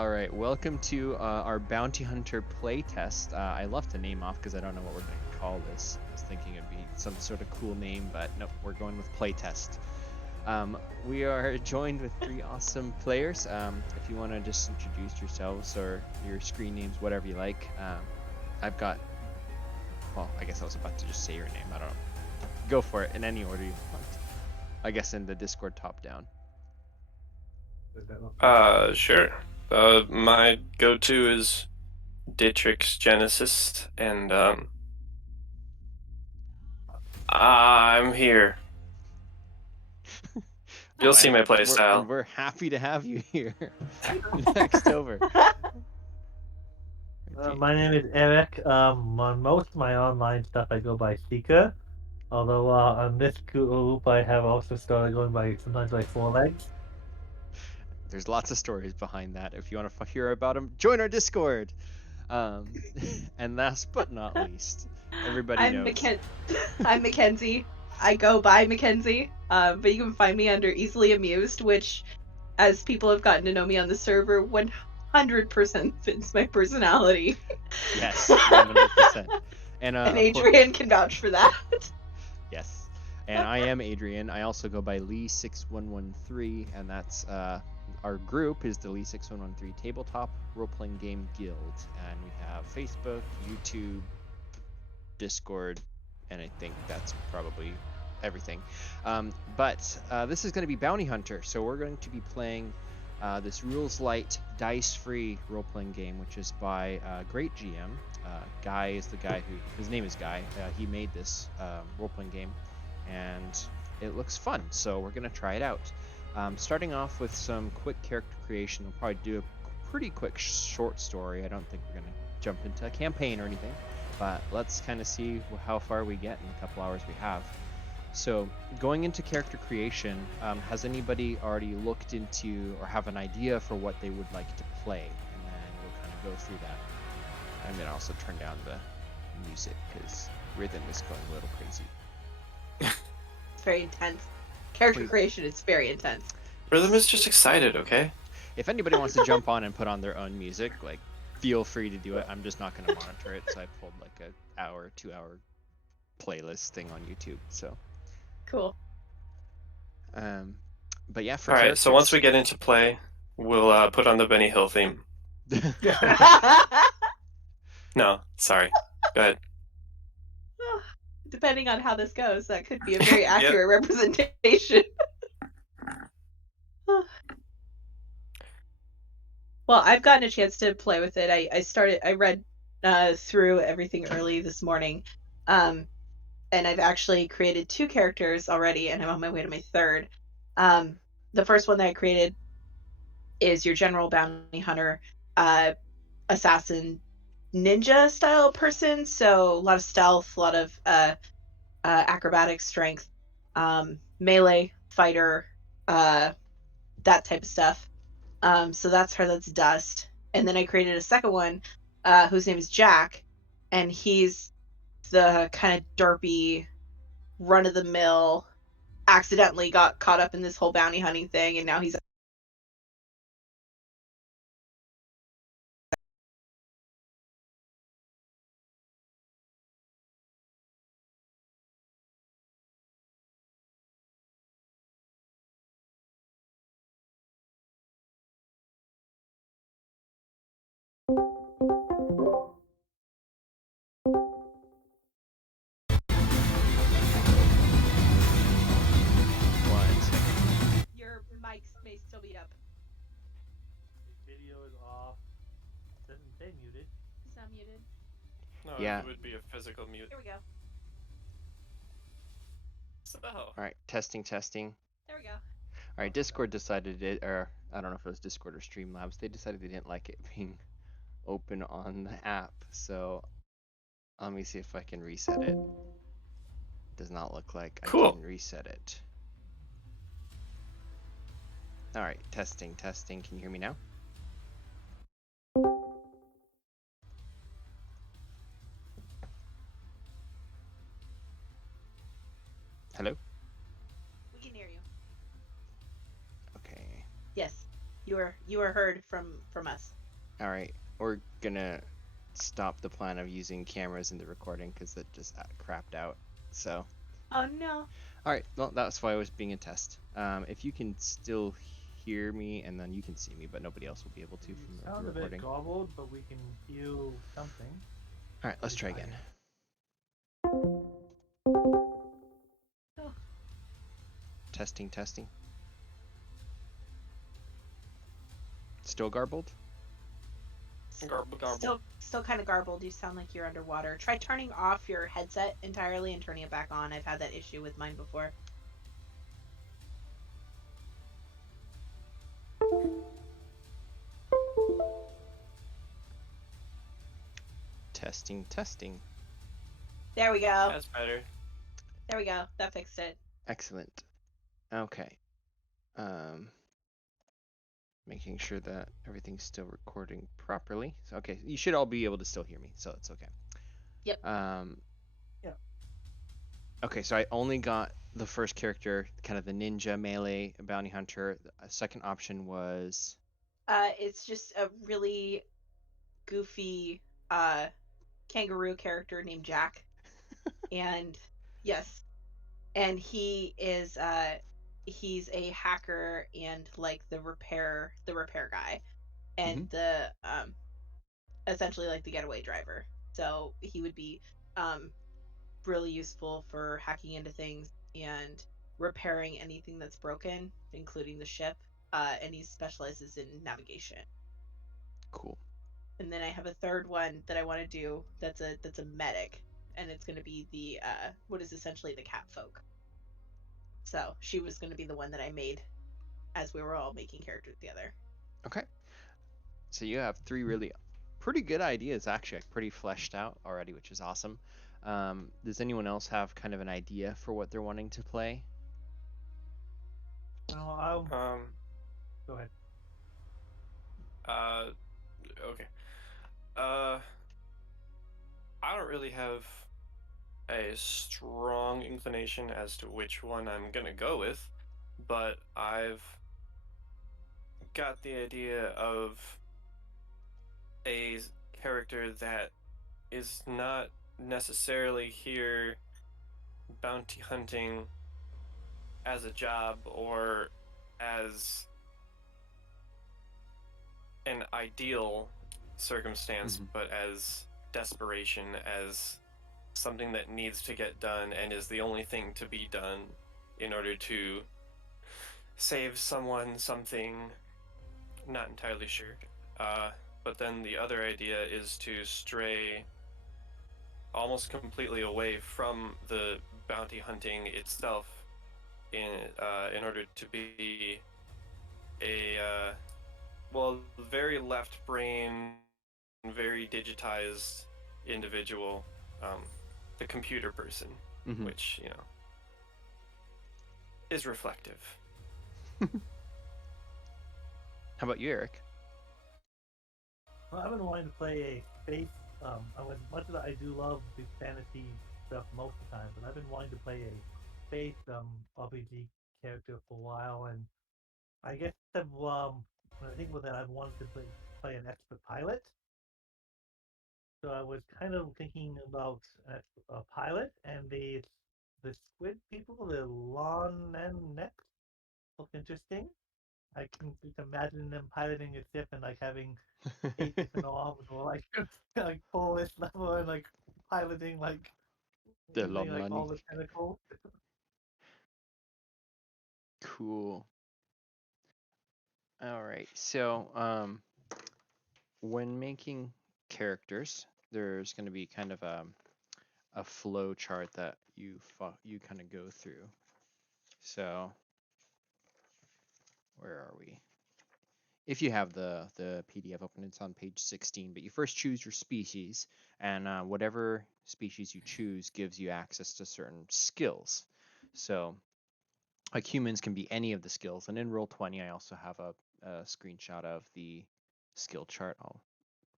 All right, welcome to our Bounty Hunter playtest. I left the name off because I don't know what we're going to call this. I was thinking it'd be some sort of cool name, but nope, we're going with playtest. We are joined with three awesome players. If you want to just introduce yourselves or your screen names, whatever you like. I've got, well, I guess I was about to just say your name. I don't know. Go for it in any order you want. I guess in the Discord top down. Sure. My go-to is Dietrich's Genesis, and I'm here. You'll see my playstyle. We're happy to have you here. Next over. My name is Eric. On most of my online stuff, I go by Seeker. Although on this group, I have also started going by sometimes by Four Legs. There's lots of stories behind that. If you want to hear about them, join our Discord. And last but not least, everybody knows. I'm Mackenzie. I go by Mackenzie, but you can find me under Easily Amused, which, as people have gotten to know me on the server, 100% fits my personality. Yes, 100%. And Adrian can vouch for that. Yes, and I am Adrian. I also go by Lee6113, and that's our group is the Lee6113 Tabletop Role-Playing Game Guild, and we have Facebook, YouTube, Discord, and I think that's probably everything. But this is going to be Bounty Hunter, so we're going to be playing this rules light, dice-free role-playing game, which is by great GM. Guy is the guy who, his name is Guy. He made this role-playing game, and it looks fun, so we're going to try it out. Starting off with some quick character creation, we'll probably do a pretty quick short story. I don't think we're going to jump into a campaign or anything, but let's kind of see how far we get in the couple hours we have. So going into character creation, has anybody already looked into or have an idea for what they would like to play? And then we'll kind of go through that. I'm going to also turn down the music because rhythm is going a little crazy. It's very intense. Character creation is very intense. Rhythm is just excited, okay? If anybody wants to jump on and put on their own music, like, feel free to do it. I'm just not going to monitor it, so I pulled like an hour, 2-hour playlist thing on YouTube. So cool. But yeah, for Alright, so once we get into play, we'll put on the Benny Hill theme. No, sorry. Go ahead. Depending on how this goes, that could be a very accurate representation. Well, I've gotten a chance to play with it. I read through everything early this morning, and I've actually created 2 characters already, and I'm on my way to my third. The first one that I created is your general bounty hunter, assassin, ninja style person. So a lot of stealth, a lot of acrobatic strength, melee fighter, that type of stuff. So that's her. That's Dust. And then I created a second one, whose name is Jack, and he's the kind of derpy, run-of-the-mill, accidentally got caught up in this whole bounty hunting thing, and now he's your mics may still be up. The video is off. Doesn't say muted. It's not muted. No, Yeah. It would be a physical mute. Here we go. So. Alright, testing. There we go. Alright, Discord decided it, or I don't know if it was Discord or Streamlabs, they decided they didn't like it being open on the app, so let me see if I can reset it. Does not look like Cool. I can reset it. Alright, testing. Can you hear me now? Hello? We can hear you. Okay. Yes. You are heard from us. All right, we're gonna stop the plan of using cameras in the recording because it just crapped out. So, Oh no. all right, well, that's why I was being a test. If you can still hear me, and then you can see me, but nobody else will be able to You from the sound a bit recording. garbled, but we can feel something. All right, let's try again. Oh. Testing, testing. Still garbled? Garble. Still kind of garbled. You sound like you're underwater. Try turning off your headset entirely and turning it back on. I've had that issue with mine before. Testing, testing. There we go. That's better. There we go. That fixed it. Excellent. Okay. Making sure that everything's still recording properly. So, okay, you should all be able to still hear me, so it's okay. Yep. Yeah. Okay, so I only got the first character, kind of the ninja melee bounty hunter. The second option was It's just a really goofy kangaroo character named Jack. And yes. And he is he's a hacker and like the repair guy. And the essentially like the getaway driver. So he would be really useful for hacking into things and repairing anything that's broken, including the ship. And he specializes in navigation. cool. And then I have a third one that I want to do that's a medic, and it's going to be the what is essentially the cat folk. So she was going to be the one that I made as we were all making characters together. Okay. So you have three really pretty good ideas, actually, like pretty fleshed out already, which is awesome. Does anyone else have kind of an idea for what they're wanting to play? No, go ahead. Okay. I don't really have a strong inclination as to which one I'm gonna go with, but I've got the idea of a character that is not necessarily here bounty hunting as a job or as an ideal circumstance, but as desperation, as something that needs to get done and is the only thing to be done in order to save someone, something, not entirely sure. But then the other idea is to stray almost completely away from the bounty hunting itself in order to be a very left brain, very digitized individual, the computer person, which is reflective. How about you, Eric? Well, I've been wanting to play a space. Much as I do love the fantasy stuff most of the time, but I've been wanting to play a space RPG character for a while, and I guess when I think about that, I've wanted to play an expert pilot. So I was kind of thinking about a pilot, and the squid people, the lawn and neck, look interesting. I can just imagine them piloting a ship and like having 8 different arms, or like like pull this lever and like piloting like The using like all Lomlani. the tentacles. Cool. All right. So, when making characters, there's going to be kind of a flow chart that you kind of go through. So, where are we? If you have the PDF open, it's on page 16. But you first choose your species, and whatever species you choose gives you access to certain skills. So, like humans can be any of the skills. And in Roll20, I also have a screenshot of the skill chart. I'll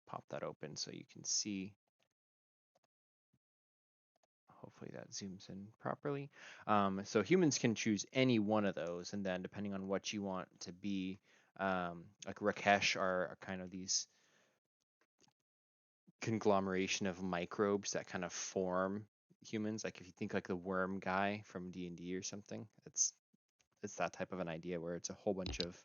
pop that open so you can see. Hopefully that zooms in properly. So humans can choose any one of those, and then depending on what you want to be, Like Rakesh are kind of these conglomeration of microbes that kind of form humans. Like if you think like the worm guy from D&D or something, it's that type of an idea where it's a whole bunch of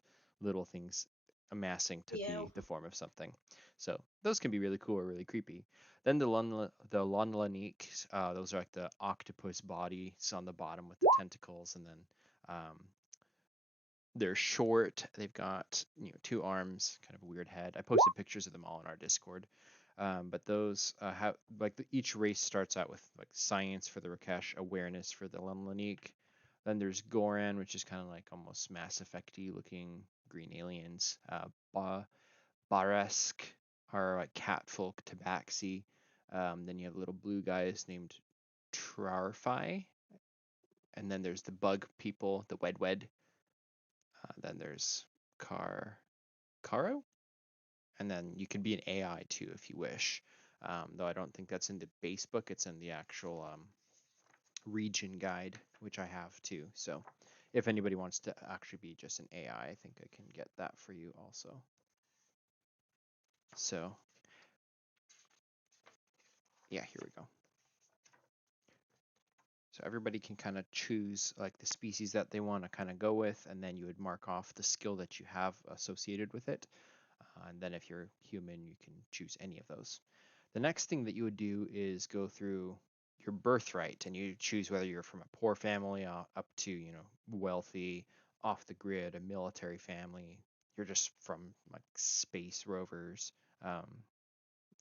little things amassing to be the form of something. So those can be really cool or really creepy. Then the Lonlanique, those are like the octopus bodies on the bottom with the tentacles, and then they're short. They've got 2 arms, kind of a weird head. I posted pictures of them all in our Discord. But those have like each race starts out with like science for the Rakesh, awareness for the Lemlanique. Then there's Goran, which is kind of like almost Mass Effect-y looking green aliens. Baresk are like catfolk, tabaxi. Then you have little blue guys named Trarfi. And then there's the bug people, the Wedwed. Then there's Caro. And then you can be an AI too if you wish. Though I don't think that's in the base book. It's in the actual region guide, which I have too. So if anybody wants to actually be just an AI, I think I can get that for you also. So yeah, here we go. So everybody can kind of choose like the species that they want to kind of go with, and then you would mark off the skill that you have associated with it. And then if you're human, you can choose any of those. The next thing that you would do is go through your birthright, and you choose whether you're from a poor family up to, wealthy, off the grid, a military family. You're just from like space rovers.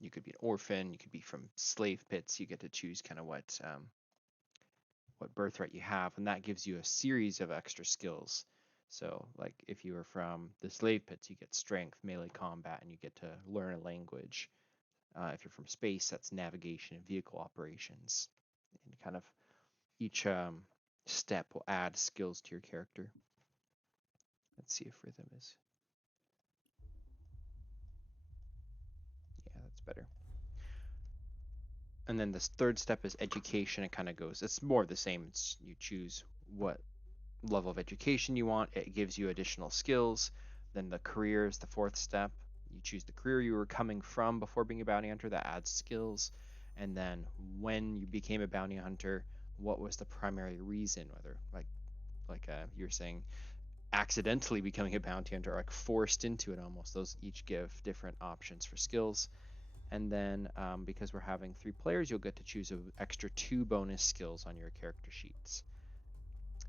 You could be an orphan. You could be from slave pits. You get to choose kind of what birthright you have, and that gives you a series of extra skills. So, like if you are from the slave pits, you get strength, melee combat, and you get to learn a language. If you're from space, that's navigation and vehicle operations. And kind of each step will add skills to your character. Let's see if rhythm is. Yeah, that's better. And then this third step is education. It kind of goes, it's more of the same. It's you choose what level of education you want. It gives you additional skills. Then the career is the fourth step. You choose the career you were coming from before being a bounty hunter. That adds skills. And then when you became a bounty hunter, what was the primary reason? Whether like you're saying, accidentally becoming a bounty hunter, or like forced into it almost. Those each give different options for skills. And then because we're having 3 players, you'll get to choose an extra 2 bonus skills on your character sheets.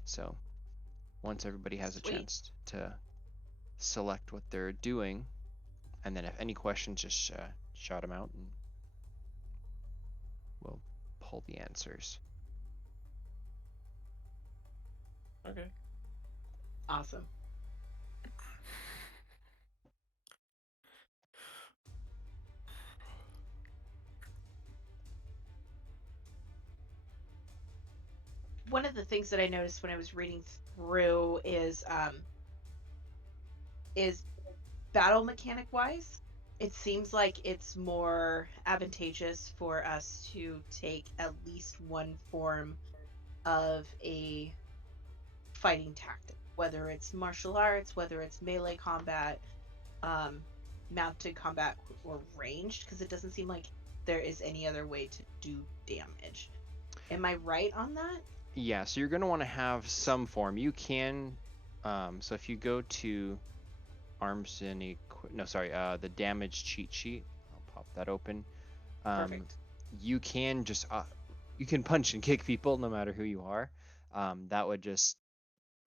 So once everybody has a chance to select what they're doing, and then if any questions, just shout them out and we'll pull the answers. Okay. Awesome. One of the things that I noticed when I was reading through is battle mechanic wise, it seems like it's more advantageous for us to take at least one form of a fighting tactic, whether it's martial arts, whether it's melee combat, mounted combat, or ranged, because it doesn't seem like there is any other way to do damage. Am I right on that? Yeah, so you're going to want to have some form. You can, so if you go to arms and the damage cheat sheet, I'll pop that open. Perfect. You can just, you can punch and kick people no matter who you are. That would just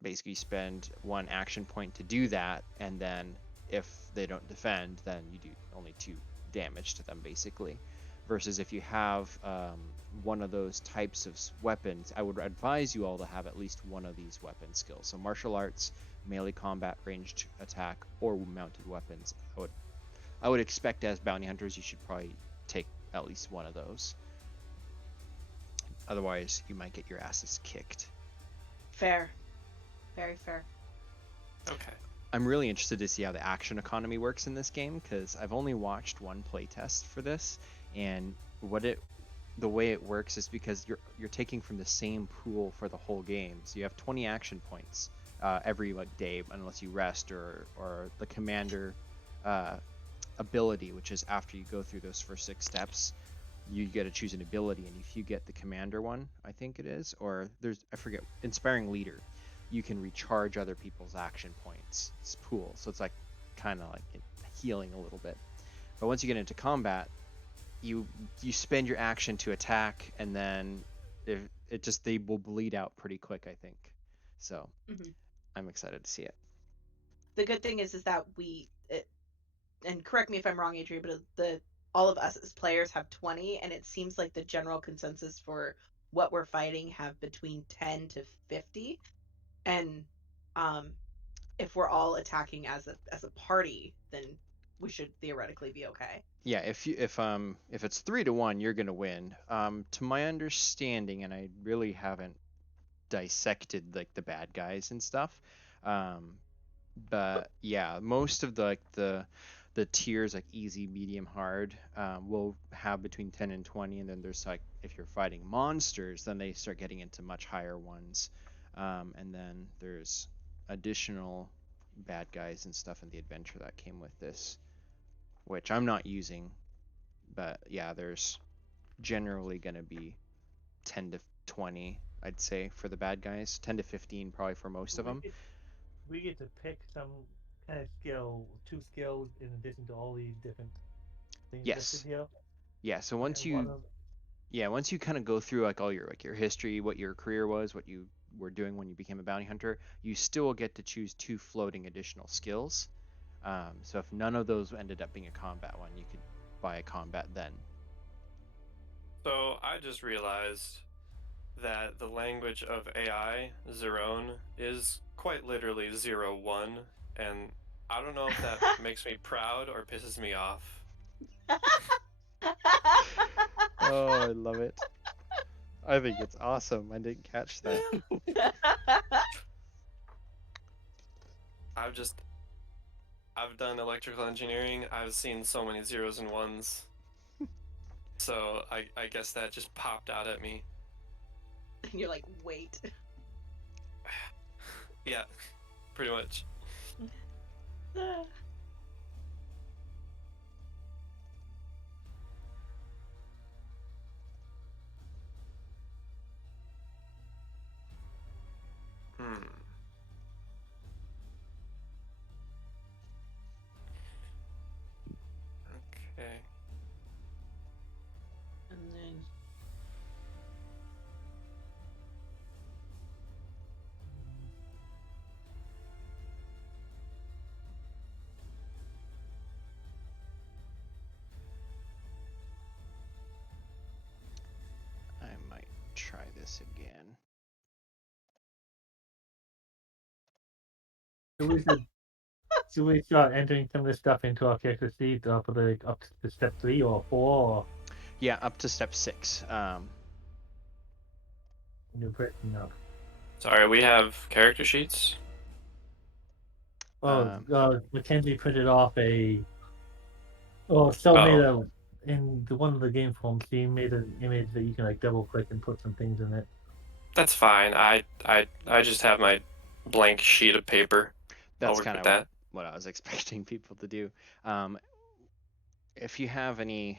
basically spend 1 action point to do that, and then if they don't defend, then you do only 2 damage to them basically. Versus if you have one of those types of weapons, I would advise you all to have at least one of these weapon skills. So martial arts, melee combat, ranged attack, or mounted weapons. I would expect as bounty hunters you should probably take at least one of those. Otherwise, you might get your asses kicked. Fair. Very fair. Okay. I'm really interested to see how the action economy works in this game, because I've only watched one playtest for this, and the way it works is because you're taking from the same pool for the whole game. So you have 20 action points, every like day, unless you rest, or the commander ability, which is after you go through those first 6 steps, you get to choose an ability, and if you get the commander one, I think it is, or I forget, inspiring leader, you can recharge other people's action points. It's pool, so it's like kind of like healing a little bit. But once you get into combat, you spend your action to attack, and then they will bleed out pretty quick, I think. So I'm excited to see it. The good thing is that and correct me if I'm wrong, Adrian, but all of us as players have 20, and it seems like the general consensus for what we're fighting have between 10 to 50, and if we're all attacking as a party, then we should theoretically be okay. Yeah, if it's 3-1, you're gonna win. To my understanding, and I really haven't dissected like the bad guys and stuff, but yeah, most of the tiers, like easy, medium, hard, will have between 10 and 20, and then there's like, if you're fighting monsters, then they start getting into much higher ones, and then there's additional bad guys and stuff in the adventure that came with this, which I'm not using, but yeah, there's generally gonna be 10 to 20, I'd say, for the bad guys, 10 to 15 probably for most of them. We get to pick some kind of skill, 2 skills in addition to all these different things listed here. Yeah, so once you kind of go through like all your history, what your career was, what you were doing when you became a bounty hunter, you still get to choose 2 floating additional skills. So if none of those ended up being a combat one, you could buy a combat then. So I just realized that the language of AI, Zerone, is quite literally 01, and I don't know if that makes me proud or pisses me off. Oh, I love it. I think it's awesome. I didn't catch that. I've done electrical engineering. I've seen so many zeros and ones. So I guess that just popped out at me. And you're like, wait. Yeah, pretty much. Okay. And then I might try this again. So we start entering some of this stuff into our character sheet for the up to step 3 or 4. Or... Yeah, up to step 6. No. Sorry, we have character sheets. Mackenzie printed off made a in one of the game forms. She made an image that you can like double click and put some things in it. That's fine. I just have my blank sheet of paper. That's kind of what I was expecting people to do. If you have any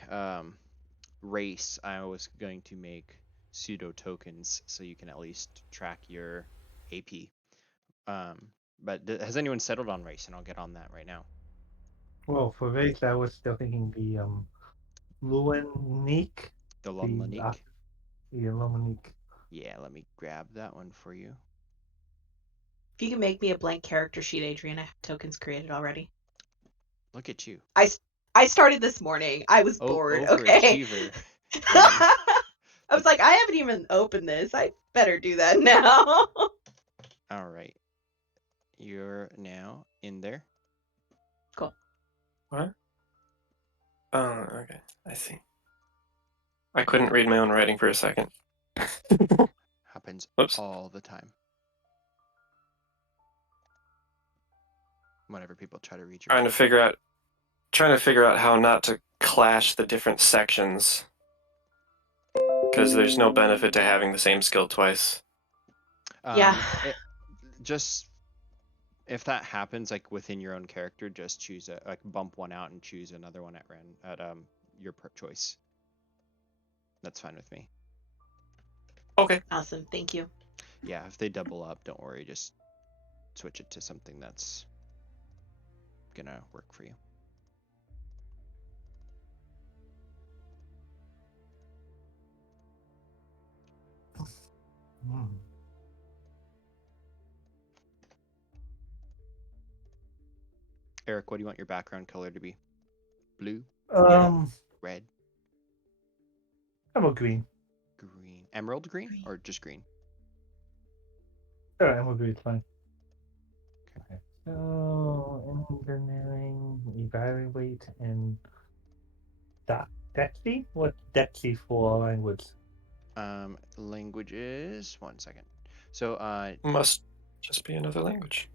race, I was going to make pseudo tokens so you can at least track your AP. But has anyone settled on race? And I'll get on that right now. Well, for race, I was still thinking the Luanique. The Luanique? Yeah, Luanique. Yeah, let me grab that one for you. If you can make me a blank character sheet, Adrian, I have tokens created already. Look at you. I started this morning. I was bored. Okay. I was like, I haven't even opened this. I better do that now. All right. You're now in there. Cool. What? Oh, okay. I see. I couldn't read my own writing for a second. Happens Oops. all the time. Whenever people try to read your Trying to figure out how not to clash the different sections. Because there's no benefit to having the same skill twice. Yeah. Just If that happens, like within your own character, just choose bump one out and choose another one at your choice. That's fine with me. Okay. Awesome. Thank you. Yeah, if they double up, don't worry. Just switch it to something that's gonna work for you. Hmm. Eric, what do you want your background color to be? Blue, Um, red, how about green? green, emerald green, Green. or just green? Alright, I'm green. It's fine. Okay. So engineering, evaluate, and Dexy? What's Dexy for language? Languages. 1 second. So, Must just be another language.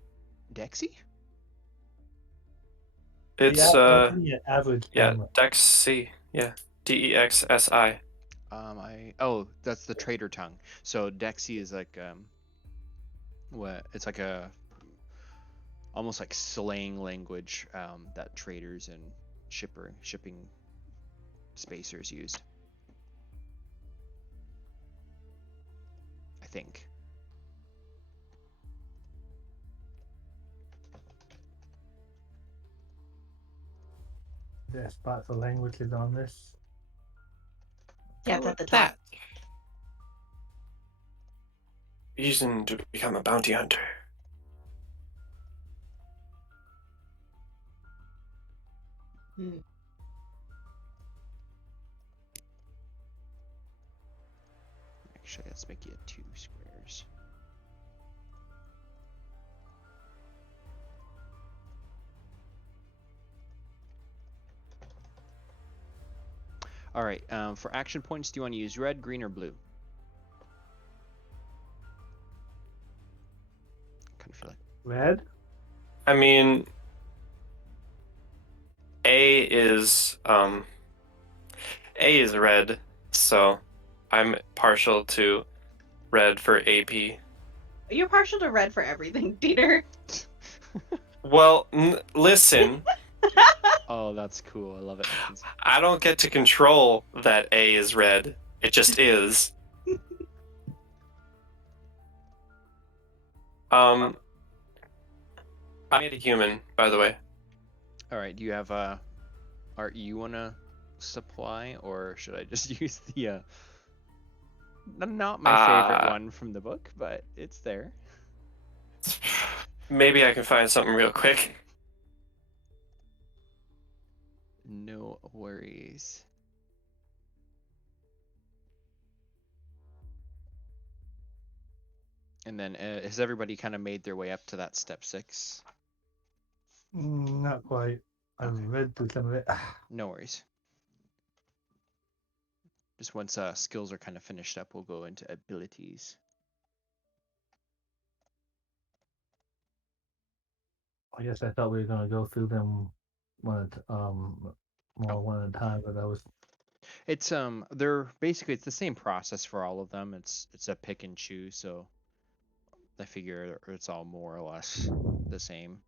Dexy? It's the average yeah, gamer. Dexi. Yeah, DEXSI. That's the trader tongue. So Dexy is like what? It's like a almost like slang language that traders and shipping spacers used. I think. There's spots of languages on this. Yeah, it's at the top. Reason to become a bounty hunter. Hmm. Actually, let's make it 2 squares. All right. For action points, do you want to use red, green, or blue? Kind of feel like. Red? I mean, A is red, so I'm partial to red for AP. You're partial to red for everything, Peter. Well, listen, Oh, that's cool. I love it. I don't get to control that A is red. It just is. I made a human, by the way. All right. Do you have art you wanna supply, or should I just use the not my favorite one from the book, but it's there. Maybe I can find something real quick. No worries. And then has everybody kind of made their way up to that step 6? Not quite. I've Okay. read through some of it. No worries. Just once skills are kind of finished up, we'll go into abilities. I guess I thought we were gonna go through them one at a time, but I was. It's they're basically it's the same process for all of them. It's a pick and choose, so I figure it's all more or less the same.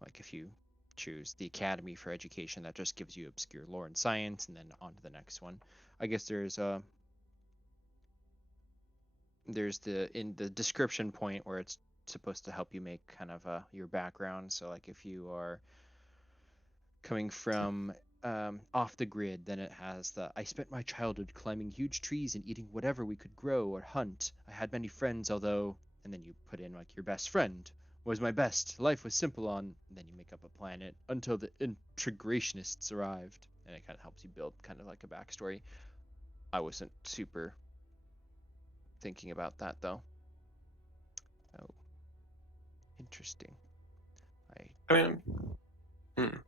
Like if you choose the Academy for Education, that just gives you obscure lore and science, and then on to the next one. I guess there's in the description point where it's supposed to help you make kind of your background. So like if you are coming from off the grid, then it has I spent my childhood climbing huge trees and eating whatever we could grow or hunt. I had many friends, although, and then you put in like your best friend was my best. Life was simple on, and then you make up a planet until the integrationists arrived, and it kind of helps you build kind of like a backstory. I wasn't super thinking about that though. Oh, interesting. I mean,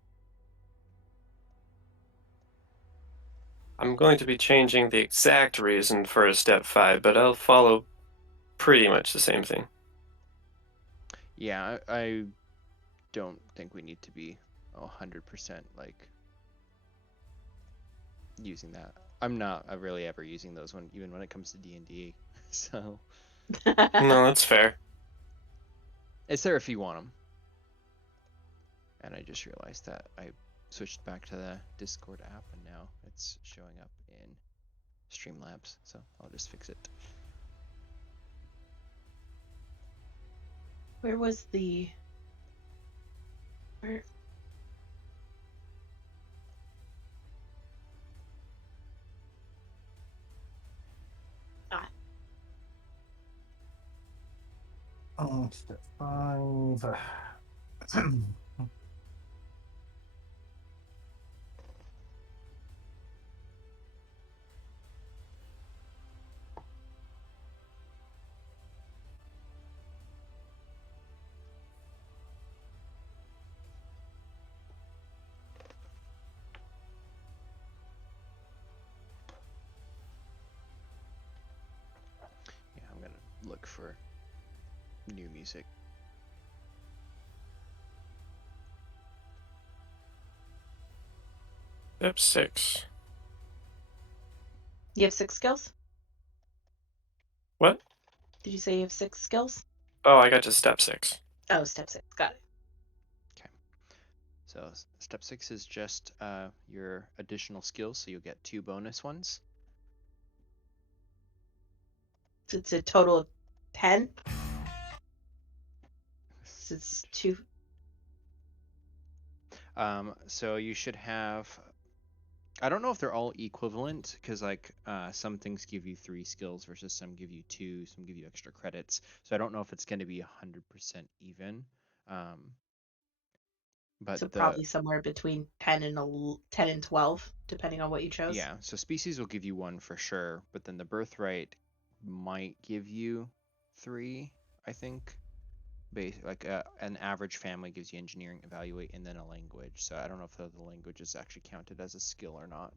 I'm going to be changing the exact reason for step 5, but I'll follow pretty much the same thing. Yeah, I don't think we need to be 100% like using that. I'm not really ever using those even when it comes to D&D. So No, that's fair. it's there if you want them. And I just realized that I switched back to the Discord app, and now it's showing up in Streamlabs, so I'll just fix it. Where was the... Where... Ah, Step 5. Yeah, I'm gonna look for new music. Step 6. you have 6 skills? What? Did you say you have 6 skills? Oh, I got to step 6. Oh, step 6. Got it. So step 6 is just your additional skills, so you'll get 2 bonus ones. So it's a total of 10? So it's 2... So you should have. I don't know if they're all equivalent, because like some things give you 3 skills versus some give you 2, some give you extra credits. So I don't know if it's going to be 100% even. But So probably somewhere between 10 and 12, depending on what you chose. yeah, so species will give you 1 for sure, but then the birthright might give you 3, I think. Like an average family gives you engineering, evaluate, and then a language. So I don't know if the language is actually counted as a skill or not.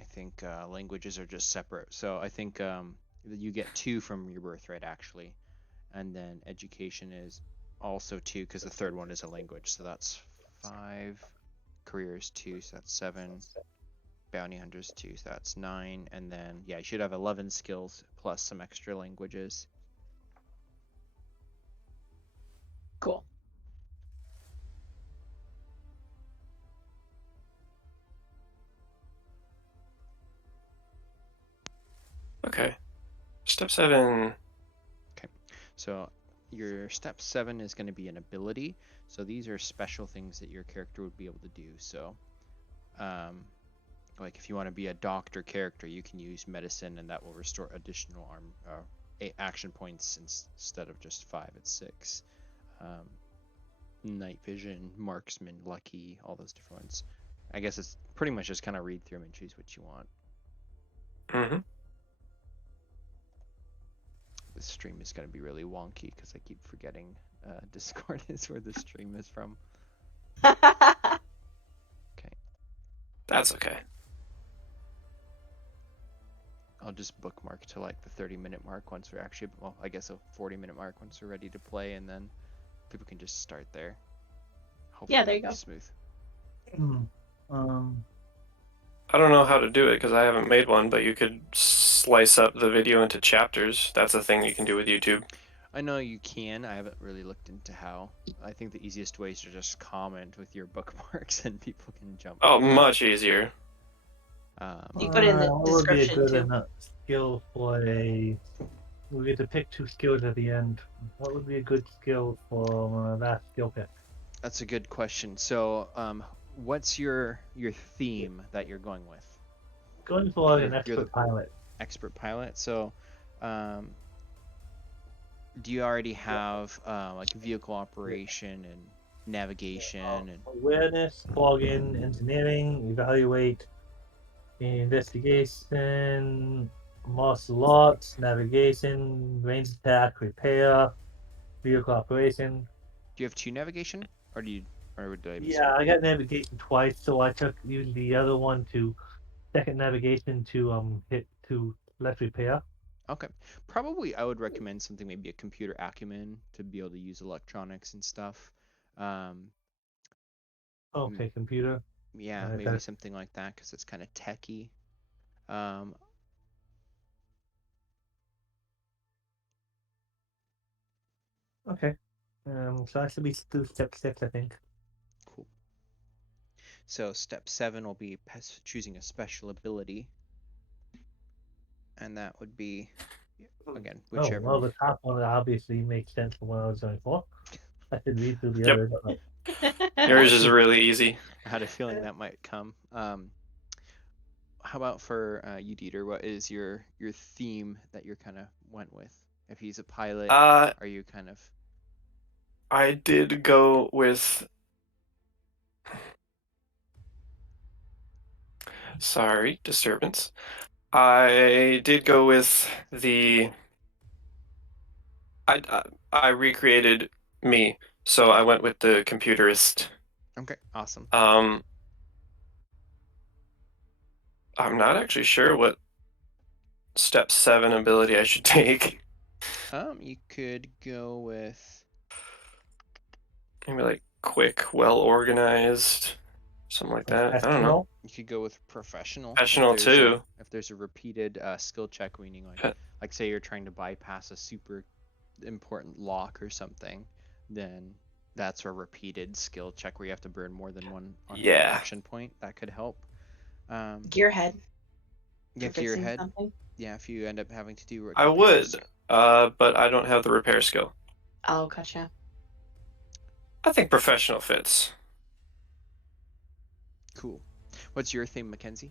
I think languages are just separate. So I think you get 2 from your birthright actually, and then education is also 2 because the third one is a language. So that's 5. Careers 2, so that's 7. Bounty hunters 2, so that's 9. And then yeah, you should have 11 skills plus some extra languages. Cool. Okay. Step 7. Okay, so your step 7 is going to be an ability. So these are special things that your character would be able to do. So like if you want to be a doctor character, you can use medicine, and that will restore additional action points instead of just 5. It's 6. Night vision, marksman, lucky, all those different ones. I guess it's pretty much just kind of read through them and choose what you want. Mm-hmm. This stream is going to be really wonky because I keep forgetting Discord is where the stream is from. Okay. That's okay. I'll just bookmark to like the 30-minute mark once we're actually, well, I guess a 40-minute mark once we're ready to play, and then people can just start there. Hopefully Yeah, there you it'll be go. smooth. I don't know how to do it because I haven't made one, but you could slice up the video into chapters. That's a thing you can do with YouTube. I know you can. I haven't really looked into how. I think the easiest way is to just comment with your bookmarks and people can jump. Oh, much easier. You put it in the what would be a description good too. enough skill for a? We get to pick 2 skills at the end. What would be a good skill for that skill pick? That's a good question. So, what's your theme that you're going with? Going for an You're the expert pilot. Expert pilot. So, do you already have like vehicle operation and navigation and Awareness, plug-in, engineering, evaluate, investigation, martial arts, navigation, range attack, repair, vehicle operation. do you have 2 navigation, or did I miss Yeah, I got navigation twice, so I used the other one to second navigation to hit to left repair. Okay. Probably I would recommend something, maybe a computer acumen to be able to use electronics and stuff. Okay, computer. Yeah, Alright, maybe something like that because it's kind of techy. okay. So I should be through step 6, I think. Cool. So step 7 will be choosing a special ability, and that would be again Oh, whichever. well, the top one obviously makes sense from what I was going for. I should read through the Yep. others. Yours is really easy. I had a feeling that might come. How about for you, Dieter? What is your theme that you're kind of went with? If he's a pilot, Uh, are you kind of I did go with. Sorry, disturbance. I did go with the. I recreated me, so I went with the computerist. okay? Awesome. Um, I'm not actually sure what step 7 ability I should take. You could go with Maybe like quick, well organized, something like that. I don't know. you could go with professional Professional too. if there's a repeated skill check, meaning Pe- like say you're trying to bypass a super important lock or something, then that's a repeated skill check where you have to burn more than one Yeah. action point. That could help. Gearhead. Yeah, For fixing gearhead. something. Yeah, if you end up having to do I repairs. would, but I don't have the repair skill. Oh, gotcha. I think professional fits. Cool. What's your theme, Mackenzie?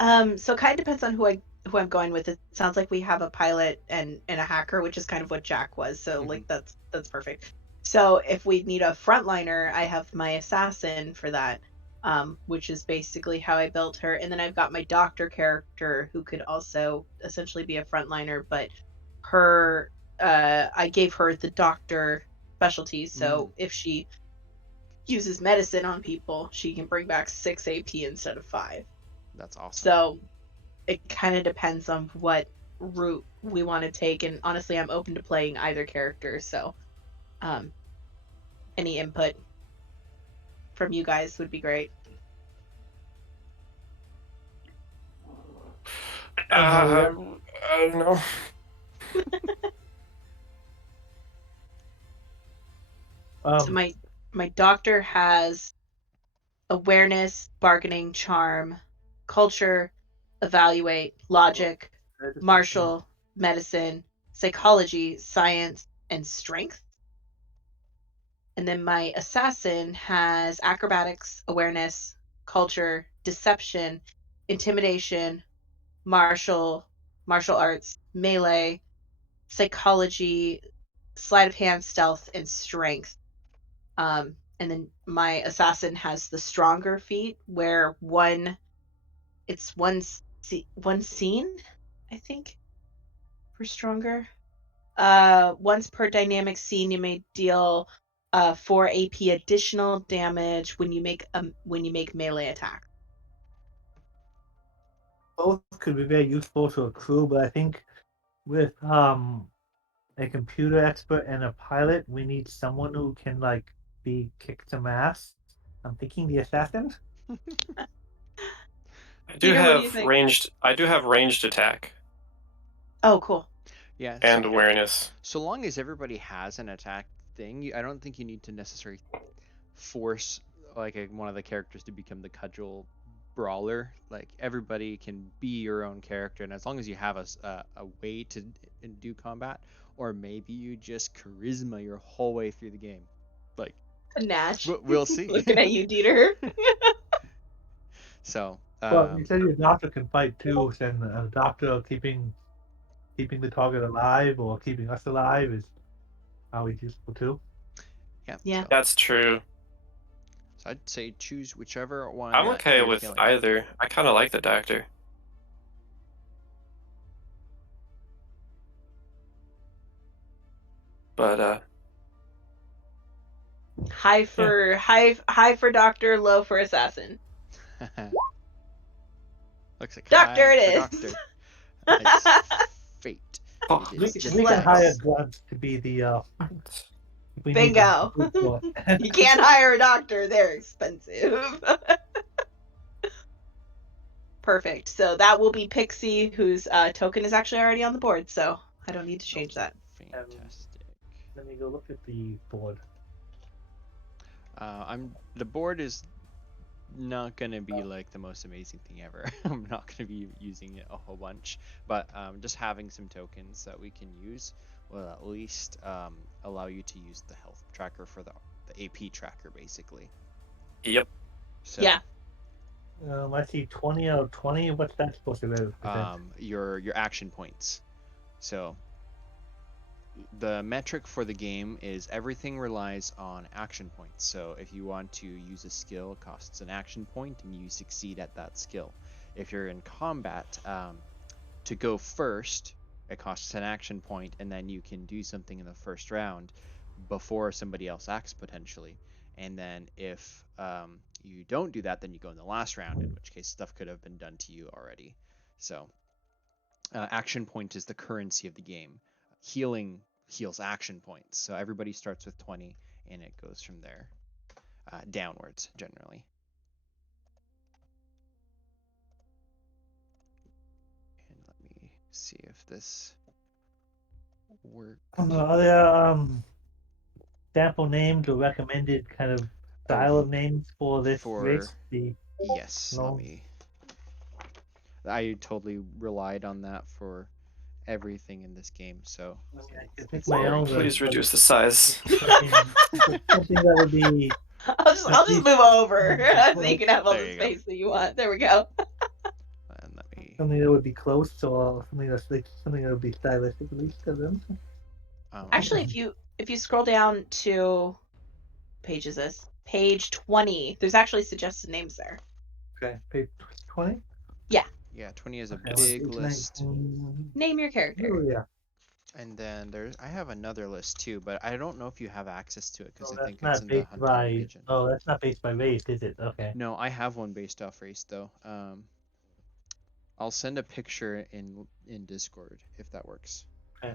So it kind of depends on who I'm going with. It sounds like we have a pilot and a hacker, which is kind of what Jack was. So like that's perfect. So if we need a frontliner, I have my assassin for that, which is basically how I built her. And then I've got my doctor character who could also essentially be a frontliner, but her I gave her the doctor specialty. So if she uses medicine on people, she can bring back 6 AP instead of 5. That's awesome. So it kind of depends on what route we want to take, and honestly, I'm open to playing either character. So, any input from you guys would be great. I don't know. So my doctor has awareness, bargaining, charm, culture, evaluate, logic, martial, medicine, psychology, science, and strength. And then my assassin has acrobatics, awareness, culture, deception, intimidation, martial arts, melee, psychology, sleight of hand, stealth, and strength. And then my assassin has the stronger feat, where one scene, I think, for stronger. Once per dynamic scene, you may deal 4 AP additional damage when you make melee attack. Both could be very useful to a crew, but I think with a computer expert and a pilot, we need someone who can like kick some ass. I'm thinking the assassin. I do Peter, what do you have think? ranged attack. Oh, cool. Yeah. And awareness. So long as everybody has an attack thing, I don't think you need to necessarily force like one of the characters to become the cudgel brawler. Like everybody can be your own character, and as long as you have a way to do combat, or maybe you just charisma your whole way through the game, like Natch. we'll see. Looking at you, Dieter. So Well, you said your doctor can fight too, and a doctor keeping the target alive or keeping us alive is always useful too. Yeah. So, That's true. so I'd say choose whichever one. I'm okay you're with feeling. either. I kind of like the doctor. But High for doctor, low for assassin. Looks like Doctor high it for is. Doctor. Nice. Fate. Oh, It We, is we can just hire Grunt to be the. If we need Bingo. them. You can't hire a doctor; they're expensive. Perfect. So that will be Pixie, whose token is actually already on the board, so I don't need to change that. fantastic. Let me go look at the board. The board is not gonna be like the most amazing thing ever. I'm not gonna be using it a whole bunch, but just having some tokens that we can use will at least allow you to use the health tracker for the AP tracker, basically. Yep. So, Yeah. I see 20 out of 20. What's that supposed to represent? your action points. So the metric for the game is everything relies on action points. So if you want to use a skill, it costs an action point and you succeed at that skill. If you're in combat, to go first, it costs an action point, and then you can do something in the first round before somebody else acts potentially. And then if you don't do that, then you go in the last round, in which case stuff could have been done to you already. So action point is the currency of the game. Healing heals action points. So everybody starts with 20 and it goes from there downwards generally. And let me see if this works. Are there sample names or recommended kind of style of names for this race? Yes, no. let me. I totally relied on that for everything in this game, so I think my own. Please reduce the size. Something that would be. I'll just move over so you can have all There the you go. space that you want. There we go. And let me. Something that would be close, or something that's like something that would be stylistically to them. Actually, if you scroll down to page is this page 20, there's actually suggested names there. Okay, page 20. Yeah. Yeah, 20 is a Okay, big list. Name your character. Oh yeah. And then I have another list too, but I don't know if you have access to it because So I think that's it's not in the based Hunter by. region. Oh, that's not based by race, is it? Okay. No, I have one based off race though. I'll send a picture in Discord if that works. Okay.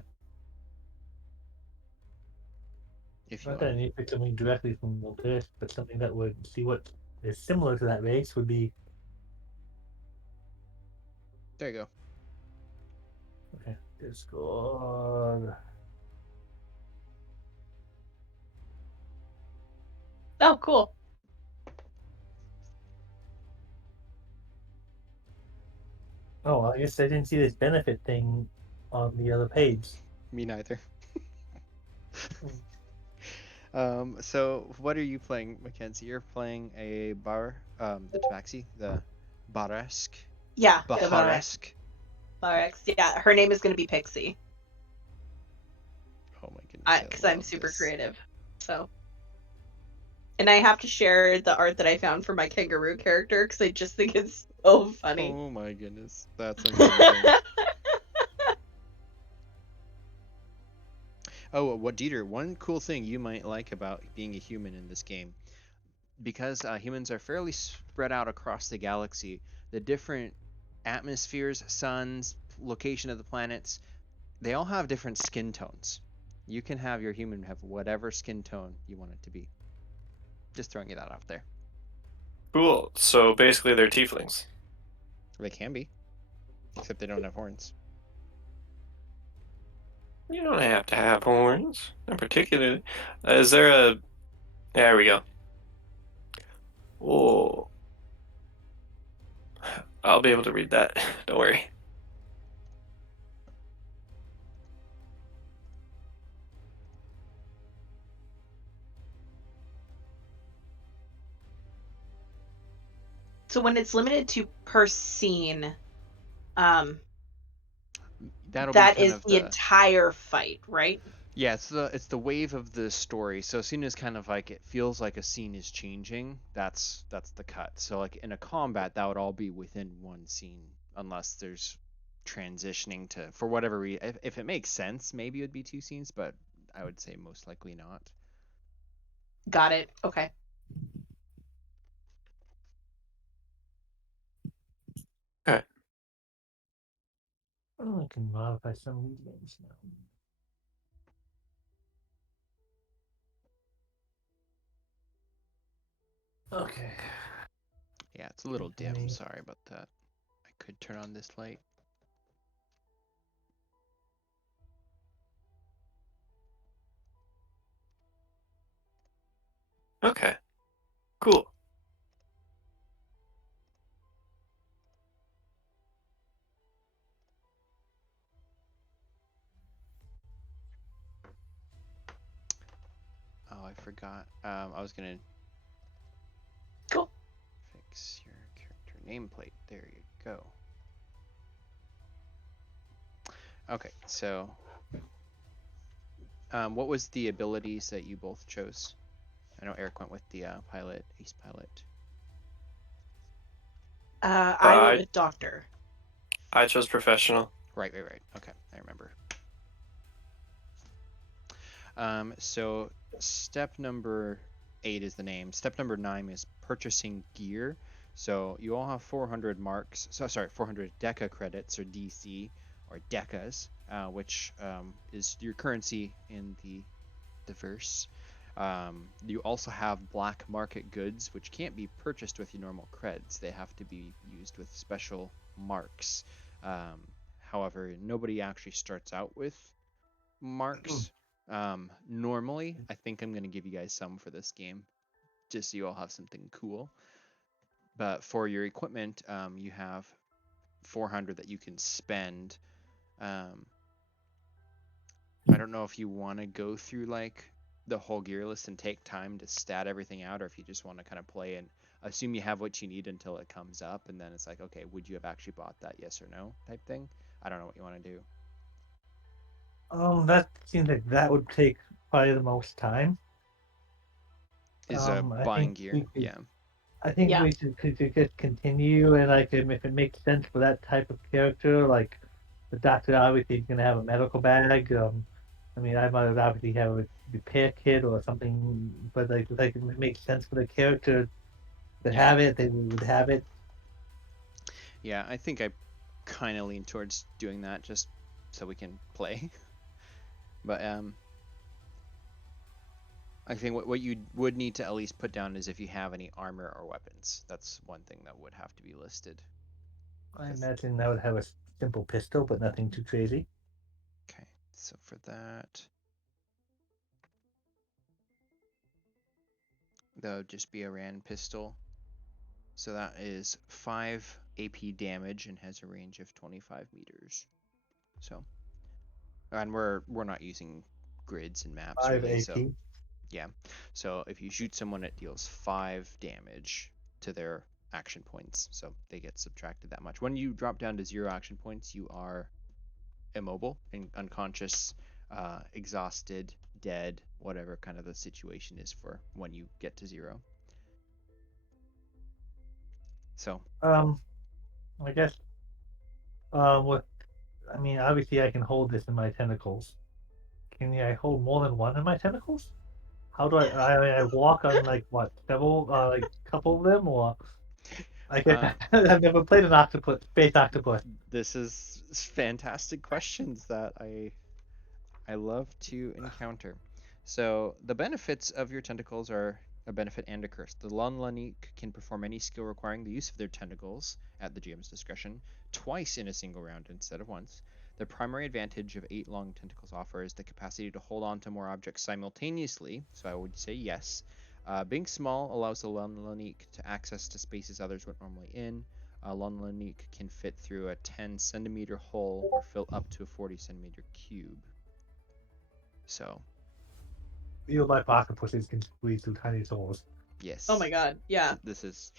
If you Not that I want. need to pick something directly from the list, but something that would see what is similar to that race would be. There you go. Okay, Discord. Oh, cool. Oh, I guess I didn't see this benefit thing on the other page. Me neither. So what are you playing, Mackenzie? You're playing a the Tabaxi, the Baresk. Yeah, Baharesk. Barex. Yeah, her name is going to be Pixie. Oh my goodness. Because I'm super creative. So. And I have to share the art that I found for my kangaroo character because I just think it's so funny. Oh my goodness. That's amazing. Oh, what Dieter, one cool thing you might like about being a human in this game, because humans are fairly spread out across the galaxy, the different atmospheres, suns, location of the planets, they all have different skin tones. You can have your human have whatever skin tone you want it to be. Just throwing that out there. Cool. So basically, they're tieflings. They can be, except they don't have horns. You don't have to have horns, in particular. Is there a... There we go. Oh. I'll be able to read that. Don't worry. So when it's limited to per scene, that is the entire fight, right? Yeah, it's the wave of the story. So as soon as kind of like it feels like a scene is changing, that's the cut. So like in a combat, that would all be within one scene, unless there's transitioning to, for whatever reason. If it makes sense, maybe it would be two scenes, but I would say most likely not. Got it. Okay. Okay. Oh, I can modify some of these names now. Okay. Yeah, it's a little dim. Sorry about that. I could turn on this light. Okay. Cool. Oh, I forgot. I was gonna Cool. fix your character nameplate. There you go. Okay, so what was the abilities that you both chose? I know Eric went with the pilot, ace pilot. I went with doctor. I chose professional. Right. Okay, I remember. So step number 8 is the name. Step number 9 is purchasing gear. So you all have 400 marks. So sorry, 400 Deca credits or DC or Decas, which is your currency in the verse. You also have black market goods, which can't be purchased with your normal creds. They have to be used with special marks. However, nobody actually starts out with marks. Normally, I think I'm going to give you guys some for this game, just so you all have something cool. But for your equipment, you have 400 that you can spend. I don't know if you want to go through like the whole gear list and take time to stat everything out, or if you just want to kind of play and assume you have what you need until it comes up, and then it's like, okay, would you have actually bought that, yes or no type thing. I don't know what you want to do. That seems like that would take probably the most time. Is I buying think gear? we could. Yeah. I think Yeah. we could just continue, and like if it makes sense for that type of character, like the doctor obviously is gonna have a medical bag. I mean, I might obviously have a repair kit or something, but like if it makes sense for the character to Yeah. have it, then we would have it. Yeah, I think I kind of lean towards doing that just so we can play. But I think what you would need to at least put down is if you have any armor or weapons. That's one thing that would have to be listed. I 'Cause- imagine I would have a simple pistol, but nothing too crazy. okay, so for that, that would just be a Rand pistol. So that is 5 AP damage and has a range of 25 meters. So, and we're not using grids and maps 5 really. So AP. yeah. So if you shoot someone, it deals 5 damage to their action points. So they get subtracted that much. When you drop down to 0 action points, you are immobile and unconscious, exhausted, dead, whatever kind of the situation is for when you get to 0. So I guess with I mean obviously I can hold this in my tentacles. Can I hold more than one in my tentacles? How do I walk on like what several like couple of them or I guess uh, I've never played an octopus space octopus. this is fantastic questions that I love to encounter. So the benefits of your tentacles are a benefit and a curse. The Lonlanique can perform any skill requiring the use of their tentacles at the GM's discretion twice in a single round instead of once. The primary advantage of 8 long tentacles offer is the capacity to hold on to more objects simultaneously, so I would say yes. Being small allows the Lonlanique to access to spaces others would normally in. A Lonlanique can fit through a 10 centimeter hole or fill up to a 40 centimeter cube. So, Real life octopuses can squeeze through tiny holes. yes. Oh my god. Yeah. This is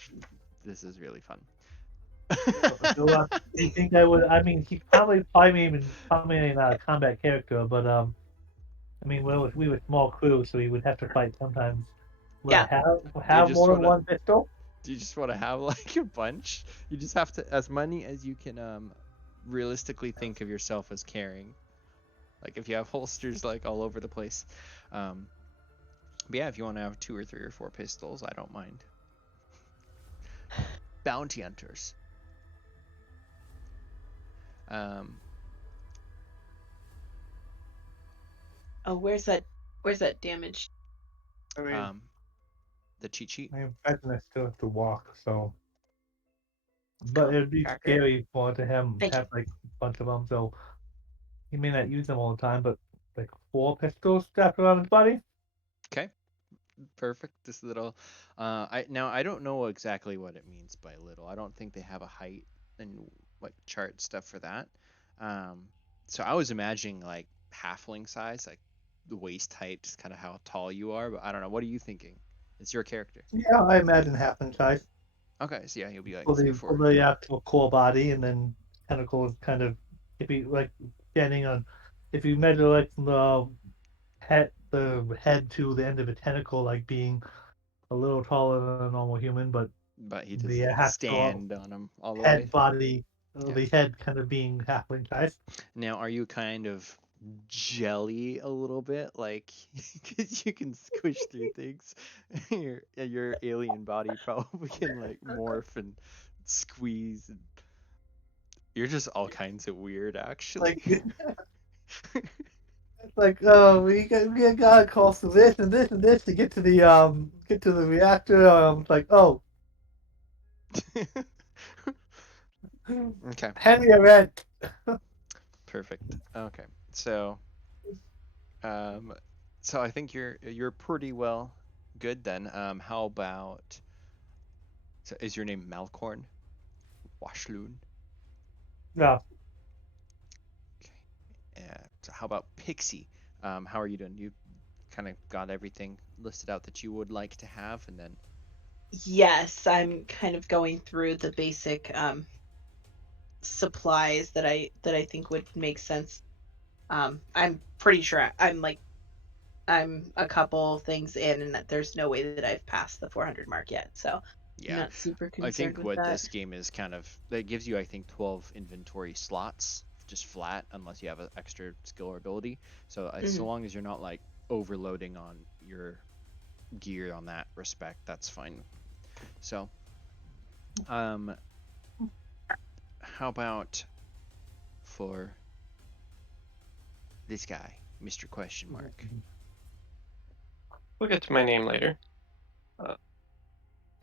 really fun. So do you think I would? I mean, he's probably not a combat character, but I mean, we were small crew, so he would have to fight sometimes. Would I Yeah. have just more than wanna one pistol? do you just want to have like a bunch? You just have to as many as you can realistically think of yourself as carrying. Like if you have holsters like all over the place. But yeah, if you want to have 2 or 3 or 4 pistols, I don't mind. Bounty hunters. Um, Oh, where's that damage? I mean, the cheat sheet. I imagine I still have to walk, so. But Cool. it would be Cracker. scary for to Thank you. have like a bunch of them, so he may not use them all the time, but like 4 pistols strapped around his body. Okay. Perfect. This little. I don't know exactly what it means by little. I don't think they have a height and like chart stuff for that. Um, so I was imagining like halfling size, like the waist height, is kind of how tall you are. But I don't know. What are you thinking? It's your character. Yeah, I imagine half inch size Okay, so yeah, he'll be like for three, for four. the actual core body, and then tentacles kind of if you like standing on if you measure like the head to the end of a tentacle like being a little taller than a normal human, but But he the doesn't actual stand on him all the way. head body, Yeah. the head kind of being half inch size. Now, are you kind of jelly a little bit, like because you can squish through things? Your alien body probably can like morph and squeeze. And you're just all kinds of weird, actually. Like it's like oh we gotta cross through this and this and this to get to the reactor. It's like oh Okay, Henry event. perfect. Okay, so um, so I think you're pretty well good then. How about so is your name Malcorn Washloon? No, So how about Pixie? How are you doing? You kind of got everything listed out that you would like to have, and then Yes, I'm kind of going through the basic supplies that I think would make sense. I'm pretty sure I'm a couple things in, and that there's no way that I've passed the 400 mark yet. So I'm yeah, not super I concerned think with what that. this game is kind of that gives you, I think, 12 inventory slots just flat, unless you have an extra skill or ability. So so Hmm. long as you're not like overloading on your gear on that respect, that's fine. So, um, how about for this guy, Mr. Question Mark? We'll get to my name later.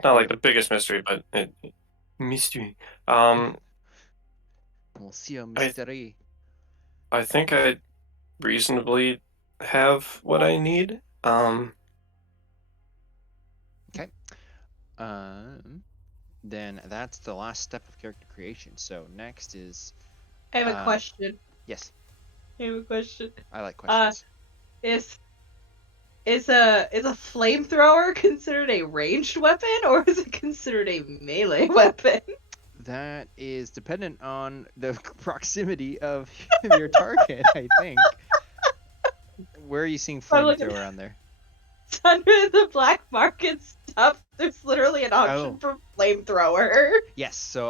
Not like the biggest mystery, but mystery. Monsieur I Mystery. I think I reasonably have what I need. Okay. Um, then that's the last step of character creation. So next is, I have a uh, question. yes, I have a question. I like Uh, questions. is is a flamethrower considered a ranged weapon, or is it considered a melee weapon? That is dependent on the proximity of your target, I think. Where are you seeing I'm looking flamethrower on there? under the black market stuff. There's literally an option Oh, for flamethrower. yes. So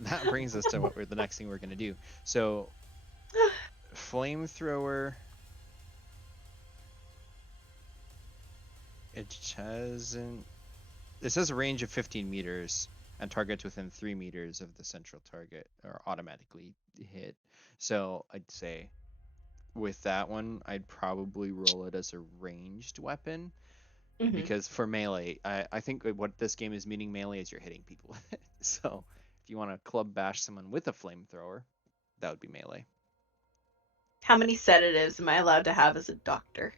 that brings us to the next thing we're gonna do. So flamethrower. It doesn't. It says a range of 15 meters and targets within 3 meters of the central target are automatically hit. So I'd say with that one, I'd probably roll it as a ranged weapon Hmm. because for melee, I think what this game is meaning melee is you're hitting people with it. So if you want to club bash someone with a flamethrower, that would be melee. How many sedatives am I allowed to have as a doctor?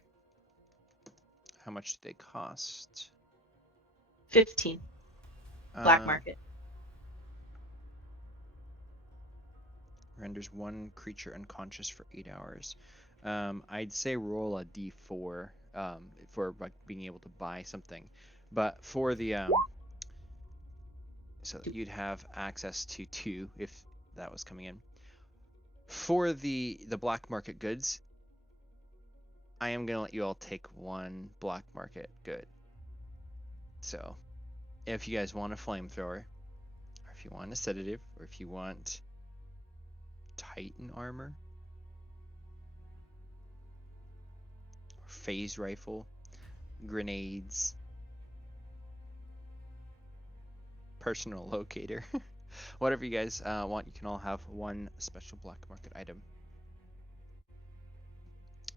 How much do they cost? 15. Black Uh, market. renders one creature unconscious for 8 hours. I'd say roll a d4 for like being able to buy something, but for the so you'd have access to two if that was coming in. For the black market goods, I am gonna let you all take one black market good. So if you guys want a flamethrower, or if you want a sedative, or if you want Titan armor, or phase rifle, grenades, personal locator, whatever you guys want, you can all have one special black market item.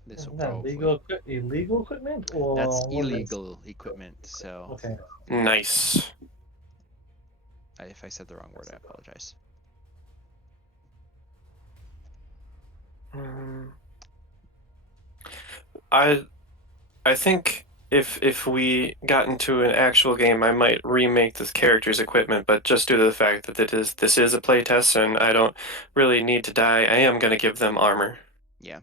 This will isn't that probably illegal equipment that's or what is illegal equipment. So okay? Nice. if I said the wrong word, I apologize. I I think if we got into an actual game, I might remake this character's equipment, but just due to the fact that this is a playtest and I don't really need to die, I am gonna give them armor. Yeah.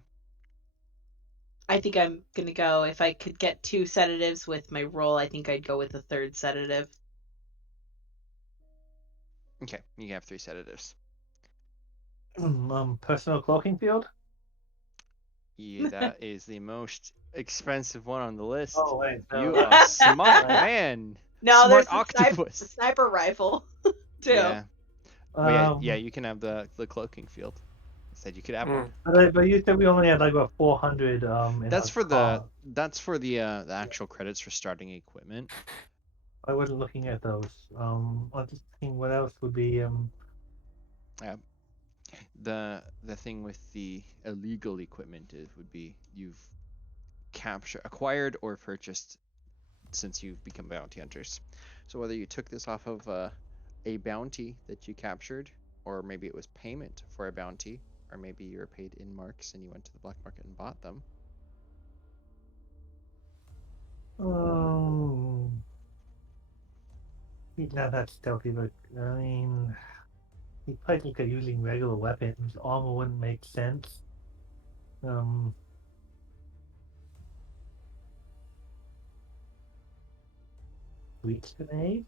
I think I'm gonna go. If I could get 2 sedatives with my roll, I think I'd go with a 3rd sedative. Okay, you can have 3 sedatives. Personal cloaking field. Yeah, that is the most expensive one on the list. Oh wait, You no, a smart Right. man. No, Smart there's the octopus. sniper rifle too. Yeah. But yeah, um, you can have the cloaking field. I said you could have Mm. one. but you said we only had like about 400. In That's our for car. the actual credits for starting equipment. I wasn't looking at those. I'm just thinking what else would be. The thing with the illegal equipment would be you've acquired or purchased since you've become bounty hunters. So whether you took this off of a bounty that you captured, or maybe it was payment for a bounty, or maybe you were paid in marks and you went to the black market and bought them. He's not that stealthy, but I mean, he probably look at using regular weapons. Armor wouldn't make sense. Um, Breach grenade.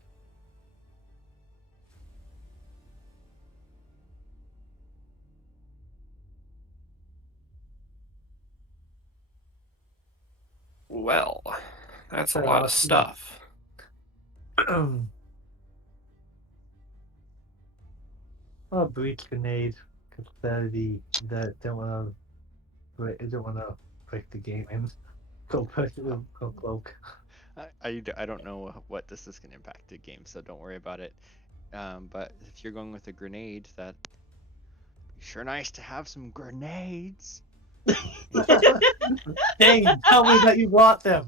Well, that's a lot of stuff. Oh, breach grenade. Because that don't want to break the game and go cloak. I don't know what this is going to impact the game, so don't worry about it. But if you're going with a grenade, that sure nice to have some grenades. Dang, tell me that you bought them.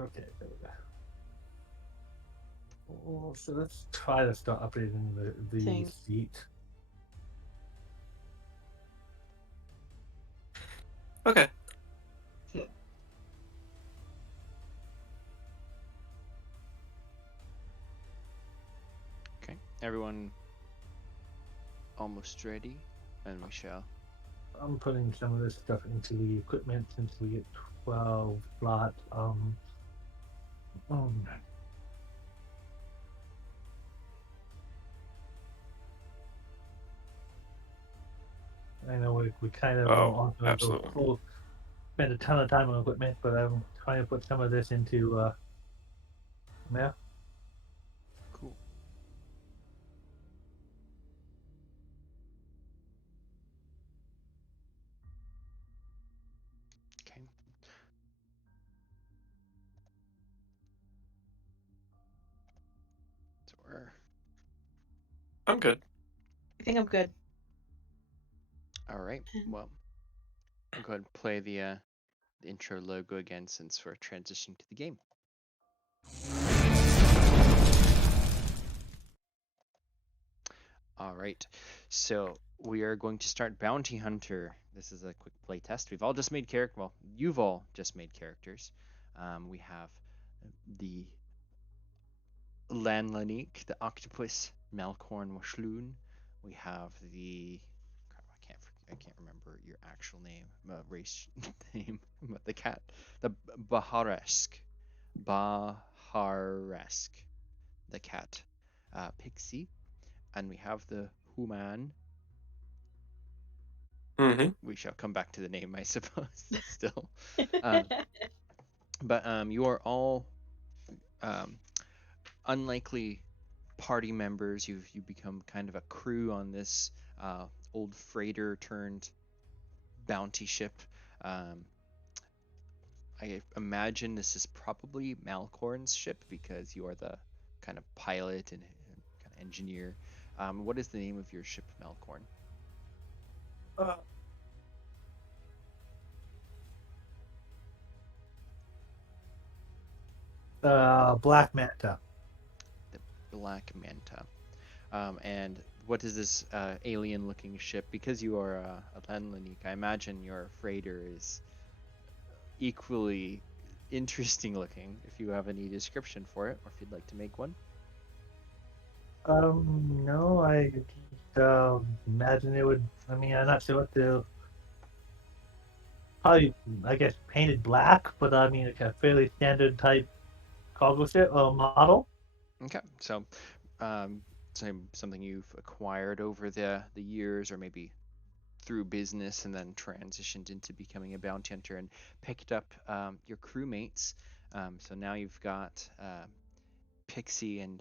Okay, there we go. Well, so let's try to start updating the Thing. seat. Okay. Okay, everyone almost ready, and we shall. I'm putting some of this stuff into the equipment since we get 12 slot. I know we kind of absolutely. Spend a ton of time on equipment, but I'm trying to put some of this into yeah. Cool. Okay. So we're I'm good. I think I'm good. all right. Well, I'll go ahead and play the intro logo again since we're transitioning to the game. All right, so we are going to start Bounty Hunter. This is a quick play test. We've all just made well, you've all just made characters. We have the Lanlanik, the octopus, Malcorn Washloon. We have the I can't remember your actual name, race name, but the cat, the Baharesk, the cat, Pixie, and we have the human. Mm-hmm. We shall come back to the name, I suppose. Still, but you are all unlikely party members. You become kind of a crew on this old freighter turned bounty ship. I imagine this is probably Malcorn's ship because you are the kind of pilot and kind of engineer. What is the name of your ship, Malcorn? Black Manta. The Black Manta. And what is this alien-looking ship? Because you are a Lenlanique, I imagine your freighter is equally interesting looking. If you have any description for it, or if you'd like to make one. No, I imagine it would. I mean, I'm not sure what to. Probably, I guess, painted black, but I mean, like a fairly standard type cargo ship model. Okay, so something you've acquired over the years, or maybe through business, and then transitioned into becoming a bounty hunter and picked up your crewmates. So now you've got Pixie and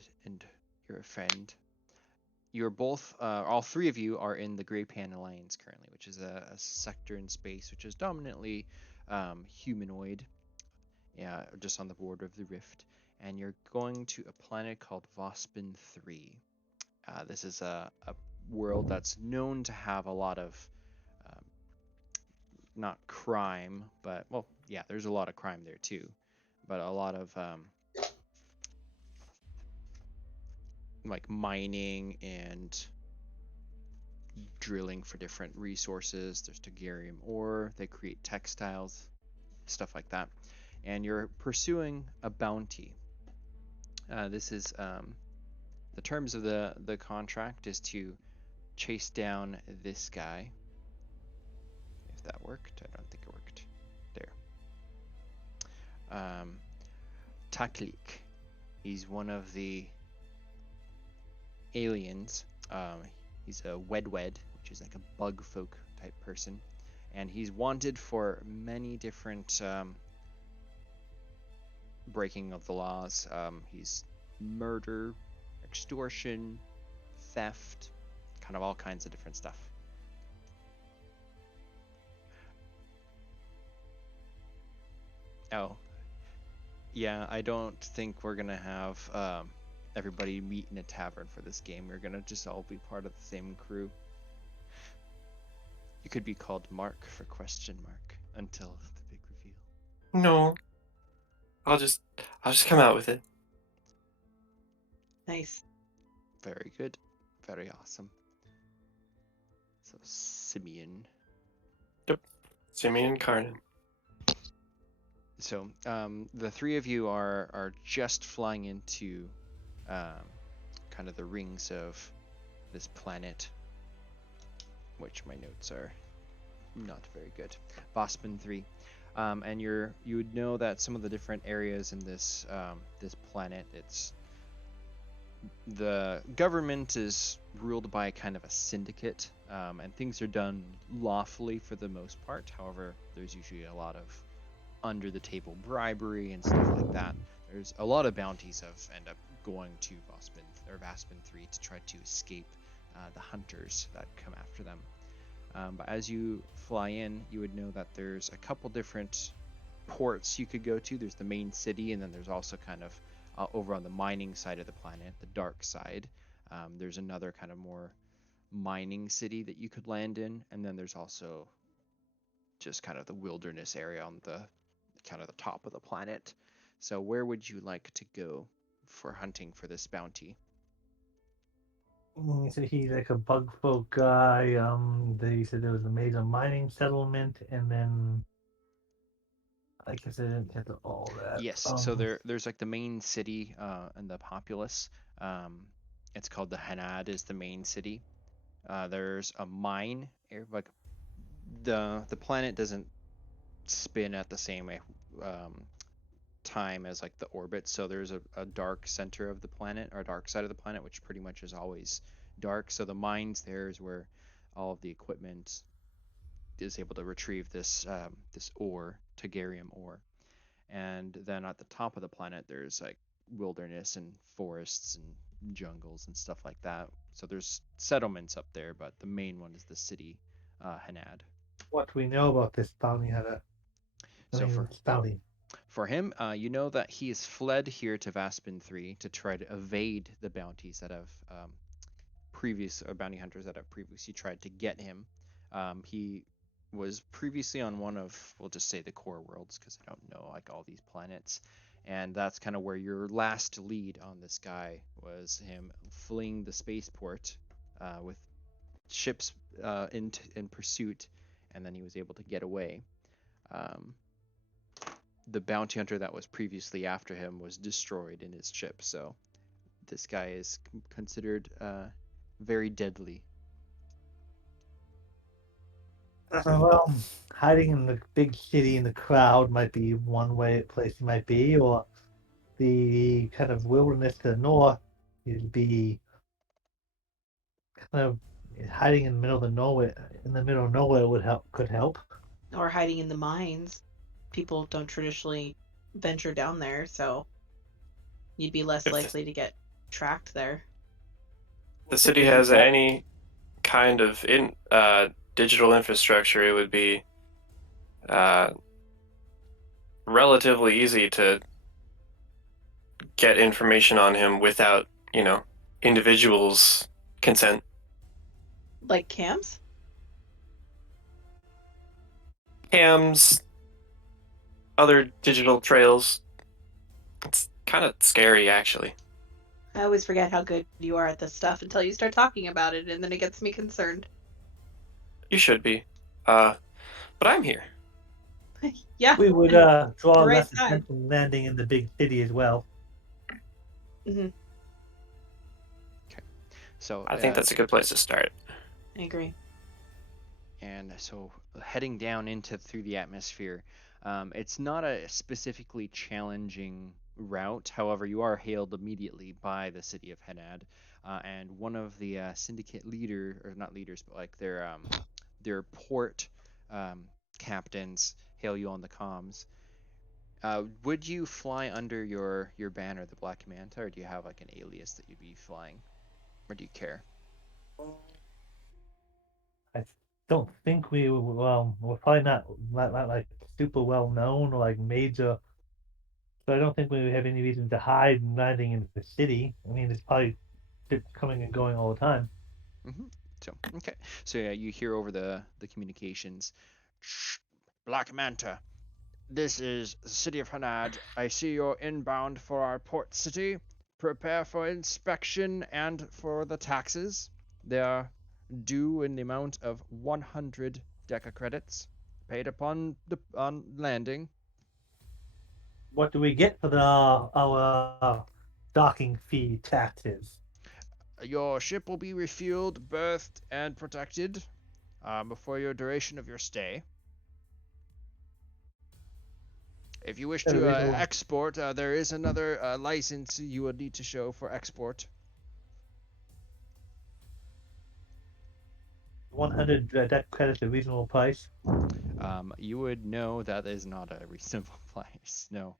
your friend. You're both, all three of you are in the Grey Pan Alliance currently, which is a sector in space which is dominantly humanoid, just on the border of the rift. And you're going to a planet called Vospin 3. This is a world that's known to have a lot of, um, not crime, but, well, yeah, there's a lot of crime there too, but a lot of like mining and drilling for different resources. There's Tegarium ore, they create textiles, stuff like that. And you're pursuing a bounty. This is the terms of the contract is to chase down this guy. If that worked, I don't think it worked. There. Taklik. He's one of the aliens. He's a Wedwed, which is like a bug folk type person, and he's wanted for many different breaking of the laws. He's murder, extortion, theft, kind of all kinds of different stuff. Oh, yeah, I don't think we're gonna have everybody meet in a tavern for this game. We're gonna just all be part of the same crew. You could be called Mark for question mark until the big reveal. No, I'll just come out with it. Nice. Very good. Very awesome. So Simeon. Simeon Carnan. So the three of you are just flying into kind of the rings of this planet, which my notes are not very good. Bosman 3. And you would know that some of the different areas in this this planet, it's the government is ruled by kind of a syndicate, and things are done lawfully for the most part. However, there's usually a lot of under the table bribery and stuff like that. There's a lot of bounties have end up going to Vaspin 3 to try to escape the hunters that come after them. But as you fly in, you would know that there's a couple different ports you could go to. There's the main city, and then there's also kind of over on the mining side of the planet, the dark side. There's another kind of more mining city that you could land in, and then there's also just kind of the wilderness area on the kind of the top of the planet. So where would you like to go for hunting for this bounty? So he's like a bug folk guy. They said there was a major mining settlement, and then I guess I didn't get to all that. Yes, so there's like the main city and the populace. It's called the Hanad is the main city. There's a mine, like the planet doesn't spin at the same um, time as like the orbit, so there's a dark center of the planet, or dark side of the planet, which pretty much is always dark. So the mines there is where all of the equipment is able to retrieve this ore, Tegarium ore. And then at the top of the planet, there's like wilderness and forests and jungles and stuff like that. So there's settlements up there, but the main one is the city, Hanad. What we know about this bounty hunter. So bounty. for him, you know that he has fled here to Vaspin 3 to try to evade the bounties that have bounty hunters that have previously tried to get him. He was previously on one of, we'll just say the core worlds, because I don't know like all these planets, And that's kind of where your last lead on this guy was him fleeing the spaceport with ships in pursuit, and then he was able to get away. Um, the bounty hunter that was previously after him was destroyed in his ship, so this guy is considered very deadly. Well, hiding in the big city in the crowd might be one place he might be, or the kind of wilderness to the north, he'd be kind of hiding in the middle of the nowhere. In the middle of nowhere could help. Or hiding in the mines. People don't traditionally venture down there, so you'd be less If likely to get tracked there. the city has any kind of digital infrastructure, it would be uh, relatively easy to get information on him without, individuals' consent. Like cams? Cams, other digital trails. It's kind of scary, actually. I always forget how good you are at this stuff until you start talking about it, and then it gets me concerned. You should be. But I'm here. Yeah. We would draw Right less side. attention landing in the big city as well. Mm-hmm. So I think that's a good place to start. I agree. And so heading down through the atmosphere, it's not a specifically challenging route. However, you are hailed immediately by the city of Henad, and one of the syndicate or not leaders, but like their port um, captains hail you on the comms. Would you fly under your banner, the Black Manta, or do you have like an alias that you'd be flying, or do you care? I don't think we're probably not like super well known or like major. So I don't think we have any reason to hide landing in the city. I mean, it's probably coming and going all the time. Mm-hmm. So okay, so yeah, you hear over the communications, "Shh, Black Manta, this is the city of Hanad. I see you're inbound for our port city. Prepare for inspection and for the taxes. They are due in the amount of 100 Deca credits, paid on landing. What do we get for our docking fee taxes? Your ship will be refueled, berthed, and protected for your duration of your stay. If you wish to export, there is another license you would need to show for export. 100 debt credits a reasonable price. You would know that is not a reasonable price. No,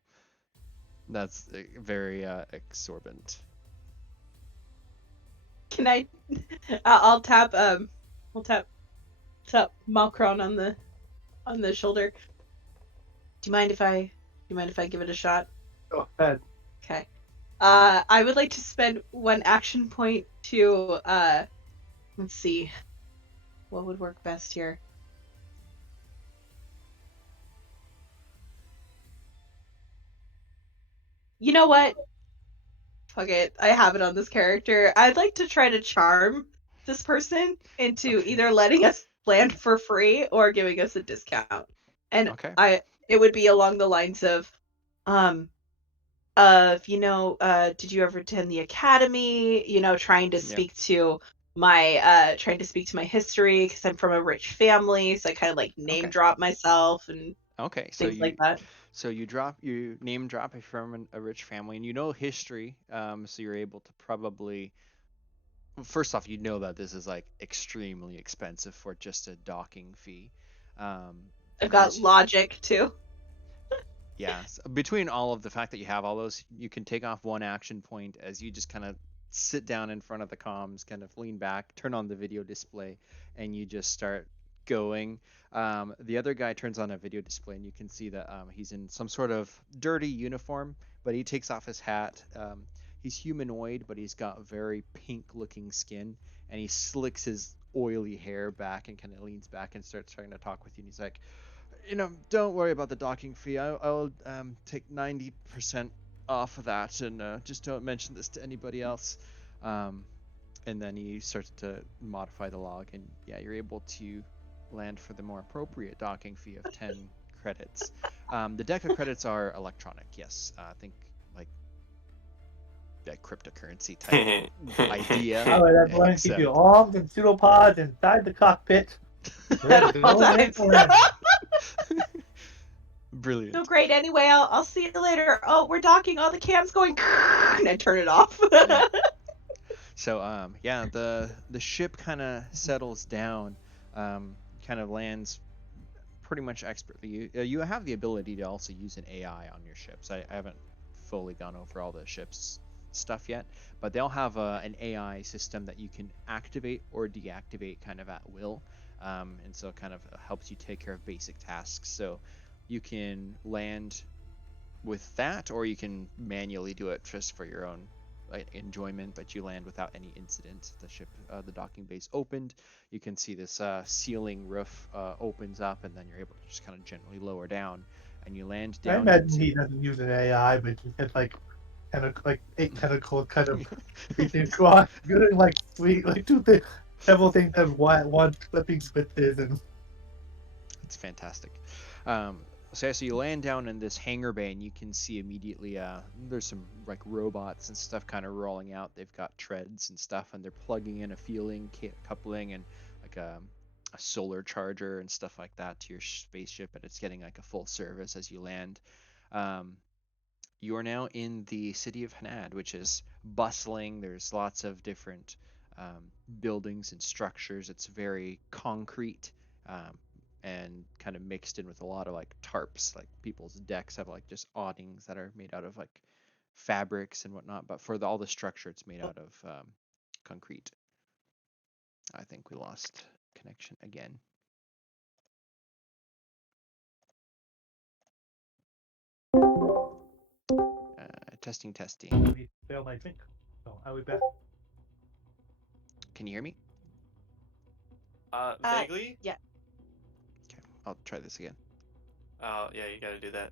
that's very exorbitant. Can I? I'll tap tap Malkron on the shoulder. Do you mind if I give it a shot? Oh, bad. Okay. I would like to spend one action point to let's see, what would work best here. You know what? Fuck it. I have it on this character. I'd like to try to charm this person into either letting us land for free or giving us a discount. And Okay. it would be along the lines of did you ever attend the academy? Trying to speak to my history because I'm from a rich family, so I kind of like name drop myself and Okay, things like that. So you name drop if you're from a rich family and you know history, so you're able to probably first off you know that this is like extremely expensive for just a docking fee. I've got logic too. Yeah, between all of the fact that you have all those, you can take off one action point as you just kind of sit down in front of the comms, kind of lean back, turn on the video display, and you just start going. The other guy turns on a video display, and you can see that he's in some sort of dirty uniform, but he takes off his hat. He's humanoid, but he's got very pink-looking skin, and he slicks his oily hair back and kind of leans back and starts trying to talk with you. And he's like, don't worry about the docking fee. I'll take 90% off of that, and just don't mention this to anybody else. And then he starts to modify the log, and yeah, you're able to land for the more appropriate docking fee of 10 credits. The deck of credits are electronic, yes. I think like that cryptocurrency type idea. All right, everyone, keep your arms and pseudopods inside the cockpit. We're going in for landing. Brilliant. No, great. Anyway, I'll see you later. Oh, we're docking. Oh, the cam's going, and I turn it off. Yeah. So yeah, the ship kind of settles down, kind of lands pretty much expertly. You have the ability to also use an AI on your ships. I haven't fully gone over all the ships stuff yet, but they'll have an AI system that you can activate or deactivate kind of at will, and so it kind of helps you take care of basic tasks. So you can land with that, or you can manually do it just for your own enjoyment, but you land without any incident. The ship, the docking base opened. You can see this ceiling roof opens up, and then you're able to just kind of gently lower down, and you land down. I imagine he doesn't use an AI, but he has like 8 tentacles kind of reaching across, doing like sweet, like several things have one flipping switches and. It's fantastic. So you land down in this hangar bay, and you can see immediately there's some like robots and stuff kind of rolling out. They've got treads and stuff, and they're plugging in a fueling coupling and like a solar charger and stuff like that to your spaceship, and it's getting like a full service as you land. You are now in the city of Hanad, which is bustling. There's lots of different buildings and structures. It's very concrete. And kind of mixed in with a lot of like tarps. Like people's decks have like just awnings that are made out of like fabrics and whatnot, but for all the structure, it's made out of concrete. I think we lost connection again. Testing. We failed, I think. So are we back? Can you hear me? Vaguely? Yeah. Okay, I'll try this again. Oh, yeah, you gotta do that.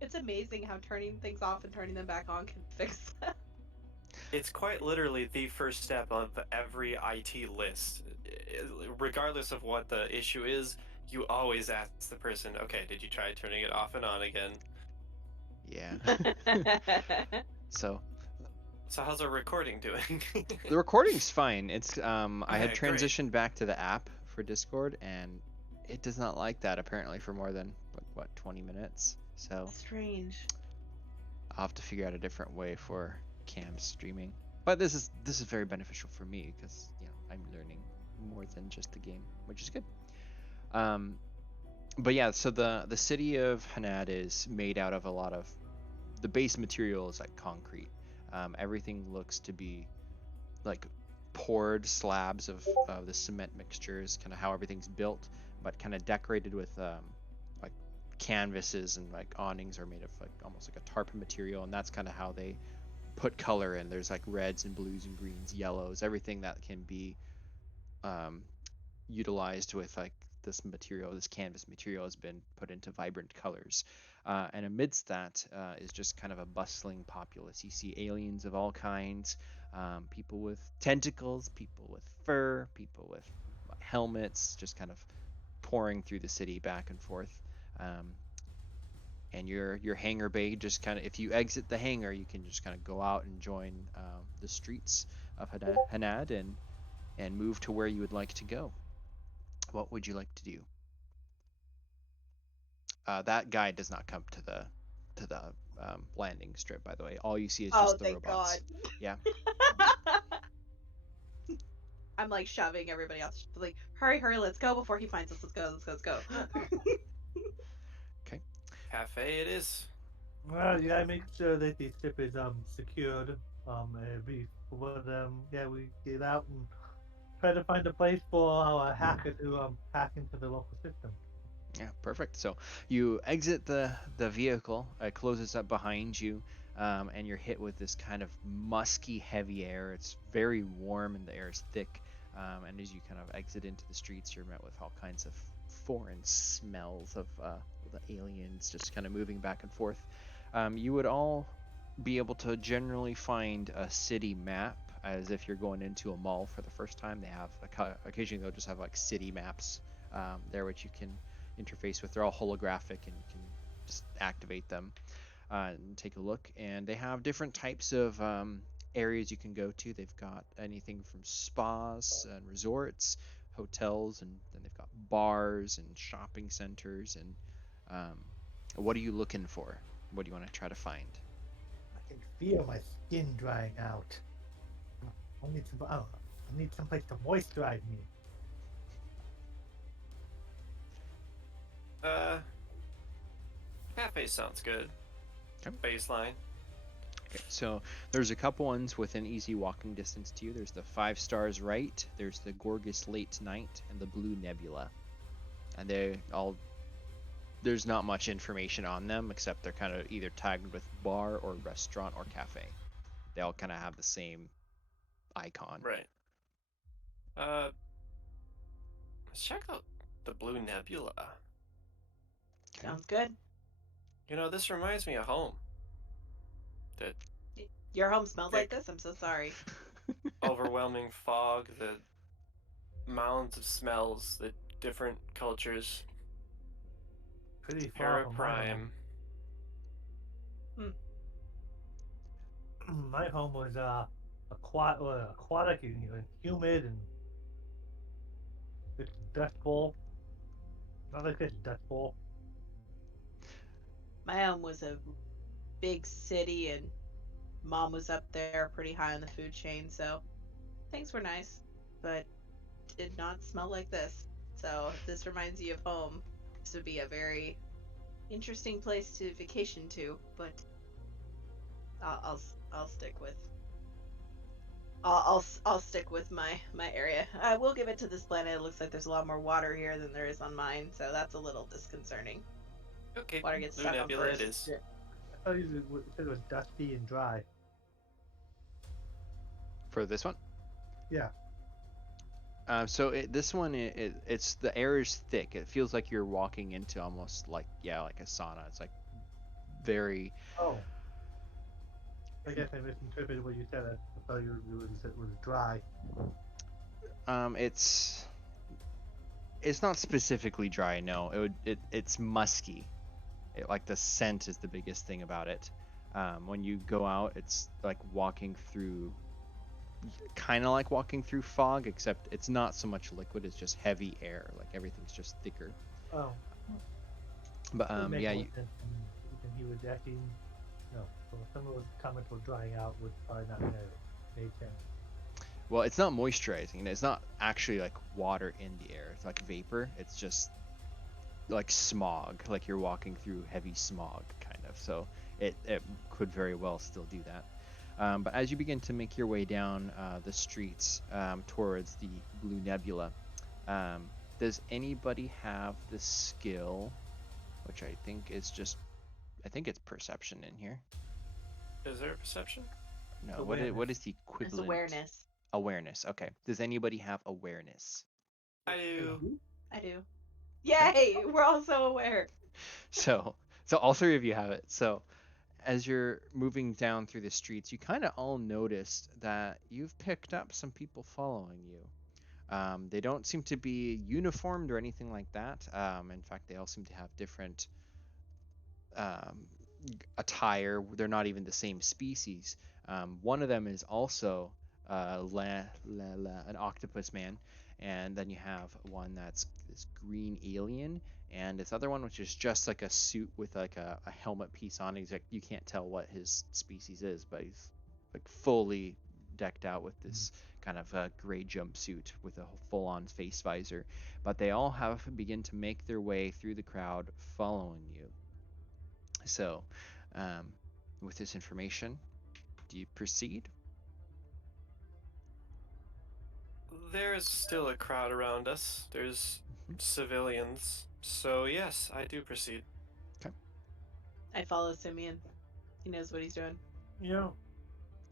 It's amazing how turning things off and turning them back on can fix that. It's quite literally the first step of every IT list. Regardless of what the issue is, you always ask the person, okay, did you try turning it off and on again? Yeah. So how's our recording doing? the recording's fine. It's I had Okay, great. transitioned back to the app for Discord, and it does not like that apparently for more than like, what, 20 minutes. So Strange. I'll have to figure out a different way for cam streaming. But this is very beneficial for me because I'm learning more than just the game, which is good. But yeah, so the city of Hanad is made out of a lot of the base material is like concrete. Everything looks to be like poured slabs of the cement mixtures, kind of how everything's built, but kind of decorated with like canvases and like awnings are made of like almost like a tarp material, and that's kind of how they put color in. There's like reds and blues and greens, yellows, everything that can be utilized with like this canvas material has been put into vibrant colors. And amidst that is just kind of a bustling populace. You see aliens of all kinds, people with tentacles, people with fur, people with helmets, just kind of pouring through the city back and forth. And your hangar bay just kind of, if you exit the hangar, you can just kind of go out and join the streets of Hanad and move to where you would like to go. What would you like to do? That guide does not come to the landing strip, by the way. All you see is just the thank robots. God. Yeah. I'm like shoving everybody else. Like, hurry, let's go before he finds us. Let's go. Okay. Cafe it is. Well, you gotta make sure that the ship is secured. Before we get out and try to find a place for our hacker to hack into the local system. Yeah, perfect. So you exit the vehicle, it closes up behind you, and you're hit with this kind of musky, heavy air. It's very warm and the air is thick. And as you kind of exit into the streets, you're met with all kinds of foreign smells of the aliens just kind of moving back and forth. You would all be able to generally find a city map as if you're going into a mall for the first time. They have occasionally they'll just have like city maps there which you can interface with. They're all holographic and you can just activate them and take a look. And they have different types of areas you can go to. They've got anything from spas and resorts, hotels, and then they've got bars and shopping centers. And what are you looking for? What do you want to try to find? I can feel my skin drying out. I need some. I need someplace to moisturize me. Cafe sounds good. Okay. Baseline. Okay, so there's a couple ones within easy walking distance to you. There's the 5 Stars Right, there's the Gorgas Late Night, and the Blue Nebula. And they all, there's not much information on them except they're kind of either tagged with bar or restaurant or cafe. They all kind of have the same icon. Right. Let's check out the Blue Nebula. Sounds good. You know, this reminds me of home. That Your home smelled like Thick. this? I'm so sorry. overwhelming fog, the mounds of smells, the different cultures. Pretty far Era from Prime. my home was aquatic and humid and it's dust bowl. Not like this dust bowl. My home was a big city, and Mom was up there pretty high on the food chain, so things were nice, but did not smell like this. So if this reminds you of home, this would be a very interesting place to vacation to. But I'll stick with I'll stick with my area. I will give it to this planet. It looks like there's a lot more water here than there is on mine, so that's a little disconcerting. Okay, Water gets Blue stuck on Nebula first. it is. Yeah. I thought you said it was dusty and dry. For this one? Yeah. So this one, it's the air is thick. It feels like you're walking into almost like like a sauna. It's like very. Oh. I guess I misinterpreted what you said. I thought you said it was dry. It's not specifically dry. No, it's musky. Like the scent is the biggest thing about it. When you go out, it's like walking through. Kind of like walking through fog, except it's not so much liquid. It's just heavy air. Like everything's just thicker. Oh. But Would make yeah, more sense than he was acting. No, so some of those comments were drying out would probably not have made sense. well, it's not moisturizing. It's not actually like water in the air. It's like vapor. It's just like smog. Like you're walking through heavy smog, kind of. So it could very well still do that. But as you begin to make your way down the streets towards the Blue Nebula, does anybody have the skill, which I think is I think it's perception in here. Is there a perception? No, Awareness. what is the It's equivalent? awareness. Awareness. Okay. Does anybody have awareness? I do. I do. Yay! We're all so aware. So all 3 of you have it. So as you're moving down through the streets, you kind of all noticed that you've picked up some people following you. They don't seem to be uniformed or anything like that. In fact, they all seem to have different attire. They're not even the same species. One of them is also an octopus man, and then you have one that's this green alien, and this other one which is just like a suit with like a helmet piece on. He's like, you can't tell what his species is, but he's like fully decked out with this kind of gray jumpsuit with a full-on face visor. But they all have begin to make their way through the crowd following you. So with this information, do you proceed? There's still a crowd around us. There's civilians. So yes, I do proceed. I follow Simeon. He knows what he's doing. You know,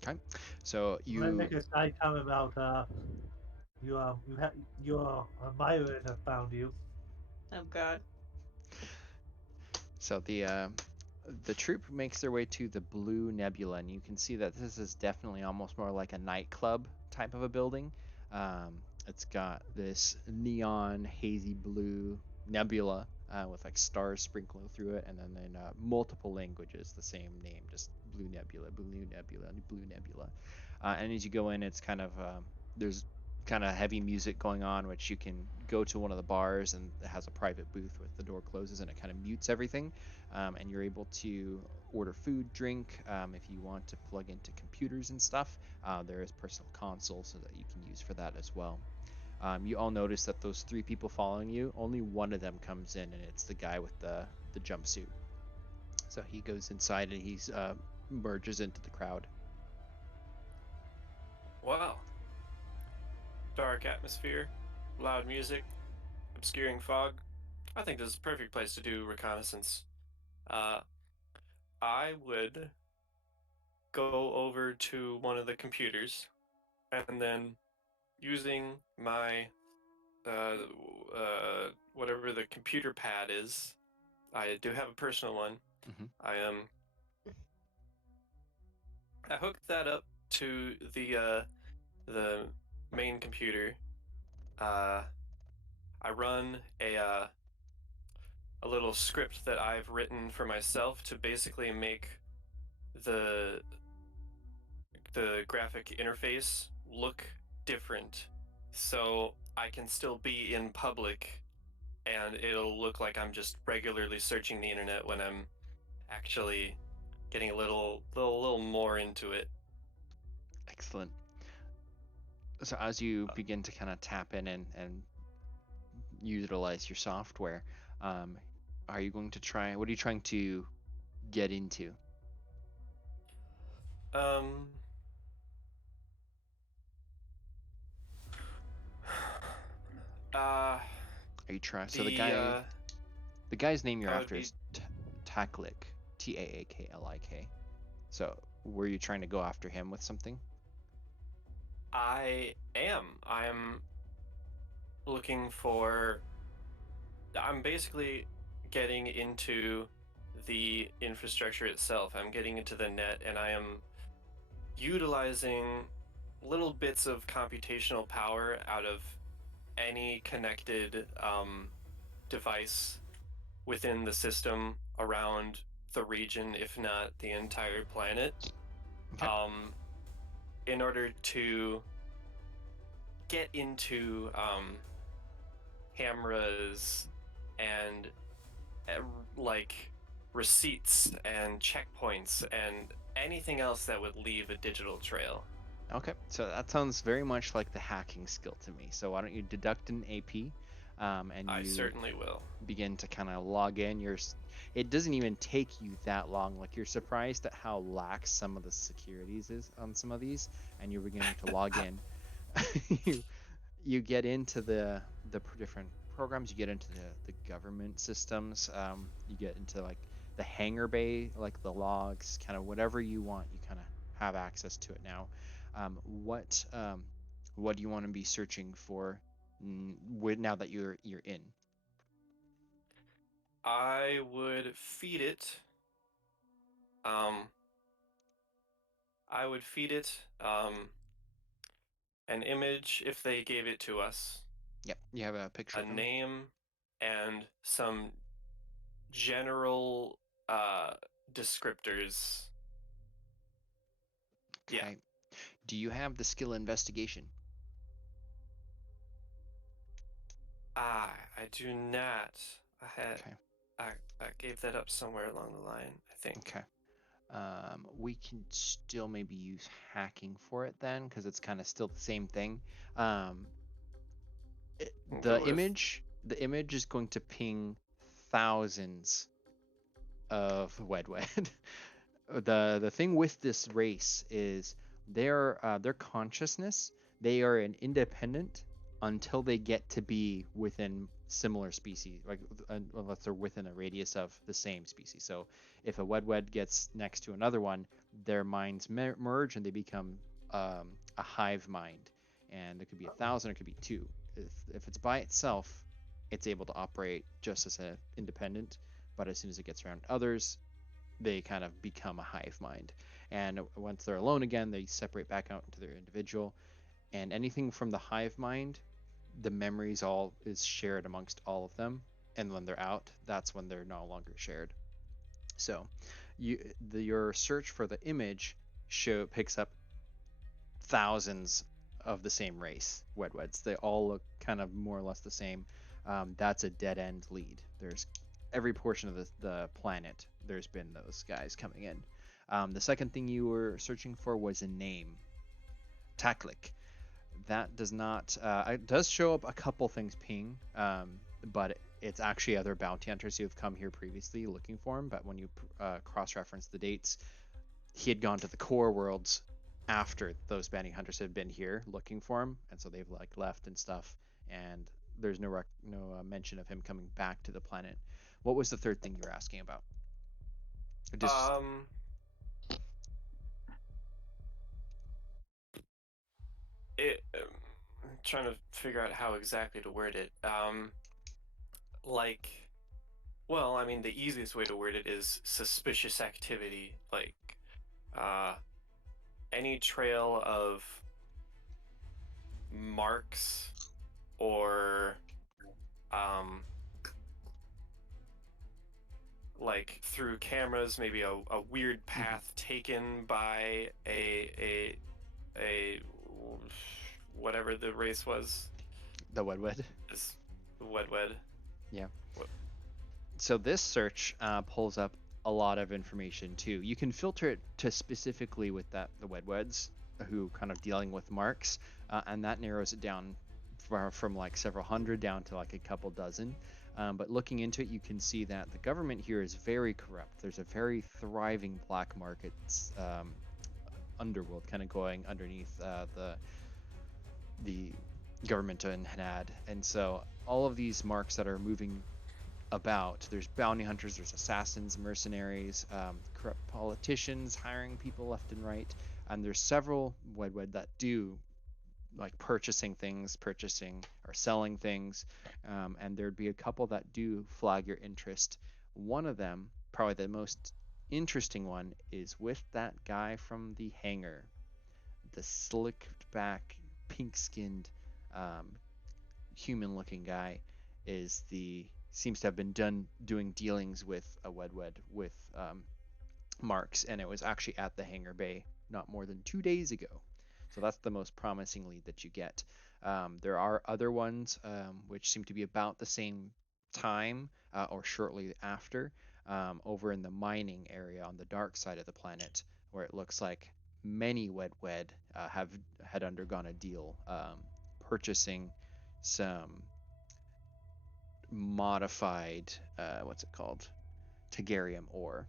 Okay. So I you make a side comment about your admirers have found you. Oh God. So the troop makes their way to the Blue Nebula, and you can see that this is definitely almost more like a nightclub type of a building. It's got this neon hazy blue nebula with like stars sprinkling through it, and then in multiple languages, the same name, just Blue Nebula, Blue Nebula, Blue Nebula. And as you go in, it's kind of there's kind of heavy music going on, which you can go to one of the bars and it has a private booth with the door closes and it kind of mutes everything. And you're able to order food, drink. If you want to plug into computers and stuff, there is personal consoles so that you can use for that as well. You all notice that those three people following you, only one of them comes in, and it's the guy with the jumpsuit. So he goes inside and he's merges into the crowd. Wow. Dark atmosphere, loud music, obscuring fog. I think this is a perfect place to do reconnaissance. Uh, I would go over to one of the computers and then using my whatever the computer pad is. I do have a personal one. Mm-hmm. I hook that up to the main computer. Uh, I run a little script that I've written for myself to basically make the the graphic interface look different, so I can still be in public and it'll look like I'm just regularly searching the internet when I'm actually getting a little more into it. Excellent. So as you begin to kind of tap in and utilize your software, um, are you going to try? What are you trying to get into? Um. Uh. Are you trying? So The the guy's name you're I would after be. is Taklik, Taaklik. So were you trying to go after him with something? I am. I'm looking for. I'm basically getting into the infrastructure itself. I'm getting into the net, and I am utilizing little bits of computational power out of any connected device within the system around the region, if not the entire planet, Okay. in order to get into cameras and like receipts and checkpoints and anything else that would leave a digital trail. Okay, so that sounds very much like the hacking skill to me. So why don't you deduct an AP, and I you certainly will. begin to kind of log in. It doesn't even take you that long. Like you're surprised at how lax some of the securities is on some of these, and you're beginning to log in. you you get into the different programs. You get into the government systems. You get into like the hangar bay, like the logs, kind of whatever you want. You kind of have access to it now. Um, what um, what do you want to be searching for now that you're in? I would feed it. Um, I would feed it an image if they gave it to us, Yep, you have a picture a of him. name, and some general descriptors. Yeah. Okay. Do you have the skill investigation? I do not. I had Okay. I gave that up somewhere along the line, I think. Okay. We can still maybe use hacking for it then, because it's kind of still the same thing. Um, We'll the go with image is going to ping thousands of Wedwed. The thing with this race is their consciousness, they are an independent until they get to be within similar species, like unless they're within a radius of the same species. So if a Wedwed gets next to another one, their minds merge and they become a hive mind, and it could be 1,000, it could be two. If it's by itself, it's able to operate just as an independent, but as soon as it gets around others, they kind of become a hive mind. And once they're alone again, they separate back out into their individual. And anything from the hive mind, the memories all is shared amongst all of them. And when they're out, that's when they're no longer shared. So, your search for the image picks up thousands of the same race, Wedweds. They all look kind of more or less the same. That's a dead end lead. There's every portion of the planet, there's been those guys coming in. The second thing you were searching for was a name, Taklik. That does not, it does show up a couple things ping, but it's actually other bounty hunters who have come here previously looking for him. But when you cross-reference the dates, he had gone to the core worlds after those bounty hunters have been here looking for him, and so they've like left and stuff. And there's no mention of him coming back to the planet. What was the third thing you were asking about? I'm trying to figure out how exactly to word it. Like, well, I mean, the easiest way to word it is suspicious activity. Like, any trail of marks or, like through cameras, maybe a weird path taken by a whatever the race was. The Wedwed. This Wedwed. Yeah. What? So this search pulls up a lot of information too. You can filter it to specifically with the Wedweds who kind of dealing with marks, and that narrows it down from like several hundred down to like a couple dozen. But looking into it, you can see that the government here is very corrupt. There's a very thriving black market underworld kind of going underneath the government in Hanad. And so all of these marks that are moving about, there's bounty hunters, there's assassins, mercenaries, corrupt politicians hiring people left and right, and there's several Wedwed that do like purchasing or selling things, and there'd be a couple that do flag your interest. One of them, probably the most interesting one, is with that guy from the hangar, the slicked back, pink skinned, human looking guy seems to have been doing dealings with a Wedwed with marks, and it was actually at the hangar bay not more than 2 days ago. So that's the most promising lead that you get. There are other ones which seem to be about the same time or shortly after, over in the mining area on the dark side of the planet, where it looks like many Wedwed had undergone a deal, purchasing some modified, what's it called, Tegarium ore.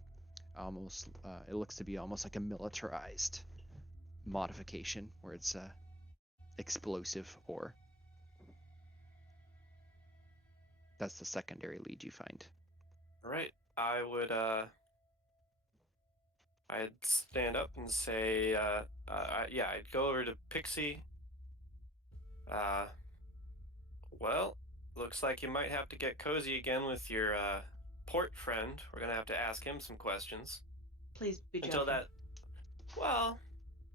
Almost, it looks to be almost like a militarized modification where it's explosive ore. That's the secondary lead you find. All right, I'd stand up and say, yeah, I'd go over to Pixie. Well, looks like you might have to get cozy again with your port friend. We're gonna have to ask him some questions. Please be joking. Until that, well,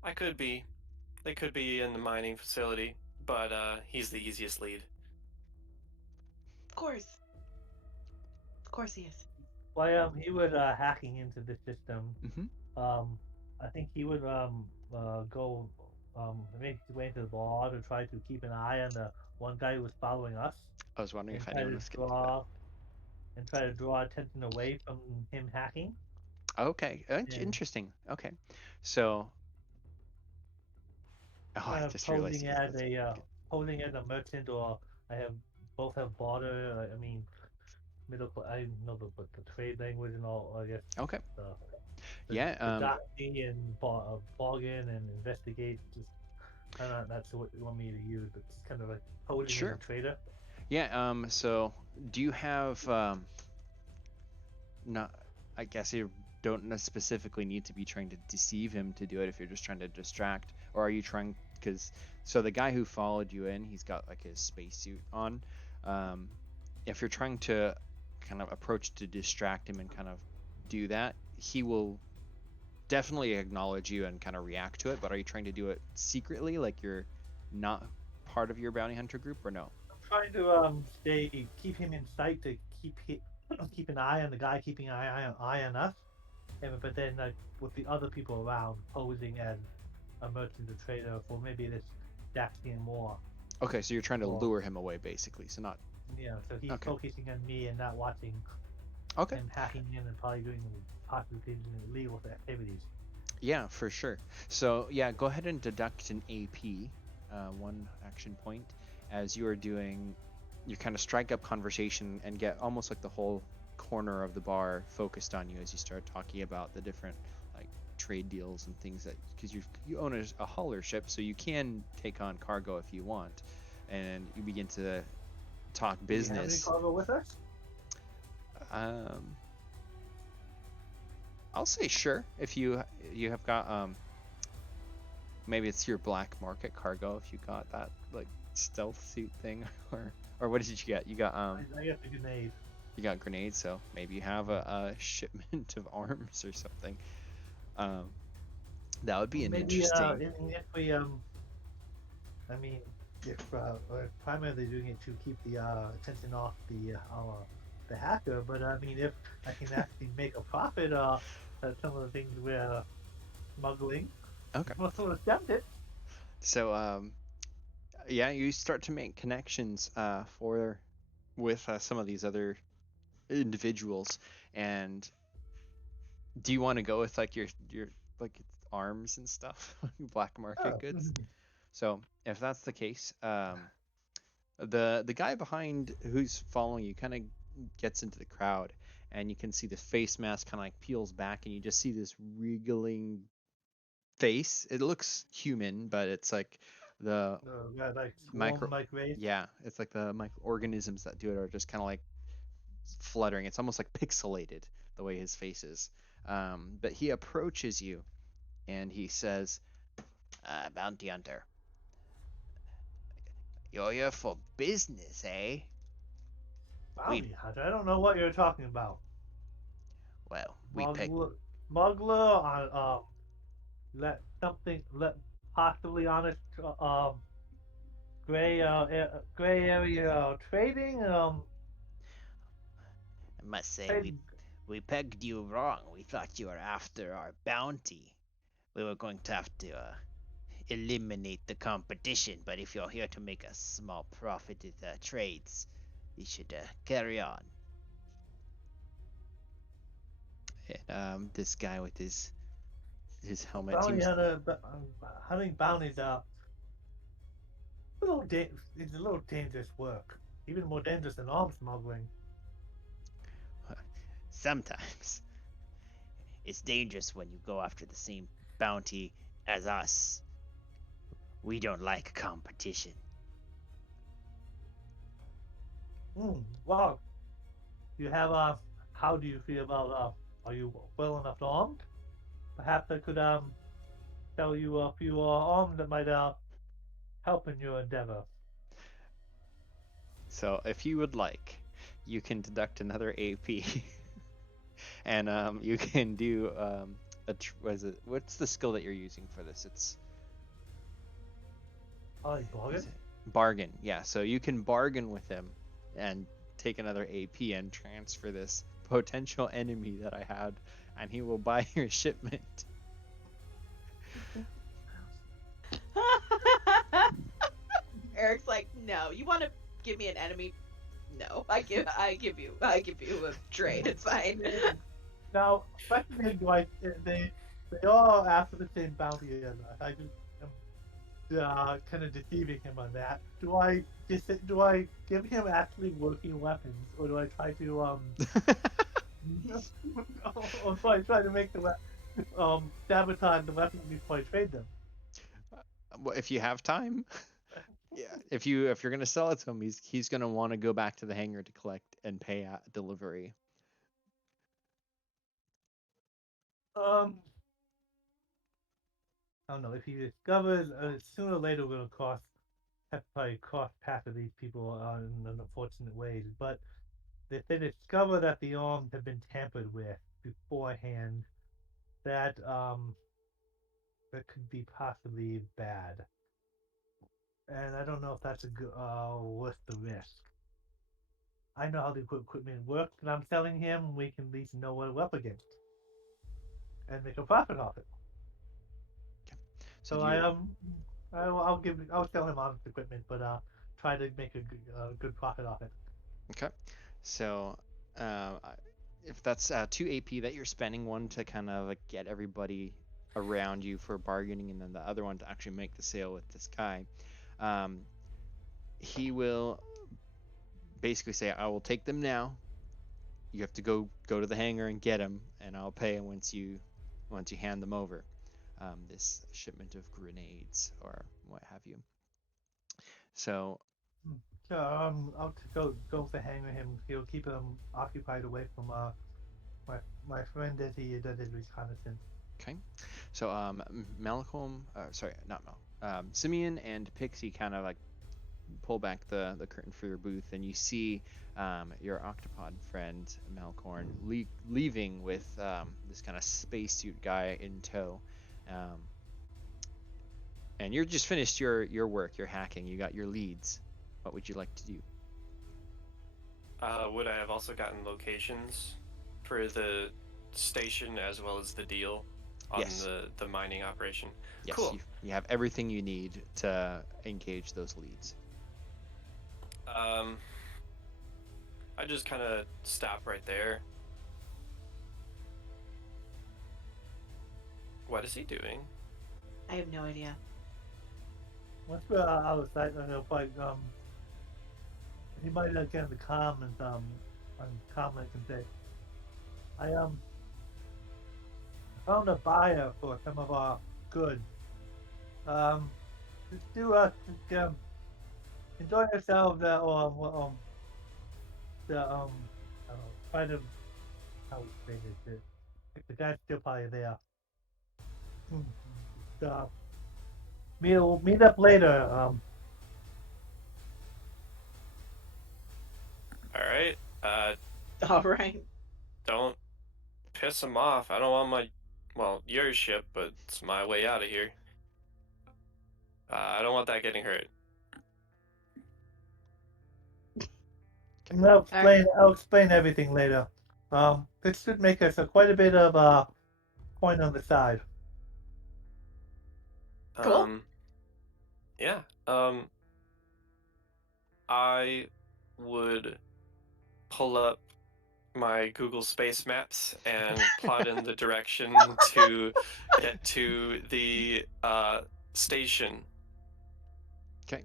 I could be. They could be in the mining facility, but he's the easiest lead. Of course he is. While he was hacking into the system, Mm-hmm. I think he would go make his way into the bar to try to keep an eye on the one guy who was following us. I was wondering and if try anyone to was going to do that. and try to draw attention away from him hacking. Okay, interesting. Okay, so I just realized posing as a merchant, or both have border. I mean, I know the trade language and all. I guess. Okay. The doxing and bargain and investigate. Just kind of that's what you want me to use. It's kind of like posing as a trader. Yeah. So do you have not? I guess you don't specifically need to be trying to deceive him to do it if you're just trying to distract, or are you trying? Because so the guy who followed you in, he's got like his spacesuit on, if you're trying to kind of approach to distract him and kind of do that, he will definitely acknowledge you and kind of react to it. But are you trying to do it secretly, like you're not part of your bounty hunter group, or no? I'm trying to keep him in sight to keep an eye on the guy, keeping an eye on us, but then with the other people around posing as a merchant or trader for maybe this Daxian war. Okay, so you're trying to lure him away, basically. So not. Yeah, so he's Okay. focusing on me and not watching. Okay. And hacking in and probably doing possibly illegal activities. Yeah, for sure. So yeah, go ahead and deduct an AP, one action point, as you are doing. You kind of strike up conversation and get almost like the whole corner of the bar focused on you as you start talking about the different like trade deals and things that, because you own a hauler ship, so you can take on cargo if you want, and you begin to talk business. Do you have any cargo with us? I'll say sure if you have got maybe it's your black market cargo if you got that like stealth suit thing or what did you get? You got I got the grenade. You got grenades, so maybe you have a shipment of arms or something. That would be an interesting. If we I mean, if we're primarily doing it to keep the attention off the hacker, but I mean, if I can actually make a profit at some of the things we're smuggling, Okay. we'll sort of attempt it. So yeah, you start to make connections with some of these other individuals, and do you want to go with like your like arms and stuff, black market goods? So if that's the case, the guy behind who's following you kind of gets into the crowd, and you can see the face mask kind of like peels back, and you just see this wriggling face. It looks human, but it's like the like micro. microwave. Yeah, it's like the microorganisms that do it are just kind of like fluttering. It's almost like pixelated the way his face is. But he approaches you, and he says, "Bounty hunter, you're here for business, eh?" Bounty hunter. I don't know what you're talking about. Well, we picked. Smuggler on let possibly honest gray area trading I must say, we pegged you wrong. We thought you were after our bounty. We were going to have to eliminate the competition, but if you're here to make a small profit in the trades, you should carry on. And this guy with his helmet bounty seems. hunting bounties it's a little dangerous work. Even more dangerous than arms smuggling. Sometimes it's dangerous when you go after the same bounty as us. We don't like competition. Wow. You have how do you feel about are you well enough armed? Perhaps I could tell you a few arms that might help in your endeavor. So if you would like, you can deduct another AP, and you can do what's the skill that you're using for this? It's bargain. Bargain, yeah. So you can bargain with him and take another AP and transfer this potential enemy that I had, and he will buy your shipment. Eric's like, no, you want to give me an enemy? No, I give you a trade. It's fine. Now, question is, they all after the same bounty, and I just am kind of deceiving him on that. Do I give him actually working weapons, or do I try to or do I try to make the sabotage the weapons before I trade them? Well, if you have time. Yeah, if you're gonna sell it to him, he's gonna want to go back to the hangar to collect and pay at delivery. I don't know if he discovers sooner or later we're gonna have to probably cross paths with these people in unfortunate ways. But they discover that the arms have been tampered with beforehand, that that could be possibly bad. And I don't know if that's a good worth the risk. I know how the equipment works, and I'm telling him we can at least know what we're up against and make a profit off it. So So do you? I'll tell him honest equipment, but try to make a good profit off it. Okay. So, if that's 2 AP that you're spending, one to kind of like get everybody around you for bargaining, and then the other one to actually make the sale with this guy, um, he will basically say, "I will take them now. You have to go to the hangar and get them, and I'll pay once you hand them over." This shipment of grenades or what have you. So, So I'll go for hanging him. He'll keep him occupied away from my my friend that he does his reconnaissance. okay. So Malcolm, sorry, not Mal. Simeon and Pixie kind of like pull back the curtain for your booth, and you see your octopod friend Malcorn leaving with this kind of spacesuit guy in tow. Um, and you're just finished your work, your hacking. You got your leads. What would you like to do? Would I have also gotten locations for the station as well as the deal on Yes. the mining operation? Yes, Cool. you have everything you need to engage those leads. I just kind of stop right there. What is he doing? I have no idea. Once we're outside, he'll probably he might get in the comments on comments and say, I found a buyer for some of our goods. Just do enjoy yourselves try to how we say this. The guy's still probably there. Uh, we'll meet up later. All right. All right. Don't piss him off. I don't want your ship, but it's my way out of here. I don't want that getting hurt. And I'll explain everything later. This should make us quite a bit of point on the side. Cool. Yeah. I would pull up my Google Space Maps and plot in the direction to get to the station. Okay.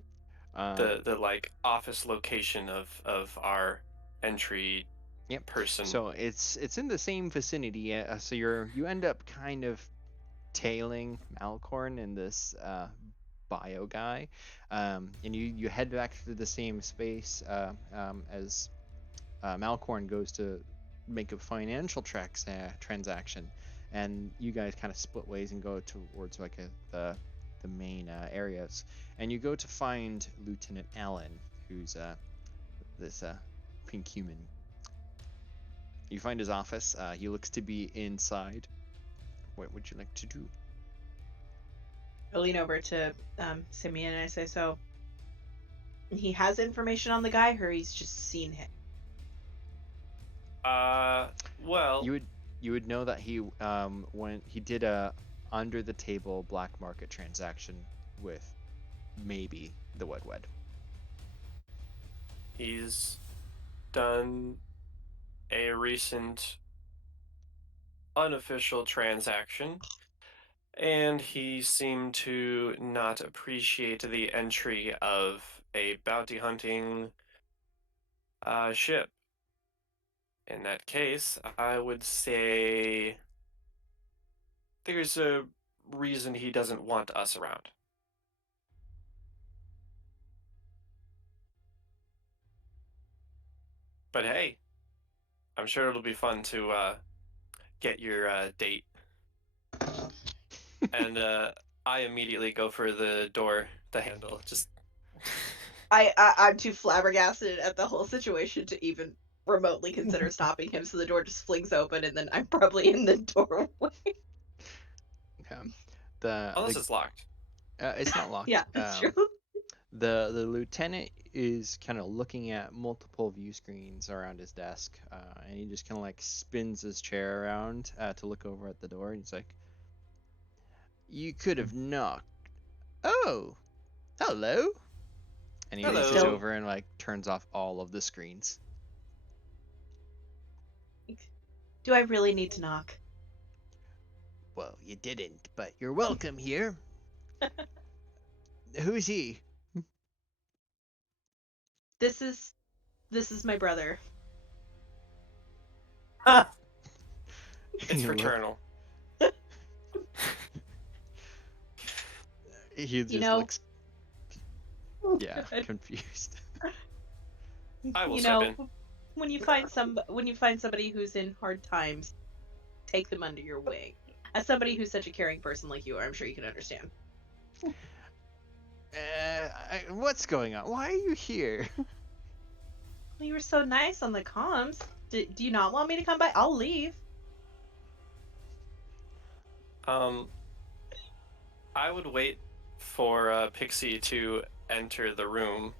The like office location of our entry Yep. person. So it's in the same vicinity. So you end up kind of tailing Malcorn and this bio guy, and you head back through the same space as Malcorn goes to make a financial transaction, and you guys kind of split ways and go towards like the main areas, and you go to find Lieutenant Allen, who's this pink human. You find his office. He looks to be inside. What would you like to do? I lean over to Simeon and I say, so he has information on the guy, or he's just seen him? Well, You would know that he when he did a under the table black market transaction with maybe the Wed. he's done a recent unofficial transaction, and he seemed to not appreciate the entry of a bounty hunting ship. In that case, I would say there's a reason he doesn't want us around. But hey, I'm sure it'll be fun to get your date. And I immediately go for the door, the handle. Just I'm too flabbergasted at the whole situation to even remotely consider stopping him, so the door just flings open, and then I'm probably in the doorway. Unless it's locked. It's not locked. Yeah, that's true. The lieutenant is kind of looking at multiple view screens around his desk, and he just kind of like spins his chair around to look over at the door. And he's like, "You could have knocked. Oh, hello." And he reaches Hello. over and like turns off all of the screens. Do I really need to knock? Well, you didn't, but you're welcome here. Who's he? This is my brother. It's You look- fraternal. He just know- looks, yeah, confused. I will You step know, in. when you find somebody who's in hard times, take them under your wing. As somebody who's such a caring person like you are, I'm sure you can understand. What's going on? Why are you here? Well, you were so nice on the comms. Do you not want me to come by? I'll leave. I would wait for Pixie to enter the room,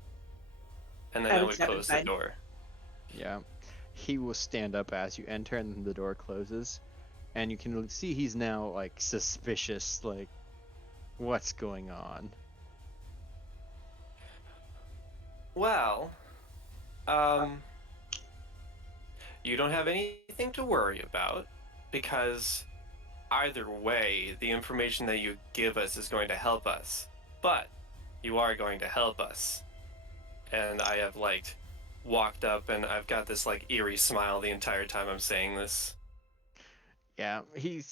and then I I would would step close the inside. door. Yeah. He will stand up as you enter and then the door closes. And you can see he's now like suspicious, like, what's going on? Well, you don't have anything to worry about, because either way, the information that you give us is going to help us. But you are going to help us. And I have, like, walked up and I've got this, like, eerie smile the entire time I'm saying this. Yeah, he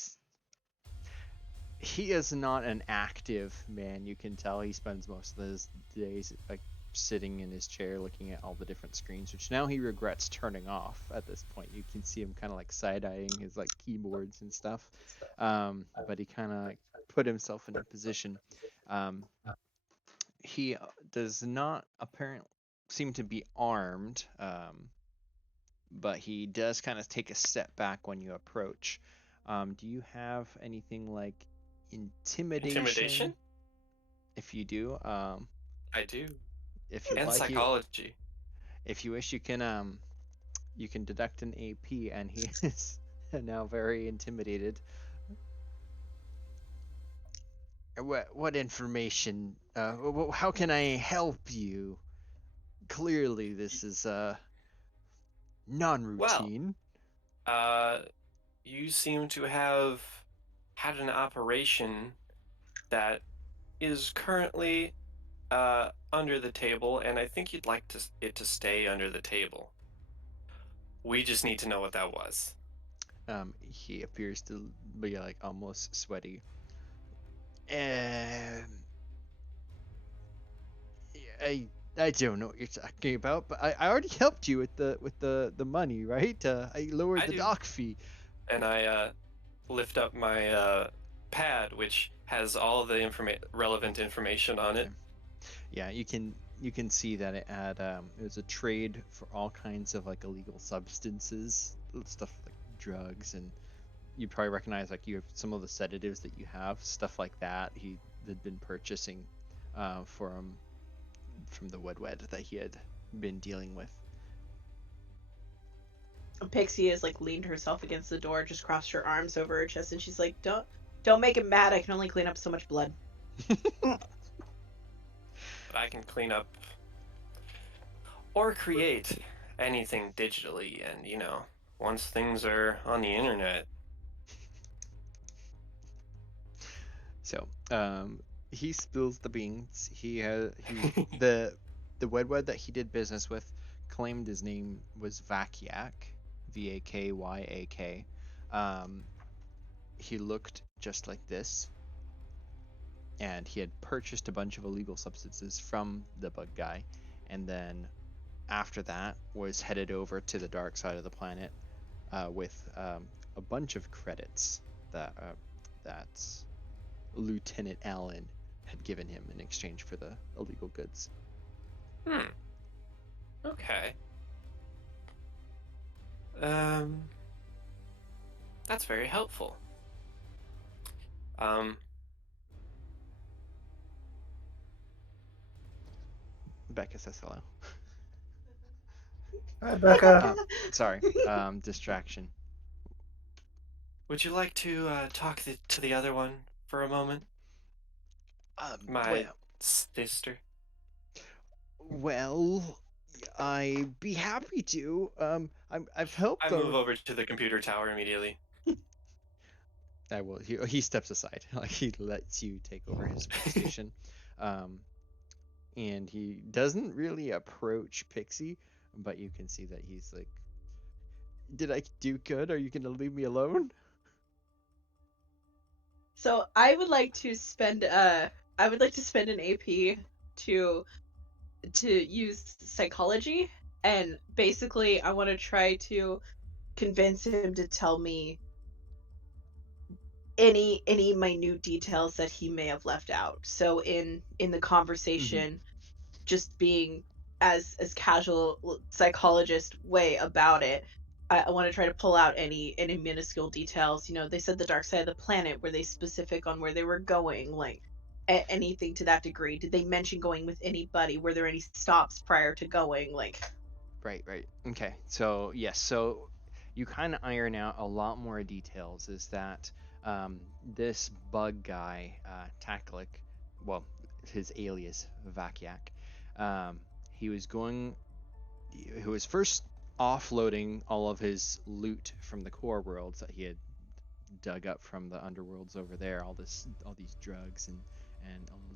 is not an active man. You can tell he spends most of his days like sitting in his chair looking at all the different screens, which now he regrets turning off at this point. You can see him kind of like side-eyeing his like keyboards and stuff. But he kind of like put himself in a position. He does not apparently seem to be armed, but he does kind of take a step back when you approach. Do you have anything like intimidation? Intimidation? If you do, I do. if you And like, psychology. if you wish, you can deduct an AP, and he is now very intimidated. What information? How can I help you? Clearly, this is non-routine. You seem to have had an operation that is currently under the table, and I think you'd like it to stay under the table. We just need to know what that was. He appears to be like almost sweaty. I don't know what you're talking about, but I already helped you with the money, right? I lowered the dock fee. And I lift up my pad, which has all the relevant information on it. Yeah, you can see that it had it was a trade for all kinds of like illegal substances, stuff like drugs, and you probably recognize like you have some of the sedatives that you have, stuff like that. He had been purchasing from the Wedwed that he had been dealing with. Pixie has like leaned herself against the door, just crossed her arms over her chest, and she's like, "Don't make him mad. I can only clean up so much blood." But I can clean up or create anything digitally, and once things are on the internet. So, he spills the beans. The Wedwed that he did business with claimed his name was Vakyak, Vakyak. He looked just like this, and he had purchased a bunch of illegal substances from the bug guy, and then after that was headed over to the dark side of the planet with a bunch of credits that Lieutenant Allen had given him in exchange for the illegal goods. Okay. That's very helpful. Um, Becca says hello. Hi, Becca. Sorry, distraction. would you like to talk to the other one for a moment? My Well, sister. well, I'd be happy to. I've helped I our. move over to the computer tower immediately. I will. He steps aside. Like he lets you take over his workstation, um, and he doesn't really approach Pixie, but you can see that he's like, "Did I do good? Are you gonna leave me alone?" So I would like to spend an AP to use psychology, and basically I want to try to convince him to tell me any minute details that he may have left out. So in the Mm-hmm. conversation, just being as casual psychologist way about it, I want to try to pull out any minuscule details. You know, they said the dark side of the planet. Were they specific on where they were going? Like anything to that degree? Did they mention going with anybody? Were there any stops prior to going? Like, Right, right. Okay. So, yes. So you kind of iron out a lot more details. Is that this bug guy, Taklik, well, his alias, Vakyak, um, he was going, he was first offloading all of his loot from the core worlds that he had dug up from the underworlds over there, all these drugs and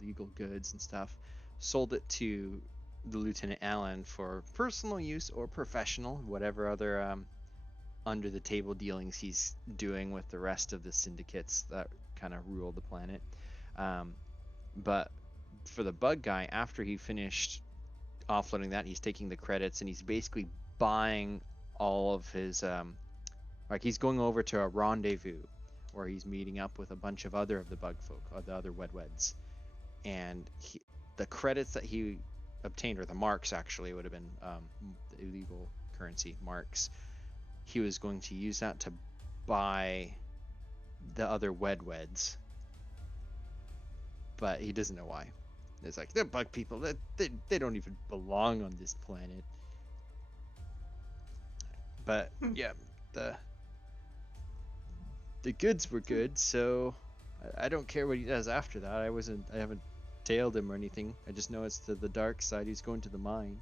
illegal goods and stuff, sold it to the Lieutenant Allen for personal use or professional, whatever other under the table dealings he's doing with the rest of the syndicates that kind of rule the planet. Um, but for the bug guy, after he finished offloading that, he's taking the credits and he's basically buying all of his like he's going over to a rendezvous where he's meeting up with a bunch of the bug folk, or the other Wedweds, and the credits that he obtained, or the marks actually, would have been the illegal currency marks. He was going to use that to buy the other Wedweds, but he doesn't know why. It's like they're bug people. They don't even belong on this planet. But yeah, the the goods were good, so I don't care what he does after that. I haven't tailed him or anything. I just know it's to the dark side. He's going to the mine.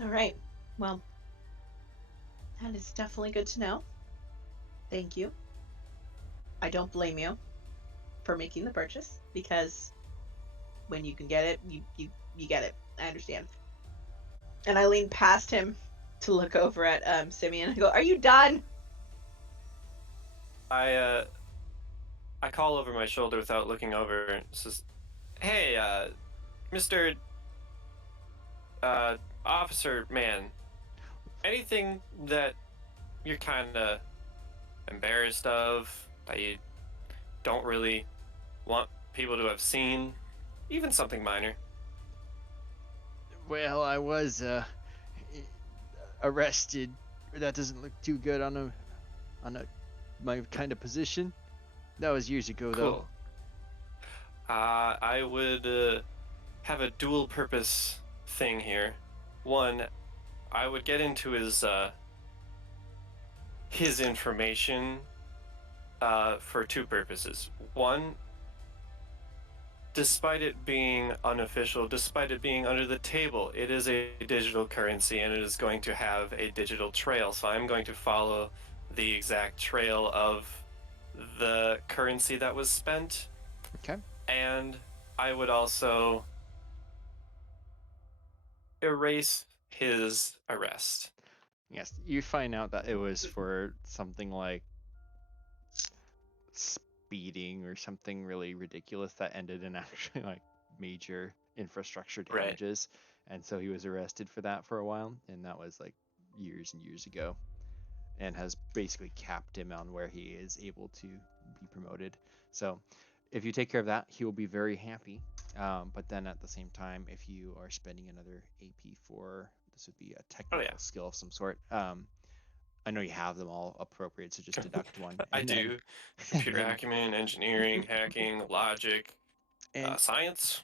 all right, well, that is definitely good to know. Thank you. I don't blame you for making the purchase, because when you can get it, you get it. I understand. And I lean past him to look over at Simeon and I go, "Are you done?" I I call over my shoulder without looking over and says, "Hey, Mr. Officer man, anything that you're kind of embarrassed of, that you don't really want people to have seen, even something minor?" Well, I was arrested. That doesn't look too good on a my kind of position. That was years ago, though. Cool. I would have a dual purpose thing here. One, I would get into his information for two purposes. One, despite it being unofficial, despite it being under the table, it is a digital currency and it is going to have a digital trail. So I'm going to follow the exact trail of the currency that was spent. Okay. And I would also erase his arrest. Yes, you find out that it was for something like speeding or something really ridiculous that ended in actually like major infrastructure Right. damages, and so he was arrested for that for a while, and that was like years and years ago, and has basically capped him on where he is able to be promoted. So if you take care of that, he will be very happy. But then at the same time, if you are spending another AP for the This would be a technical skill of some sort. I know you have them all appropriate, so just deduct one. I do. Computer acumen, engineering, hacking, logic, And science.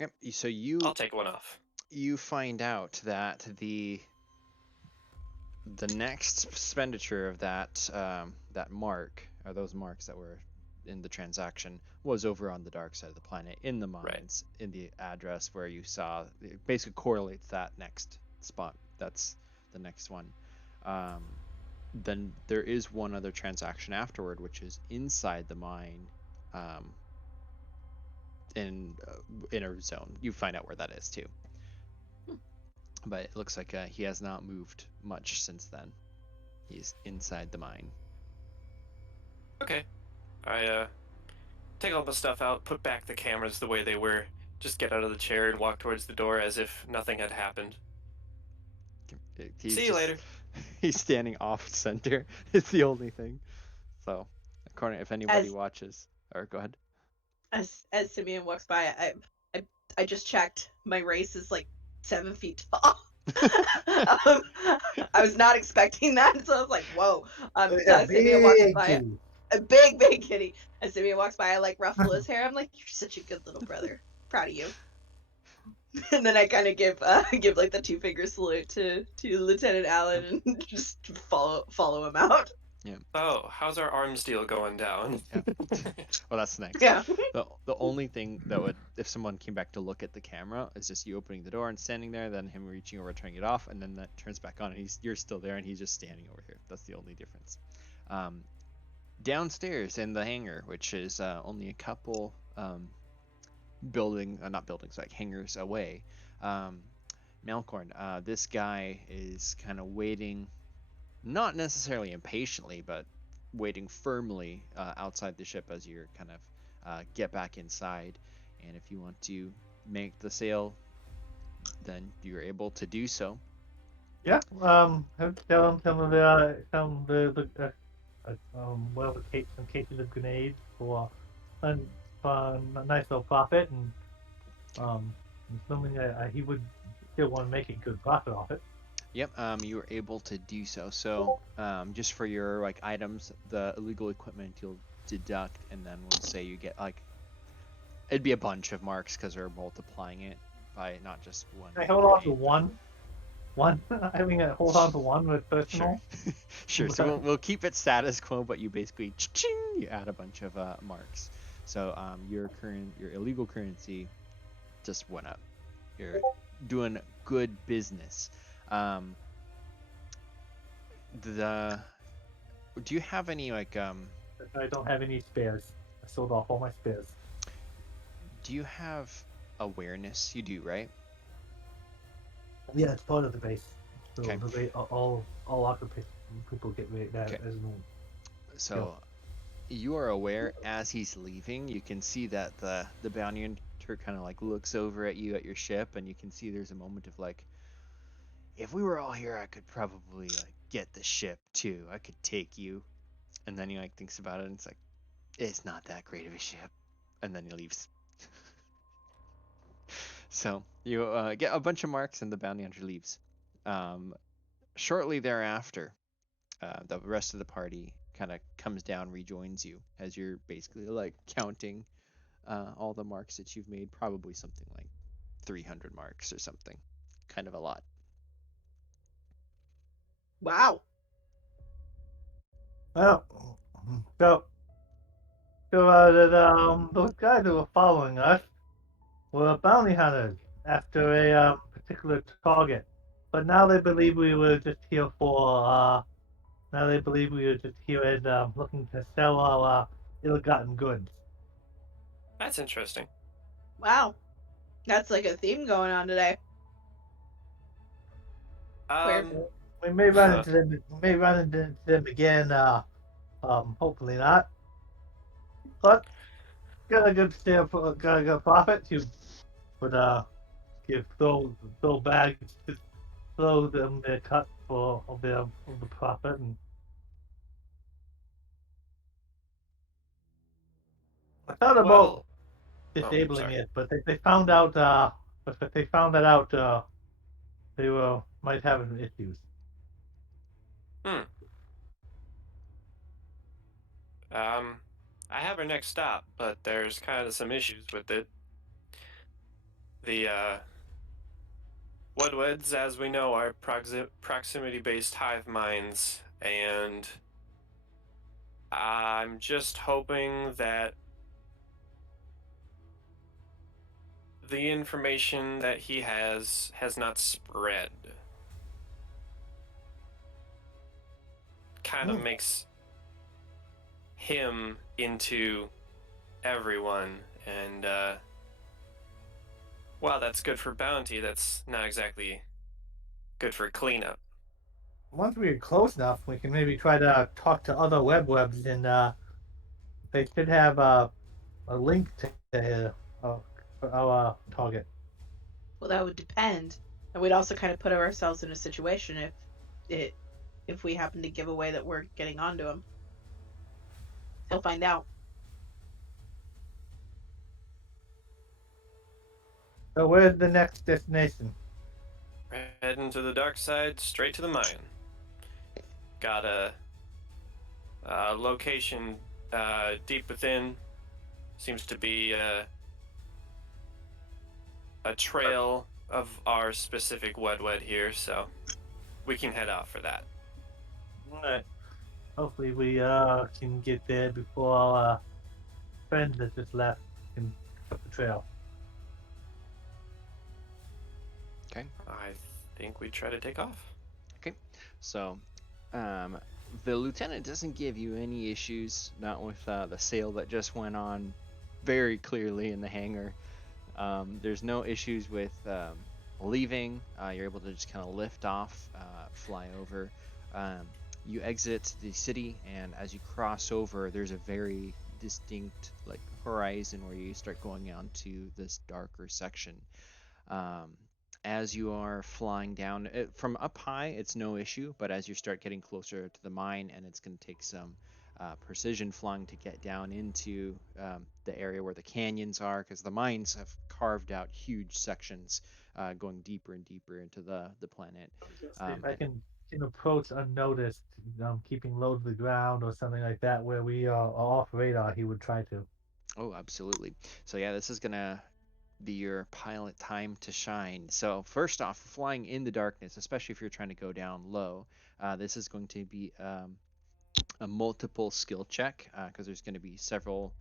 yep. So I'll take one off. you find out that the next expenditure of that mark, or those marks that were in the transaction, was over on the dark side of the planet in the mines, in the address where you saw. It basically correlates that next spot. That's the next one. Then there is one other transaction afterward, which is inside the mine, in inner zone. You find out where that is too. But it looks like he has not moved much since then. He's inside the mine. Okay. I take all the stuff out, put back the cameras the way they were, just get out of the chair and walk towards the door as if nothing had happened. See you later. He's standing off center. It's the only thing. So, according, if anybody watches, or go ahead. As Simeon walks by, I just checked. My race is like 7 feet tall. I was not expecting that, so I was like, "Whoa!" Simeon walks by, a big kitty. As Simeon walks by, I like ruffle his hair. I'm like, "You're such a good little brother. Proud of you." And then I kind of give like the 2-finger salute to Lieutenant Allen and just follow him out. Yeah. Oh, how's our arms deal going down? Yeah. Well, that's next. Yeah. The only thing that would, if someone came back to look at the camera, is just you opening the door and standing there, then him reaching over, turning it off, and then that turns back on, and you're still there, and he's just standing over here. That's the only difference. Downstairs in the hangar, which is only a couple hangars away, Melkorn, this guy is kind of waiting. Not necessarily impatiently, but waiting firmly outside the ship as you're kind of get back inside. And if you want to make the sale, then you're able to do so. Yeah. Tell them some cases of grenades for a nice little profit, and assuming he would still want to make a good profit off it. Yep, you were able to do so. So, just for your like items, the illegal equipment you'll deduct, and then we'll say you get like, it'd be a bunch of marks because we're multiplying it by not just one. I hold on to one. I mean, hold on to one with personal. Sure. So we'll keep it status quo, but you basically you add a bunch of marks. So your illegal currency just went up. You're doing good business. Do you have any like I don't have any spares. I sold off all my spares. Do you have awareness? You do, right? Yeah, it's part of the base. So okay. The base, all occupied people get that as well. So you are aware as he's leaving. You can see that the bounty hunter kind of like looks over at you at your ship, and you can see there's a moment of like, if we were all here, I could probably like get the ship too. I could take you. And then he like thinks about it, and it's like, it's not that great of a ship. And then he leaves. So you get a bunch of marks, and the bounty hunter leaves. Shortly thereafter, the rest of the party kind of comes down, rejoins you as you're basically like counting all the marks that you've made. Probably something like 300 marks or something. Kind of a lot. Wow. Well, so those guys that were following us were bounty hunters after a particular target, but now they believe we were just here for as looking to sell our ill-gotten goods. That's interesting. Wow. That's like a theme going on today. We may run into them. We may run into them again. Hopefully not. But got a good profit. You would throw bags, throw them their cut of the profit, and I thought about disabling it, but they found out. They were might have issues. Hmm. I have our next stop, but there's kind of some issues with it. The Woodwoods, as we know, are proximity-based hive minds, and I'm just hoping that the information that he has not spread. Kind of makes him into everyone, and while that's good for bounty, that's not exactly good for cleanup. Once we get close enough, we can maybe try to talk to other webs, and they should have a link to our target. Well, that would depend, and we'd also kind of put ourselves in a situation if we happen to give away that we're getting onto him. He'll find out. So where's the next destination? Heading to the dark side, straight to the mine. Got a location deep within. Seems to be a trail of our specific wed here, so we can head out for that. Alright. Hopefully we can get there before our friends that just left can cut the trail. Okay. I think we try to take off. Okay. So, the lieutenant doesn't give you any issues, not with the sale that just went on very clearly in the hangar. There's no issues with leaving. You're able to just kind of lift off, fly over. You exit the city, and as you cross over, there's a very distinct like horizon where you start going on to this darker section. As you are flying down from up high, it's no issue, but as you start getting closer to the mine, and it's going to take some precision flying to get down into the area where the canyons are, because the mines have carved out huge sections going deeper and deeper into the planet. If I can approach unnoticed, keeping low to the ground or something like that, where we are off radar, he would try to. Oh, absolutely. So yeah, this is gonna be your pilot time to shine. So first off, flying in the darkness, especially if you're trying to go down low, this is going to be a multiple skill check because there's going to be several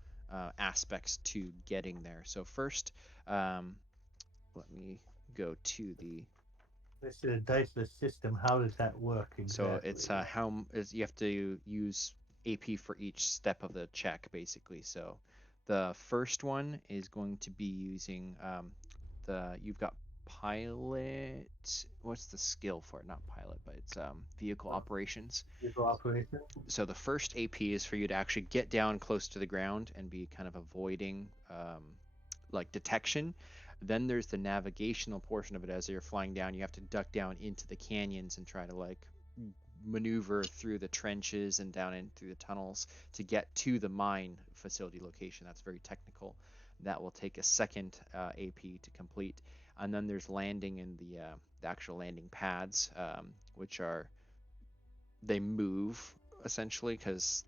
aspects to getting there. So first, let me go to the. This is a diceless system. How does that work exactly? So it's you have to use AP for each step of the check, basically. So the first one is going to be using you've got pilot. What's the skill for it? Not pilot, but it's vehicle operations. Vehicle operation. So the first AP is for you to actually get down close to the ground and be kind of avoiding like detection. Then there's the navigational portion of it. As you're flying down, you have to duck down into the canyons and try to like maneuver through the trenches and down in through the tunnels to get to the mine facility location. That's very technical. That will take a second AP to complete. And then there's landing in the actual landing pads, which are they move essentially because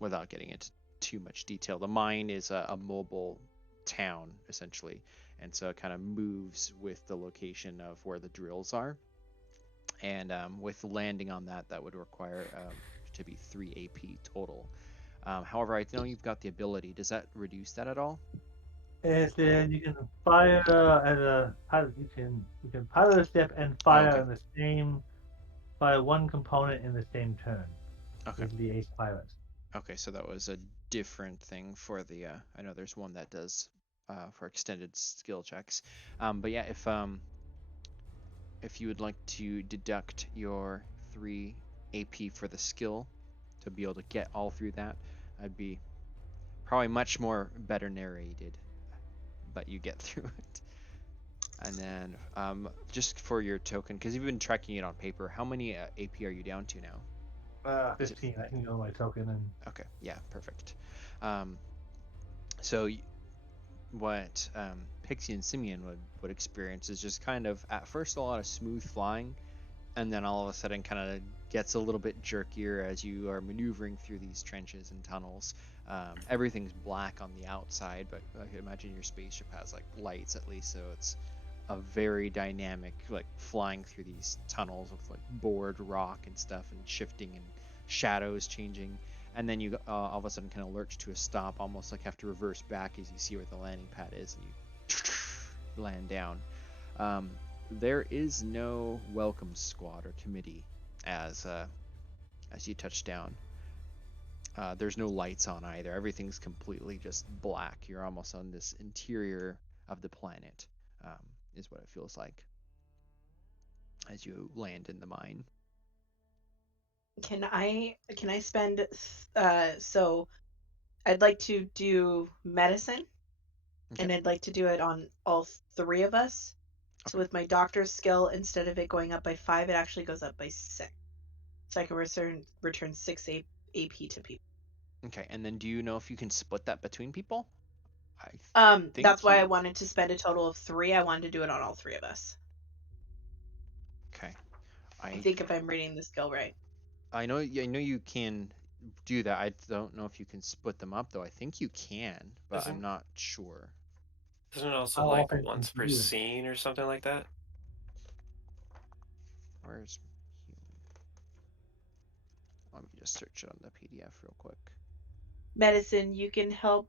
without getting into too much detail, the mine is a mobile town essentially, and so it kind of moves with the location of where the drills are. And with landing on that, that would require to be 3 AP total. However, I know you've got the ability. Does that reduce that at all? And then you can fire at a pilot. You can pilot a step and fire okay. in the same fire one component in the same turn. Okay. With the ace pilot. Okay, so that was a different thing for the. I know there's one that does for extended skill checks. But yeah, if you would like to deduct your 3 AP for the skill to be able to get all through that, I'd be probably much more better narrated, but you get through it. And then just for your token, because you've been tracking it on paper, how many AP are you down to now? 15. I can go my token and. Okay, yeah, perfect. So what Pixie and Simeon would experience is just kind of at first a lot of smooth flying, and then all of a sudden kind of gets a little bit jerkier as you are maneuvering through these trenches and tunnels. Everything's black on the outside, but I can imagine your spaceship has like lights at least, so it's a very dynamic, like flying through these tunnels with like bored rock and stuff and shifting and shadows changing. And then you all of a sudden kind of lurch to a stop, almost like have to reverse back as you see where the landing pad is, and you land down. There is no welcome squad or committee as you touch down. There's no lights on either. Everything's completely just black. You're almost on this interior of the planet, is what it feels like as you land in the mine. Can I spend so I'd like to do medicine, and Okay. I'd like to do it on all three of us. So Okay. with my doctor's skill, instead of it going up by 5, it actually goes up by 6. So I can return 6 AP to people. Okay. And then do you know if you can split that between people? I That's think why I you. wanted to spend a total of 3. I wanted to do it on all 3 of us. Okay. I I think if I'm reading the skill right. I know you can do that. I don't know if you can split them up though. I think you can, but I'm Isn't not sure. isn't it also How like often can once per you do it? scene or something like that? Where's Let me just search it on the PDF real quick. Medicine, you can help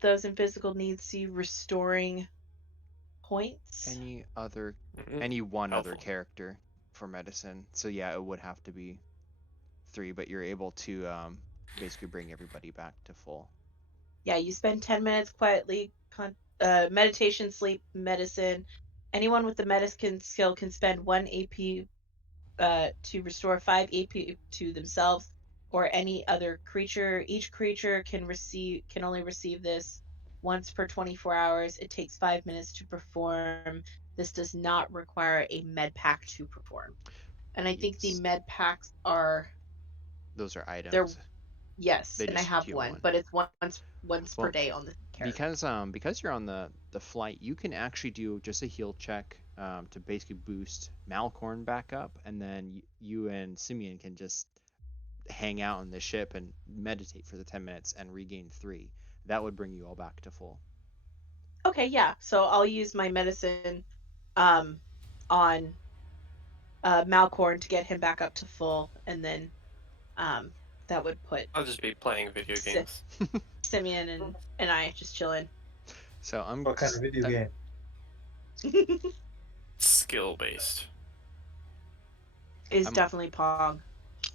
those in physical need see restoring points. Any other, Mm-hmm. any one other Helpful. character for medicine. So yeah, it would have to be 3, but you're able to basically bring everybody back to full. Yeah, you spend 10 minutes quietly meditation, sleep, medicine. Anyone with the medicine skill can spend 1 AP to restore 5 AP to themselves or any other creature. Each creature can only receive this once per 24 hours. It takes 5 minutes to perform. This does not require a med pack to perform. And I think the Yes, med packs are those are they're items. yes, They and I just have heal one, one. but it's once per Well, day on the character. because you're on the flight, you can actually do just a heal check to basically boost Malcorn back up, and then you and Simeon can just hang out on the ship and meditate for the 10 minutes and regain 3. That would bring you all back to full. Okay, yeah. So I'll use my medicine um on Malcorn to get him back up to full, and then um that would put I'll just be playing video Si- games. Simeon and I just chilling. So What kind of video game? Skill based. Is I'm definitely Pong.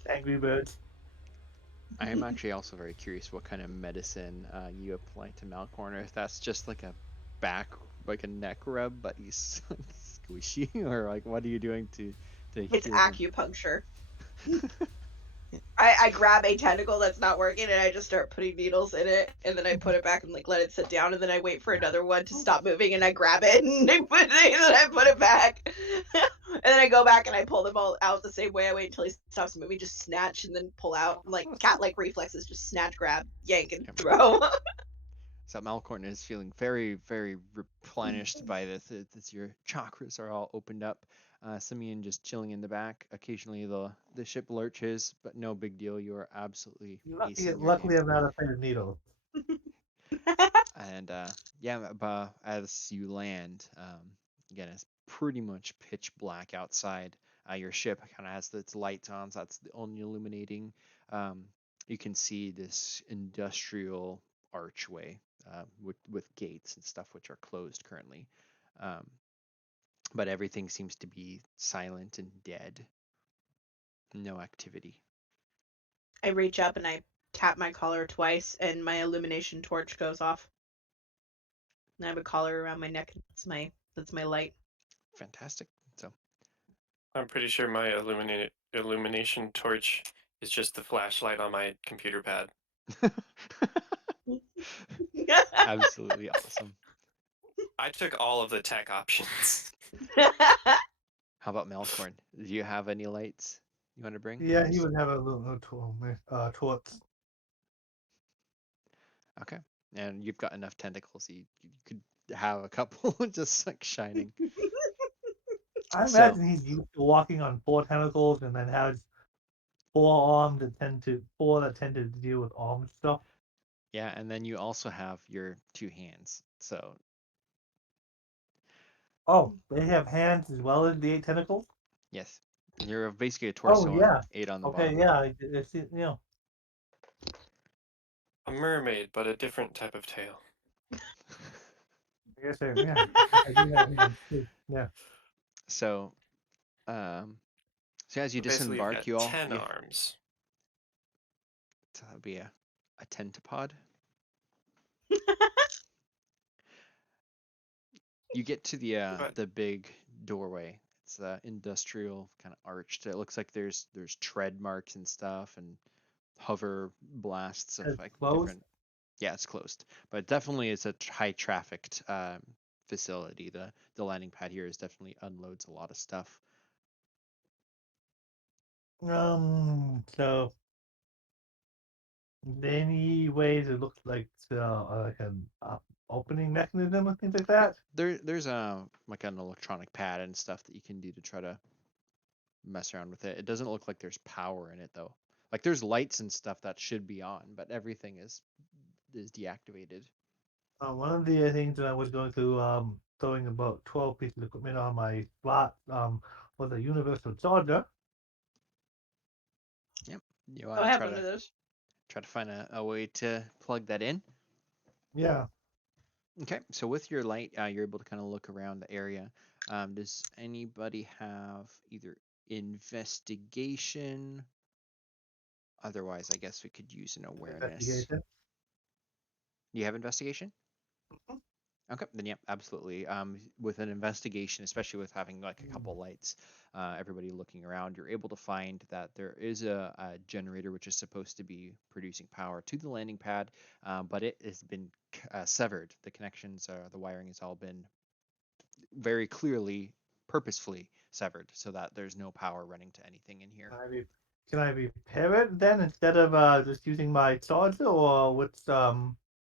Angry Birds. I am actually also very curious what kind of medicine you apply to Malcorn, or if that's just like a back, like a neck rub, but he's squishy, or like what are you doing to It's heal him? acupuncture. I grab a tentacle that's not working and I just start putting needles in it, and then I put it back and like let it sit down, and then I wait for another one to stop moving and I grab it and I put it in, and then I put it back. And then I go back and I pull them all out the same way. I wait until he stops moving, just snatch and then pull out. Like cat like reflexes, just snatch, grab, yank, and Yep. throw. So Malcorn is feeling very, very replenished by this. It's your chakras are all opened up. Simeon just chilling in the back. Occasionally the ship lurches, but no big deal. You are absolutely acing your Luckily, game. I'm not afraid of needles. And yeah, but as you land, again, it's pretty much pitch black outside. Your ship kind of has its lights on, so that's the only illuminating. Um, you can see this industrial archway with gates and stuff which are closed currently. Um, but everything seems to be silent and dead. No activity. I reach up and I tap my collar twice, and my illumination torch goes off. And I have a collar around my neck. That's my light. Fantastic. So I'm pretty sure my illumination torch is just the flashlight on my computer pad. absolutely awesome. I took all of the tech options. How about Melkorn? Do you have any lights you want to bring? Yeah, he would have a little torch. Okay. And you've got enough tentacles. You could have a couple just like shining. I So imagine he's used to walking on 4 tentacles and then has 4 arms that tend to deal with arm stuff. yeah, and then you also have your 2 hands. So Oh, they have hands as well as the 8 tentacles. yes, you're basically a Oh torso and yeah. 8 on the Okay, bottom. yeah. I see. A mermaid, but a different type of tail. I guess yeah. I do have hands too. Yeah. So um, so as you Basically, you've got disembark, you all 10 you arms. so that'd be a tentapod. You get to But the big doorway. It's industrial kind of arched. It looks like there's tread marks and stuff and hover blasts of It's like closed. different. Yeah, it's closed, but definitely it's a high trafficked facility. The landing pad here is definitely unloads a lot of stuff. So any ways it looks like an opening mechanism or things like Yep, that. there's like an electronic pad and stuff that you can do to try to mess around with it. It doesn't look like there's power in it though. Like there's lights and stuff that should be on, but everything is deactivated. One of the things that I was going through, throwing about 12 pieces of equipment on my slot, was a universal charger. Yep. You Oh, want I to have one of those. try to find a way to plug that in. Yeah. Okay. So with your light, you're able to kind of look around the area. Does anybody have either investigation? Otherwise, I guess we could use an awareness. Investigation. Do you have investigation? Mhm. Okay, then yep, absolutely. With an investigation, especially with having like a couple lights, everybody looking around, you're able to find that there is a generator which is supposed to be producing power to the landing pad, but it has been severed. The connections, the wiring has all been very clearly, purposefully severed, so that there's no power running to anything in here. Can I be, can I repair it then instead of just using my charger or what's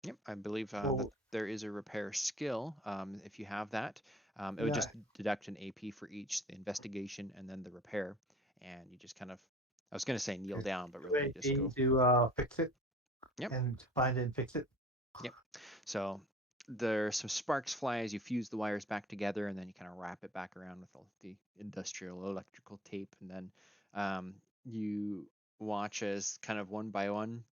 Yep, I believe that well there is a repair skill. If you have that, it would yeah, just deduct an AP for each, the investigation and then the repair. And you just kind of, I was going to say kneel it's down, but really you just UAD go, to fix it yep, and find it and fix it. yep. So there's some sparks fly as you fuse the wires back together, and then you kind of wrap it back around with all the industrial electrical tape, and then you watch as kind of one by one,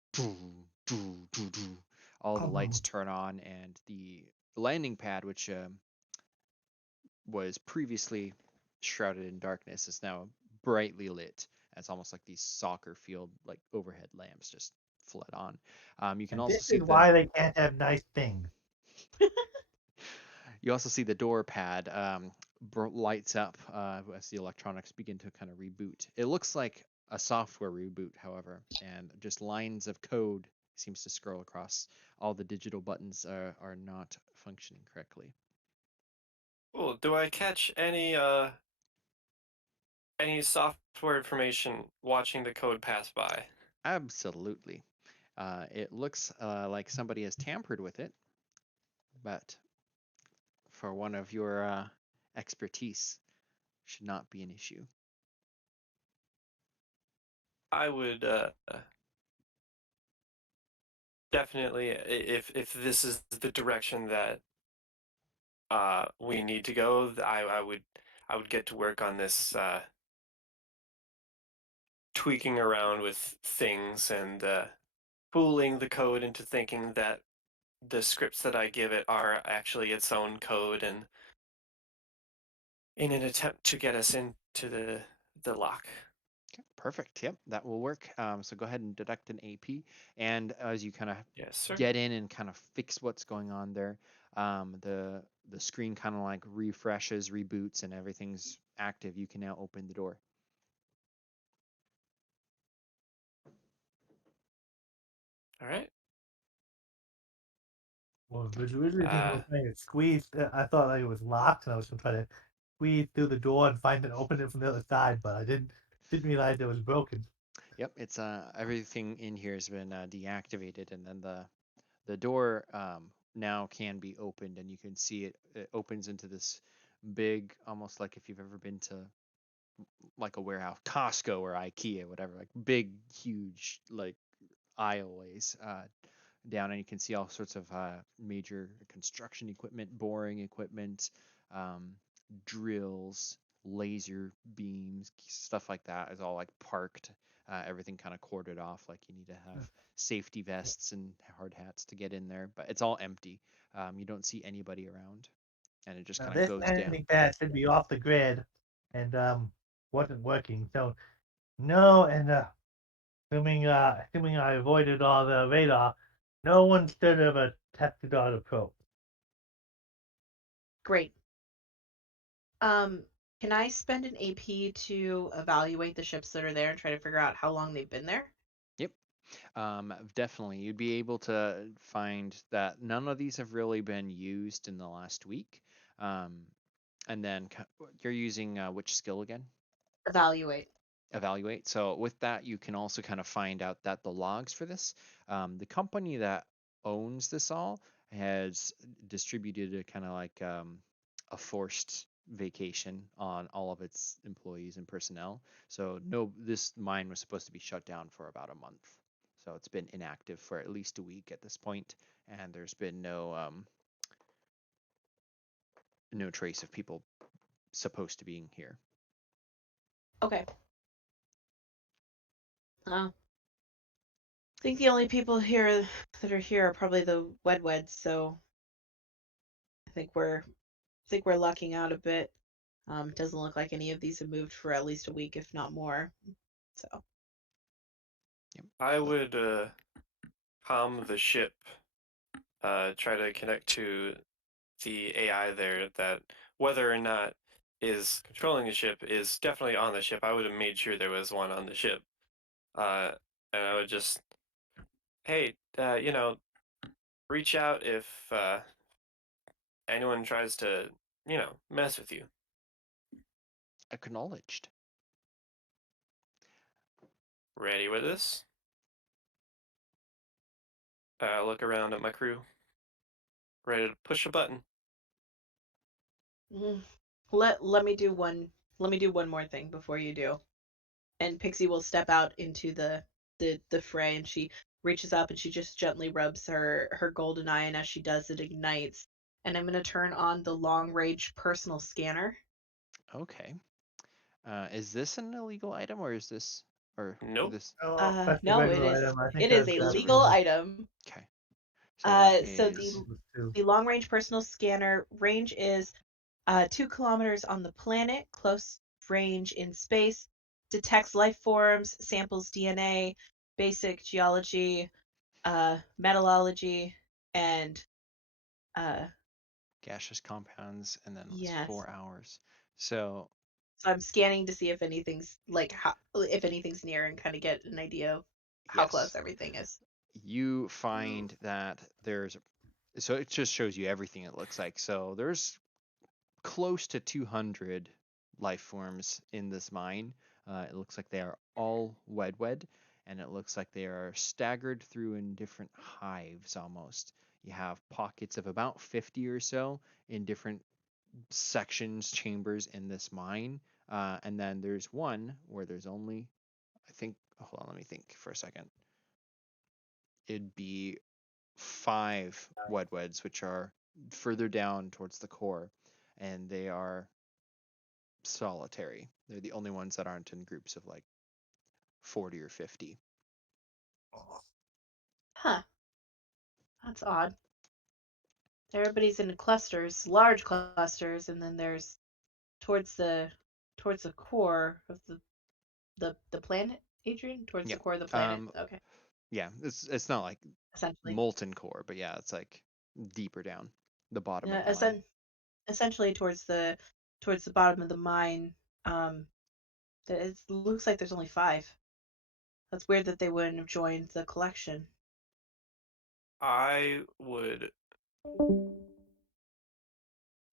all the lights turn on, and the landing pad, which was previously shrouded in darkness, is now brightly lit. It's almost like these soccer field like overhead lamps just flood on. You can And also this see is the why they can't have nice things. You also see the door pad lights up as the electronics begin to kind of reboot. It looks like a software reboot, however, and just lines of code seems to scroll across. All the digital buttons are not functioning correctly. oh, do I catch any software information watching the code pass by? Absolutely. It looks like somebody has tampered with it, but for one of your expertise, should not be an issue. I would definitely, if this is the direction that we need to go, I would get to work on this tweaking around with things and fooling the code into thinking that the scripts that I give it are actually its own code, and in an attempt to get us into the lock. Okay, perfect. Yep, that will work. So go ahead and deduct an AP. And as you kind of Yes, sir. get in and kind of fix what's going on there, the screen kind of like refreshes, reboots, and everything's active. You can now open the door. All right. Well, originally thinking I Uh, was trying to squeeze. I thought like it was locked, and I was gonna try to squeeze through the door and find it, open it from the other side, but I didn't realize it was broken. Yep, it's everything in here has been deactivated, and then the door now can be opened, and you can see it opens into this big, almost like if you've ever been to like a warehouse, Costco or IKEA, whatever, like big, huge, like aisleways down, and you can see all sorts of major construction equipment, boring equipment, um, drills, laser beams, stuff like that is all like parked. Everything kind of corded off, like you need to have safety vests and hard hats to get in there, but it's all empty. You don't see anybody around, and it just Now kind of this goes down. landing pad should be off the grid, and wasn't working. So no, and assuming I avoided all the radar, no one should have tested our approach. Great. Can I spend an AP to evaluate the ships that are there and try to figure out how long they've been there? Yep. Definitely. You'd be able to find that none of these have really been used in the last week. Um, and then you're using which skill again? Evaluate. Evaluate. So with that, you can also kind of find out that the logs for this, the company that owns this all has distributed a kind of like a forced vacation on all of its employees and personnel. So no, this mine was supposed to be shut down for about a month. So it's been inactive for at least a week at this point, and there's been no trace of people supposed to being here. Okay. I think the only people here that are here are probably the Wedweds, so I think we're lucking out a bit. Doesn't look like any of these have moved for at least a week, if not more. So Yep. I would calm the ship, try to connect to the AI there that whether or not is controlling the ship is definitely on the ship. I would have made sure there was one on the ship. Uh, and I would just, hey, reach out if anyone tries to, mess with you. Acknowledged. Ready with this? Look around at my crew. Ready to push a button. mm, let me do one more thing before you do. And Pixie will step out into the fray, and she reaches up and she just gently rubs her golden eye, and as she does, it ignites. And I'm gonna turn on the long range personal scanner. Okay. Is this an illegal item, or is this, or Nope. this? Oh, that's a No, it regular is item. I think it is I've a got legal one. item. Okay. So that So the is the long range personal scanner range is 2 kilometers on the planet, close range in space, detects life forms, samples DNA, basic geology, metallurgy, and uh, gaseous compounds, and then it's yes. 4 hours. So So I'm scanning to see if anything's like if anything's near and kind of get an idea of how close yes, everything is. you find that so it just shows you everything it looks like. So there's close to 200 life forms in this mine. It looks like they are all wed, and it looks like they are staggered through in different hives almost. You have pockets of about 50 or so in different sections, chambers in this mine. And then there's one where there's only, I think, hold on, let me think for a second. It'd be 5 weds, which are further down towards the core, and they are solitary. They're the only ones that aren't in groups of like 40 or 50. Huh, that's odd. Everybody's in clusters, large clusters, and then there's towards the towards the core of the planet, Adrian, towards the Yep. core of the planet. Um, Okay, yeah, it's not like essentially. molten core, but yeah, it's like deeper down the bottom of Yeah, the mine. essentially towards the bottom of the mine. Um, it looks like there's only 5. That's weird that they wouldn't have joined the collection. I would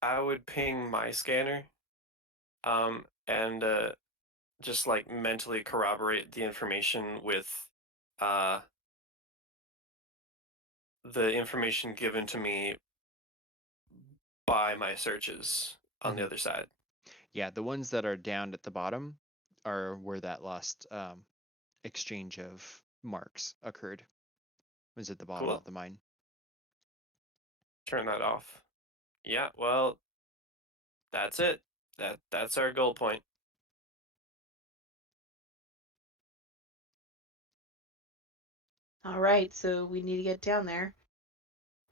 I would ping my scanner, and just like mentally corroborate the information with uh the information given to me by my searches on the Hmm. other side. Yeah, the ones that are down at the bottom are where that last exchange of marks occurred. Was at the bottom Cool. of the mine. Turn that off. Yeah, well, that's it. That's our goal point. All right, so we need to get down there.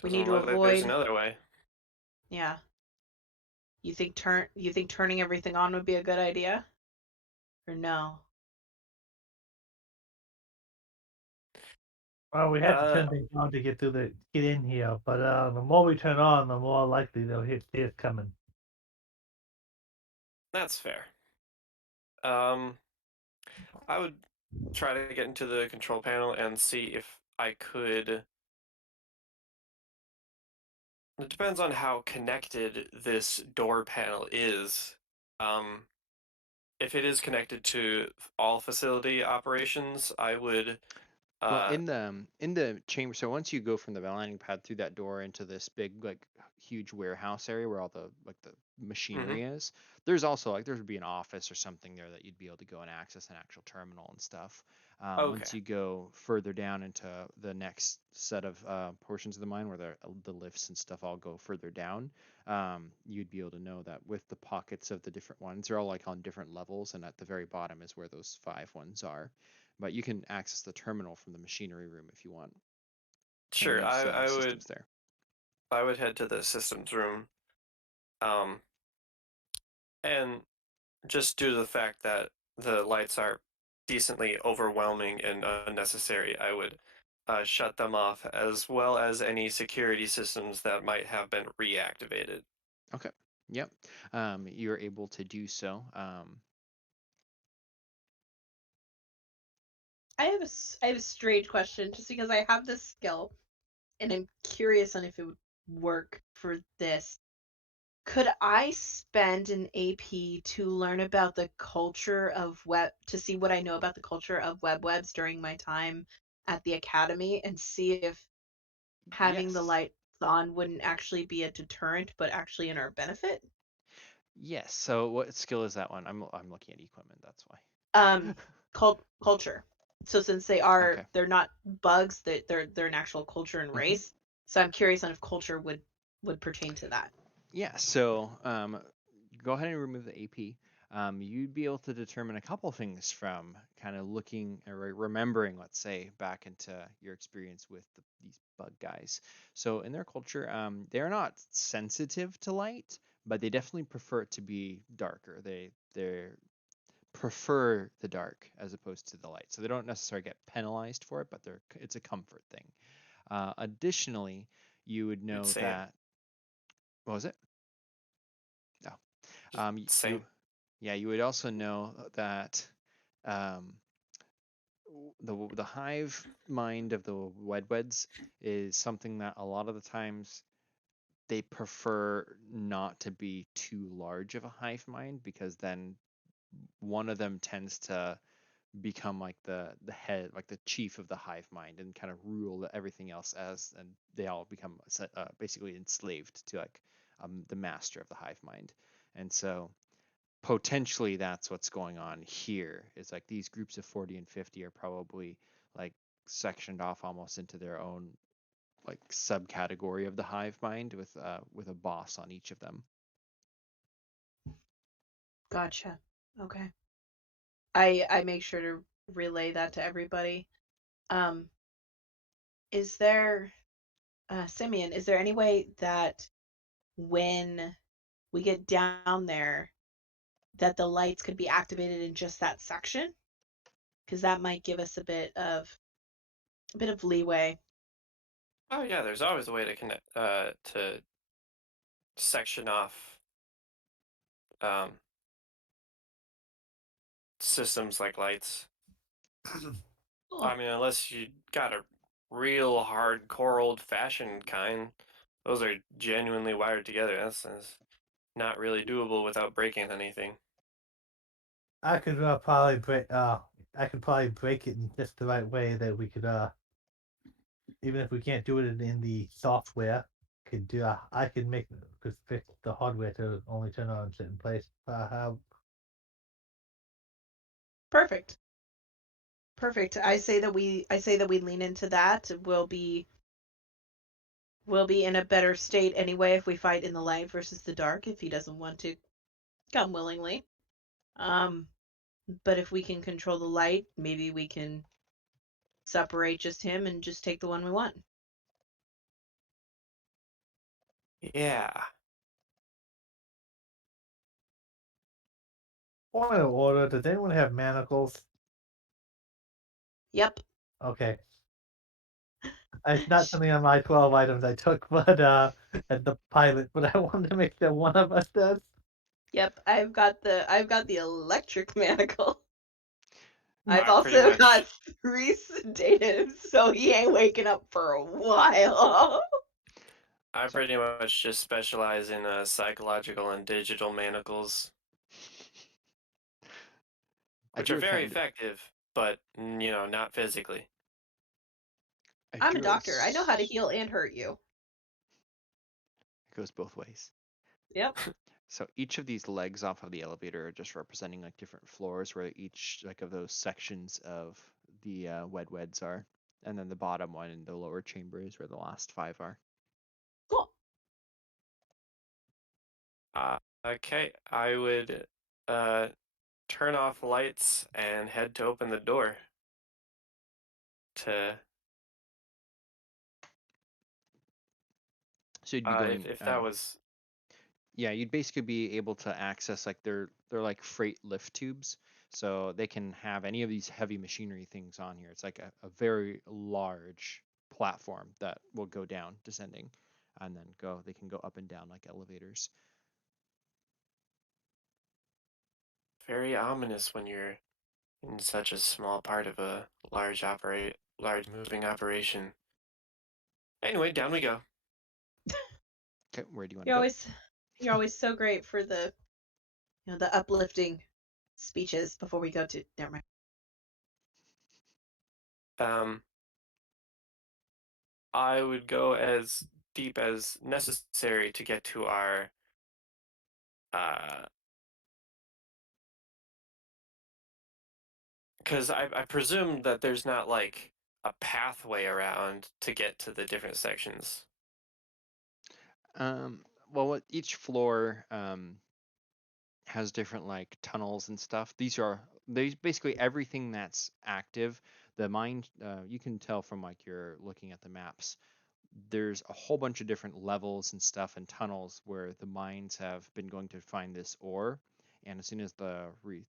We need Doesn't to look like there's avoid. another way. Yeah. You think turning everything on would be a good idea? Or no? Well, we have to Uh, turn things on to get in here, but the more we turn on, the more likely they'll see us coming. that's fair. Um, I would try to get into the control panel and see if I could. It depends on how connected this door panel is. Um, if it is connected to all facility operations, I would. Well, Uh, in the chamber, so once you go from the landing pad through that door into this big like huge warehouse area where all the the mhm. machinery is, there's also like there would be an office or something there that you'd be able to go and access an actual terminal and stuff. Once Okay, you go further down into the next set of portions of the mine where the lifts and stuff all go further down, you'd be able to know that with the pockets of the different ones, they're all like on different levels, and at the very bottom is where those 5 ones are. But you can access the terminal from the machinery room if you want, and sure. there's systems there. I would head to the systems room. Um, and just due to the fact that the lights are decently overwhelming and unnecessary, I would shut them off, as well as any security systems that might have been reactivated. Okay. Yep. You're able to do so. I have a strange question just because I have this skill and I'm curious on if it would work for this. Could I spend an AP to learn about the culture of to see what I know about the culture of webs during my time at the academy and see if having the Yes. lights on wouldn't actually be a deterrent, but actually in our benefit? Yes. So what skill is that one? I'm looking at equipment. That's why. Um, culture. So since Okay. they're not bugs, they're an actual culture and Hmm. race. So I'm curious on if culture would pertain to that. Yeah. So go ahead and remove the AP. You'd be able to determine a couple things from kind of looking or remembering, let's say, back into your experience with these bug guys. So in their culture, they're not sensitive to light, but they definitely prefer it to be darker. They prefer the dark as opposed to the light, so they don't necessarily get penalized for it, but it's a comfort thing. Additionally, you would Dude, know same. that what was it? No. Just You same. Yeah, you would also know that um, the hive mind of the wedweds is something that a lot of the times they prefer not to be too large of a hive mind, because then one of them tends to become like the head, like the chief of the hive mind, and kind of rule everything else, and they all become basically enslaved to like the master of the hive mind. And so potentially that's what's going on here, is like these groups of 40 and 50 are probably like sectioned off almost into their own like subcategory of the hive mind, with a boss on each of them. Gotcha. Okay. I make sure to relay that to everybody. Um, is there Simeon, is there any way that when we get down there that the lights could be activated in just that section? Because that might give us a bit of leeway. Oh yeah, there's always a way to connect to section off um, systems like lights. Oh, I mean, unless you got a real hardcore old-fashioned kind, those are genuinely wired together. That's not really doable without breaking anything. I could probably break it in just the right way that we could even if we can't do it in the software, could do I could make could fix the hardware to only turn on in certain place. Perfect. Perfect. I say that we lean into that. We'll be in a better state anyway if we fight in the light versus the dark if he doesn't want to come willingly. Um but if we can control the light, maybe we can separate just him and just take the one we want. Yeah. Point of order. Does anyone have manacles? Yep. Okay. It's not something on my 12 items I took, but at the pilot. But I wanted to make sure one of us does. Yep, I've got the electric manacle. I've I pretty also much got 3 sedatives, so he ain't waking up for a while. I So- pretty much just specialize in psychological and digital manacles, I which are drew a very kind. effective, but not physically. I I'm a drew doctor. I know how to heal and hurt you. It goes both ways. Yep. So each of these legs off of the elevator are just representing like different floors where each like of those sections of the weds are, and then the bottom one in the lower chamber is where the last 5 are. Cool. Okay, I would turn off lights and head to open the door to So you'd be going. if that was Yeah, you'd basically be able to access like they're like freight lift tubes, so they can have any of these heavy machinery things on here. It's like a very large platform that will go down, descending, and then go. They can go up and down like elevators. very ominous when you're in such a small part of a large moving operation. Anyway, down we go. Okay, where do you want to You're go? always you're always so great for the the uplifting speeches before we go to never mind. Um, I would go as deep as necessary to get to our uh because I presume that there's not like a pathway around to get to the different sections. Well, each floor has different like tunnels and stuff. These basically everything that's active. The mine, you can tell from like you're looking at the maps. There's a whole bunch of different levels and stuff and tunnels where the mines have been going to find this ore. And as soon as the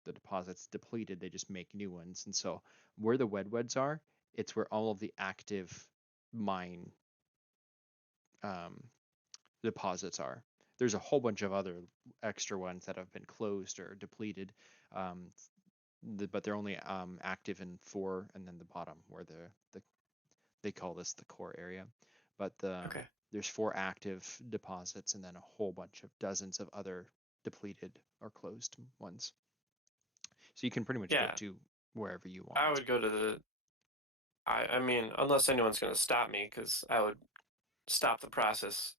deposit's depleted, they just make new ones. And so where the weds are, it's where all of the active mine um, deposits are. There's a whole bunch of other extra ones that have been closed or depleted, um, but they're only active in 4, and then the bottom where the they call this the core area. But Okay. there's 4 active deposits, and then a whole bunch of dozens of other depleted or closed ones. So you can pretty much Yeah, get to wherever you I want. would go to the. I mean, unless anyone's gonna stop me, because I would stop the process.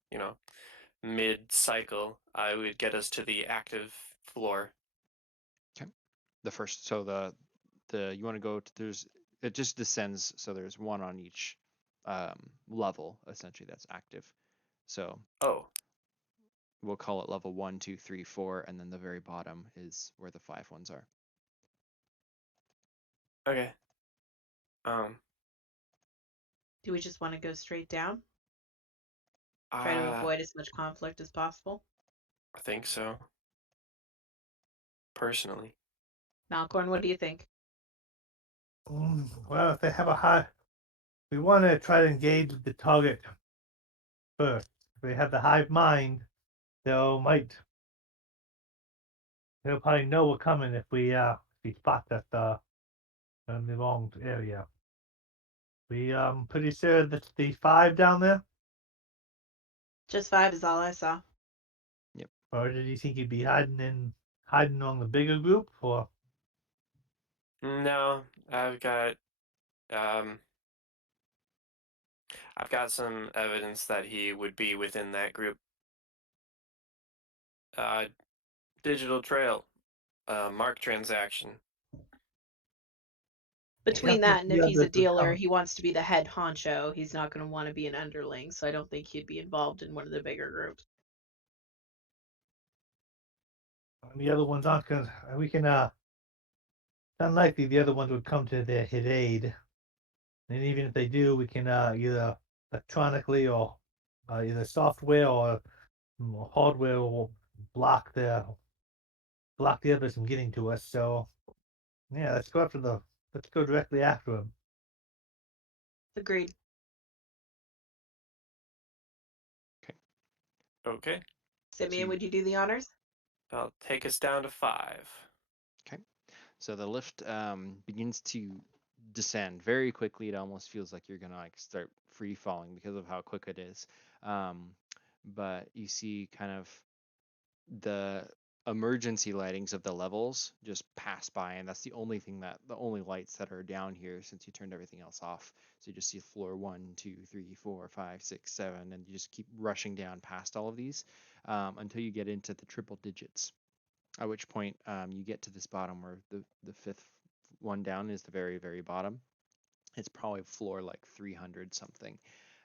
Mid-cycle, I would get us to the active floor. Okay. The first, so the you want to go to, there's it just descends, so there's one on each level essentially that's active. So Oh, we'll call it level 1, 2, 3, 4, and then the very bottom is where the 5 ones are. okay. Um, Do we just want to go straight down? Try to I avoid as much conflict as possible. think so. Personally, Malcorn, what do you think? Well, if they have a high, we want to try to engage the target first. If they have the hive mind, they'll they'll probably know we're coming if we spot us in the wrong area. We pretty sure that's the 5 down there. Just 5 is all I saw. Yep. Or did you think you'd be hiding on the bigger group? Or no. I've got. Um, I've got some evidence that he would be within that group. Digital trail, mark transaction. Between I think that and the if he's a others would dealer, come. he wants to be the head honcho. He's not going to want to be an underling, so I don't think he'd be involved in one of the bigger groups. The other ones aren't gonna. We can. Unlikely the other ones would come to their his aid, and even if they do, we can either electronically or either software or hardware will block the others from getting to us. So yeah, let's go directly after him. Agreed. Okay. Simeon, So would you do the honors? I'll take us down to 5. Okay. So the lift begins to descend very quickly. It almost feels like you're gonna like start free falling because of how quick it is. But you see kind of the emergency lightings of the levels just pass by, and that's the only lights that are down here since you turned everything else off. So you just see floor 1, 2, 3, 4, 5, 6, 7, and you just keep rushing down past all of these until you get into the triple digits. At which point you get to this bottom where the fifth one down is the very, very bottom. It's probably floor like 300 something.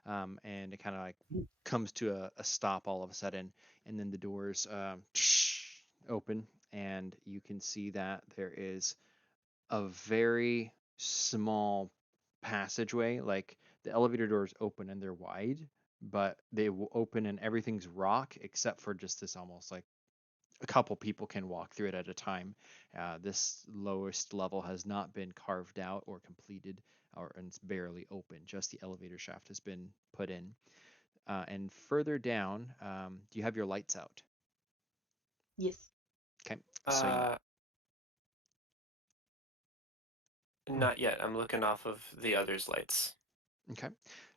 And it kind of like comes to a stop all of a sudden. And then the doors open, and you can see that there is a very small passageway. Like the elevator doors open and they're wide, but they will open and everything's rock except for just this almost like a couple people can walk through it at a time. This lowest level has not been carved out or completed, and it's barely open. Just the elevator shaft has been put in. And further down, do you have your lights out? Yes. Okay. So Not yet. I'm looking off of the others' lights. okay.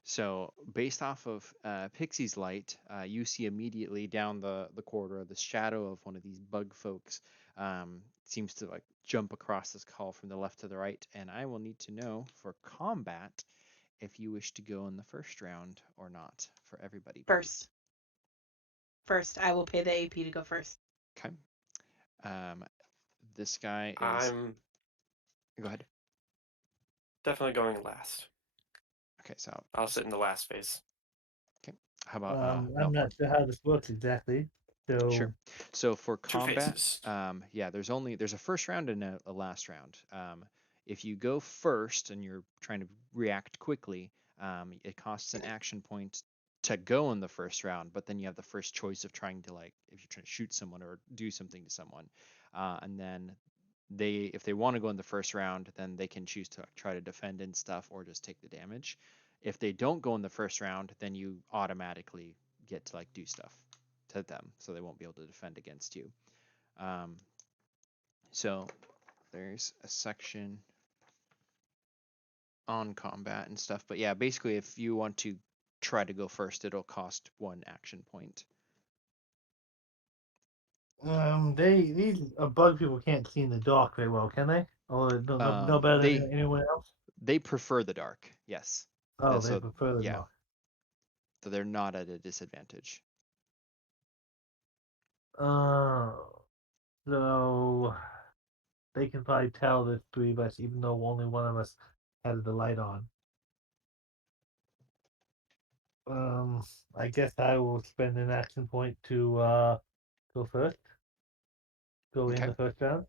So based off of Pixie's light, you see immediately down the corridor the shadow of one of these bug folks seems to like jump across this hall from the left to the right. And I will need to know for combat if you wish to go in the first round or not for everybody, please. First, I will pay the AP to go first. Okay. Um, this guy is. I'm Go ahead. definitely going last. Okay, so I'll sit in the last phase. okay. How about I'm Malcolm? not sure how this works exactly. So Sure. So for 2 combat, phases. yeah, there's a first round and a last round. If you go first and you're trying to react quickly, it costs an action point to go in the first round, but then you have the first choice of trying to like if you're trying to shoot someone or do something to someone, and then if they want to go in the first round, then they can choose to try to defend and stuff or just take the damage. If they don't go in the first round, then you automatically get to like do stuff to them, so they won't be able to defend against you. Um, so there's a section on combat and stuff, but yeah, basically, if you want to try to go first, it'll cost 1 action point. these bug people can't see in the dark very well, can they? Or no better than anyone else? They prefer the dark, yes. Oh, they So prefer the yeah, dark. so they're not at a disadvantage. So they can probably tell there's 3 of us, even though only one of us has the light on. I guess I will spend an action point to go first. Go in Okay. the first round.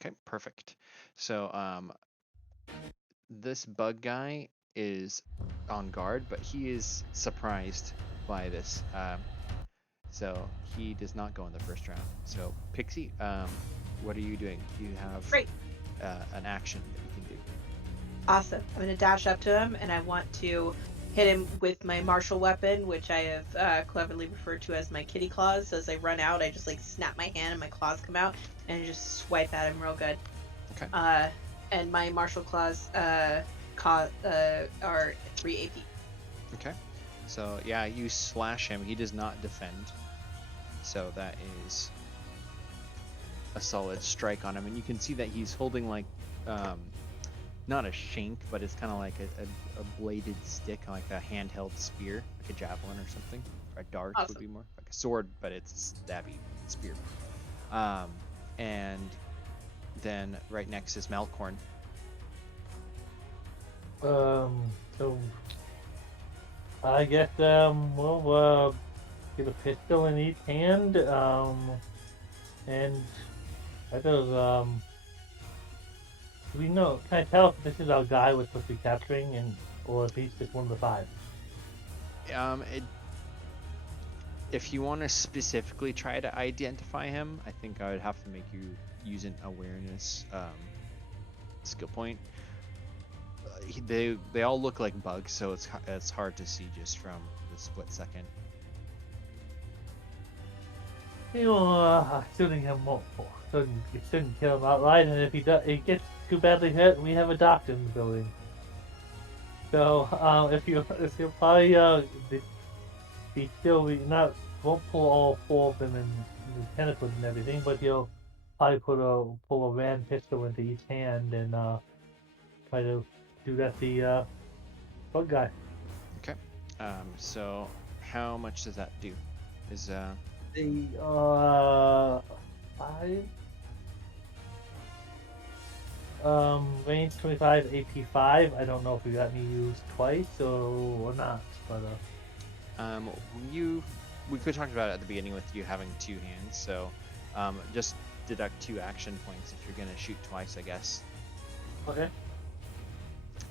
Okay, perfect. So this bug guy is on guard, but he is surprised by this. So he does not go in the first round. So Pixie, what are you doing? You have Great. an action that you can do. Awesome. I'm going to dash up to him, and I want to hit him with my martial weapon, which I have cleverly referred to as my kitty claws. So as I run out, I just like snap my hand and my claws come out, and I just swipe at him real good. Okay. And my martial claws are 3 AP. Okay. So yeah, you slash him. He does not defend. So that is a solid strike on him, and you can see that he's holding like not a shank, but it's kind of like a bladed stick, like a handheld spear, like a javelin or something. Or a dart would Awesome. be more like a sword, but it's a stabby spear. And then right next is Malcorn. So I guess we'll get a pistol in each hand, and that does do we know? Can I tell if this is our guy we're supposed to be capturing, and or if he's just one of the five? It, if you want to specifically try to identify him, I think I would have to make you use an awareness skill point. They all look like bugs, so it's hard to see just from the split second. Shooting him shouldn't kill him outright, and if he gets too badly hit, we have a doctor in the building. So if you probably be still we not won't pull all four of them in the tentacles and everything, but you'll probably pull a ran pistol into each hand and try to do that the bug guy. Okay. So how much does that do? Is The 5 range 25 AP 5. I don't know if we got me used twice or not, but we could talk about it at the beginning with you having two hands, so just deduct 2 action points if you're gonna shoot twice, I guess. okay.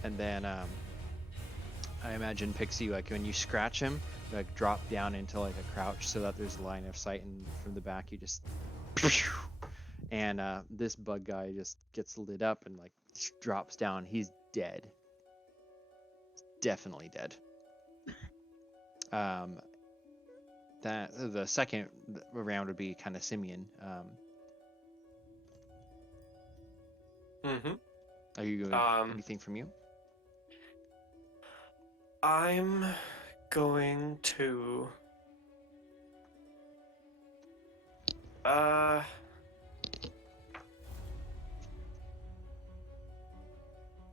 And then I imagine Pixie, like when you scratch him, you, like drop down into like a crouch so that there's a line of sight, and from the back you just and this bug guy just gets lit up and like drops down. He's dead. Definitely dead. That the second round would be kind of Simeon. Mm-hmm. Are you anything from you? I'm going to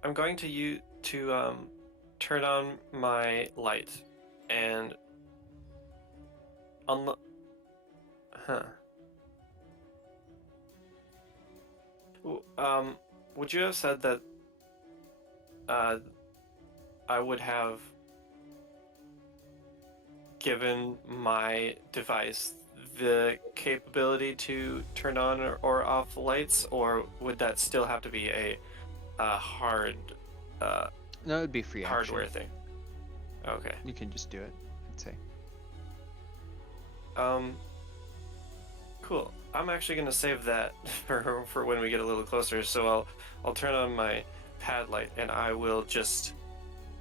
I'm going to turn on my light and on the would you have said that I would have given my device the capability to turn on or off the lights, or would that still have to be a hard No, it would be free hardware action. thing? Okay. You can just do it, I'd say. Cool. I'm actually gonna save that for when we get a little closer. So I'll turn on my pad light and I will just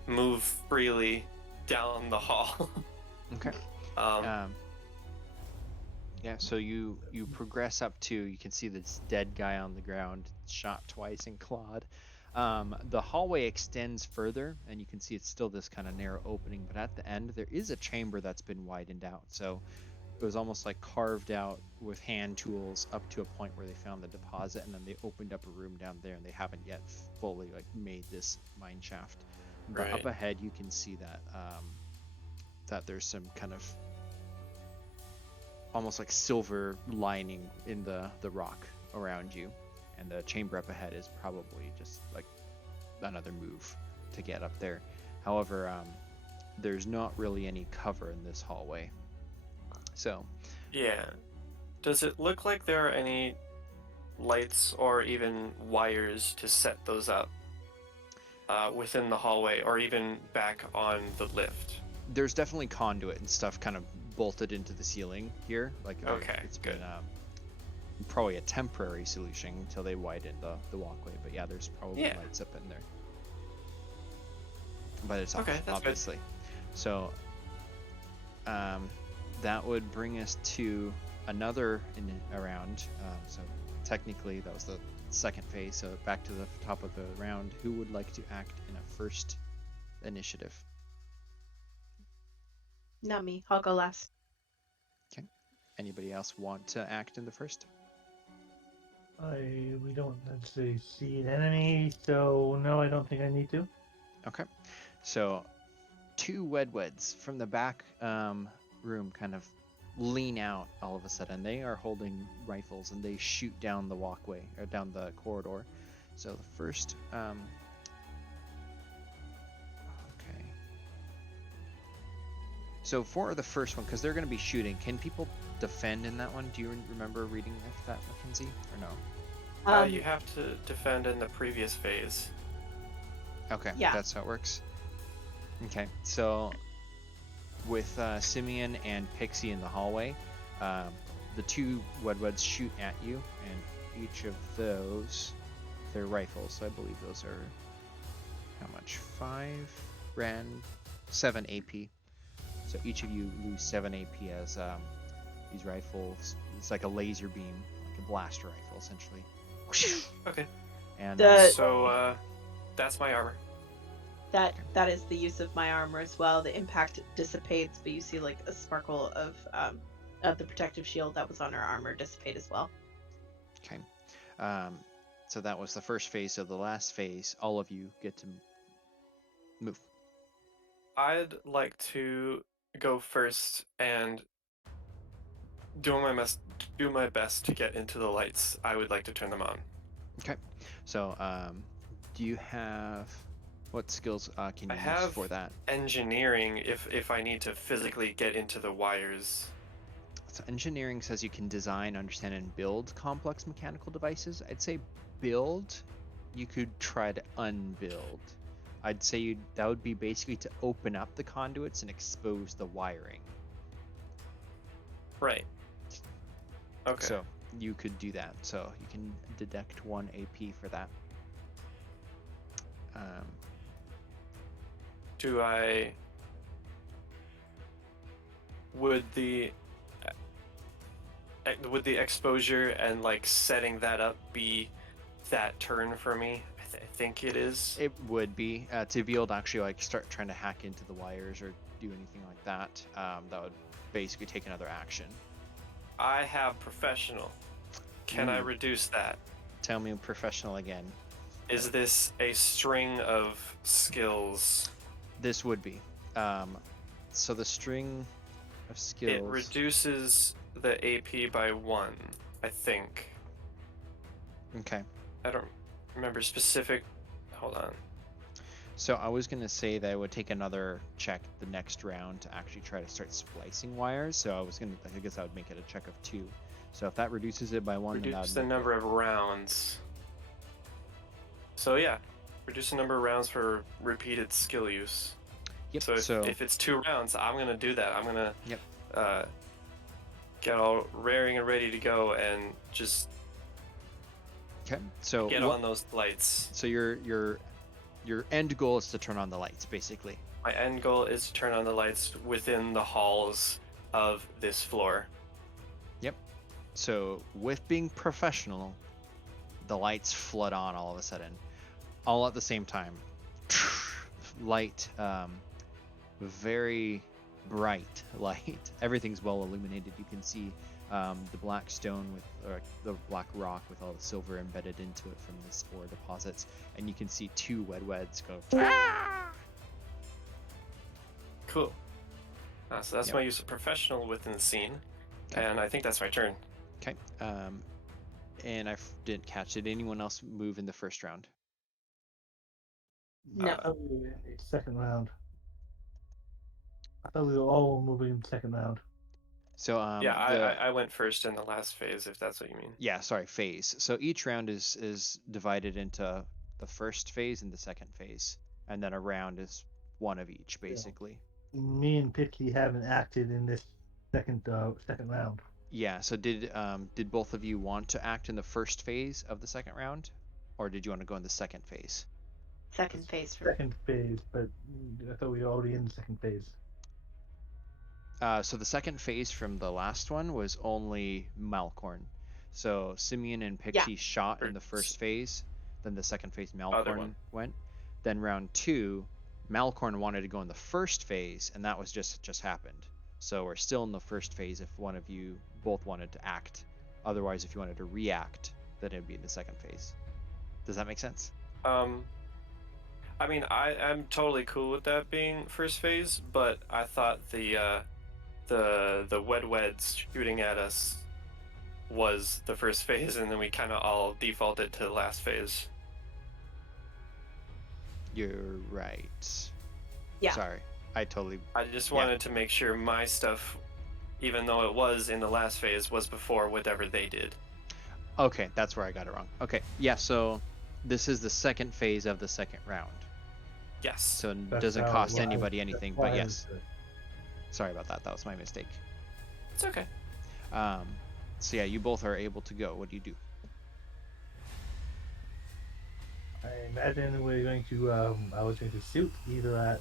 move freely down the hall. Okay. Yeah, so you progress up to, you can see this dead guy on the ground, shot twice and clawed. The hallway extends further, and you can see it's still this kind of narrow opening, but at the end there is a chamber that's been widened out. So it was almost like carved out with hand tools up to a point where they found the deposit, and then they opened up a room down there, and they haven't yet fully like made this mine shaft. But Right. up ahead you can see that that there's some kind of almost like silver lining in the rock around you, and the chamber up ahead is probably just like another move to get up there. However, there's not really any cover in this hallway. So Yeah. Does it look like there are any lights or even wires to set those up within the hallway or even back on the lift? there's definitely conduit and stuff kind of bolted into the ceiling here. Like Okay, it's good. been probably a temporary solution until they widen the walkway. But yeah, there's probably Yeah. lights up in there. But it's Okay, off, that's good. obviously. So that would bring us to another round. So technically that was the second phase. So back to the top of the round. Who would like to act in a first initiative? Not me. I'll go last. Okay. Anybody else want to act in the first? We don't necessarily see an enemy, so no, I don't think I need to. Okay. So 2 Wedweds from the back room kind of lean out all of a sudden. They are holding rifles and they shoot down the walkway or down the corridor. So the first okay. So for the first one, because they're going to be shooting, can people defend in that one? Do you remember reading that, Mackenzie, or no? You have to defend in the previous phase. Okay, Yeah. that's how it works. Okay, so with Simeon and Pixie in the hallway, the 2 Wedweds shoot at you, and each of those, they're rifles, so I believe those are, how much? 5 Rand, 7 AP. So each of you lose 7 AP as these rifles, it's like a laser beam, like a blaster rifle, essentially. Okay. And so that's my armor. That is the use of my armor as well. The impact dissipates, but you see like a sparkle of the protective shield that was on her armor dissipate as well. Okay. So that was the first phase. So the last phase, all of you get to move. I'd like to go first and do my best to get into the lights. I would like to turn them on. Okay. So do you have what skills can you use have for that? Engineering, if I need to physically get into the wires. So engineering says you can design, understand, and build complex mechanical devices. I'd say build. You could try to unbuild. I'd say that would be basically to open up the conduits and expose the wiring. Right. Okay. So you could do that. So you can deduct 1 AP for that. Do I... Would the exposure and like setting that up be that turn for me? I think it is. It would be to be able to actually like start trying to hack into the wires or do anything like that. That would basically take another action. I have professional. Can I reduce that? Tell me professional again. Is this a string of skills? This would be. So the string of skills. It reduces the AP by 1, I think. Okay. I don't remember specific. Hold on. So I was going to say that I would take another check the next round to actually try to start splicing wires. So I guess I would make it a check of 2. So if that reduces it by 1, reduce the number of rounds. So yeah, reduce the number of rounds for repeated skill use. Yep. So if it's 2 rounds, I'm gonna do that. I'm gonna Yep. Get all raring and ready to go and just Okay. So get on those lights. So your end goal is to turn on the lights, basically. My end goal is to turn on the lights within the halls of this floor. Yep. So with being professional, the lights flood on all of a sudden, all at the same time. Light, very bright light. Everything's well illuminated. You can see the black stone or the black rock with all the silver embedded into it from the spore deposits, and you can see 2 Wedweds go. Cool. So that's my use of professional within the scene, and I think that's my turn. Okay. And I didn't catch it. Anyone else move in the first round? No. Second round. I thought we were all moving in the second round. So I went first in the last phase, if that's what you mean. Yeah, sorry, phase. So each round is divided into the first phase and the second phase, and then a round is one of each, basically. Me and Picky haven't acted in this second round. Yeah. So did both of you want to act in the first phase of the second round, or did you want to go in the second phase? Second phase. Second phase, but I thought we were already in the second phase. So the second phase from the last one was only Malcorn. So Simeon and Pixie shot in the first phase. Then the second phase, Malcorn went. Then round 2, Malcorn wanted to go in the first phase, and that was just happened. So we're still in the first phase if one of you both wanted to act. Otherwise, if you wanted to react, then it'd be in the second phase. Does that make sense? I mean, I'm totally cool with that being first phase, but I thought the Wedweds shooting at us was the first phase, and then we kind of all defaulted to the last phase. You're right. Yeah. Sorry, I just wanted to make sure my stuff, even though it was in the last phase, was before whatever they did. Okay, that's where I got it wrong. Okay, yeah. So this is the second phase of the second round. Yes. So it doesn't cost anybody anything, but yes. Sorry about that. That was my mistake. It's okay. So yeah, you both are able to go. What do you do? I imagine we're going to. I was going to shoot either at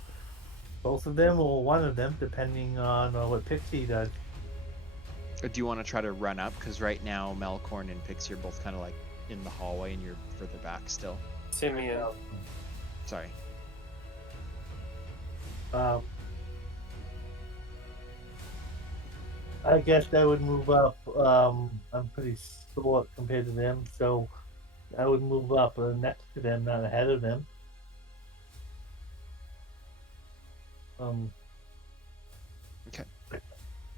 both of them or one of them, depending on what Pixie does. Do you want to try to run up? Because right now, Melkorn and Pixie are both kind of like in the hallway, and you're further back still. Simeon. Sorry. I guess I would move up. I'm pretty short compared to them, so I would move up next to them, not ahead of them. Okay. I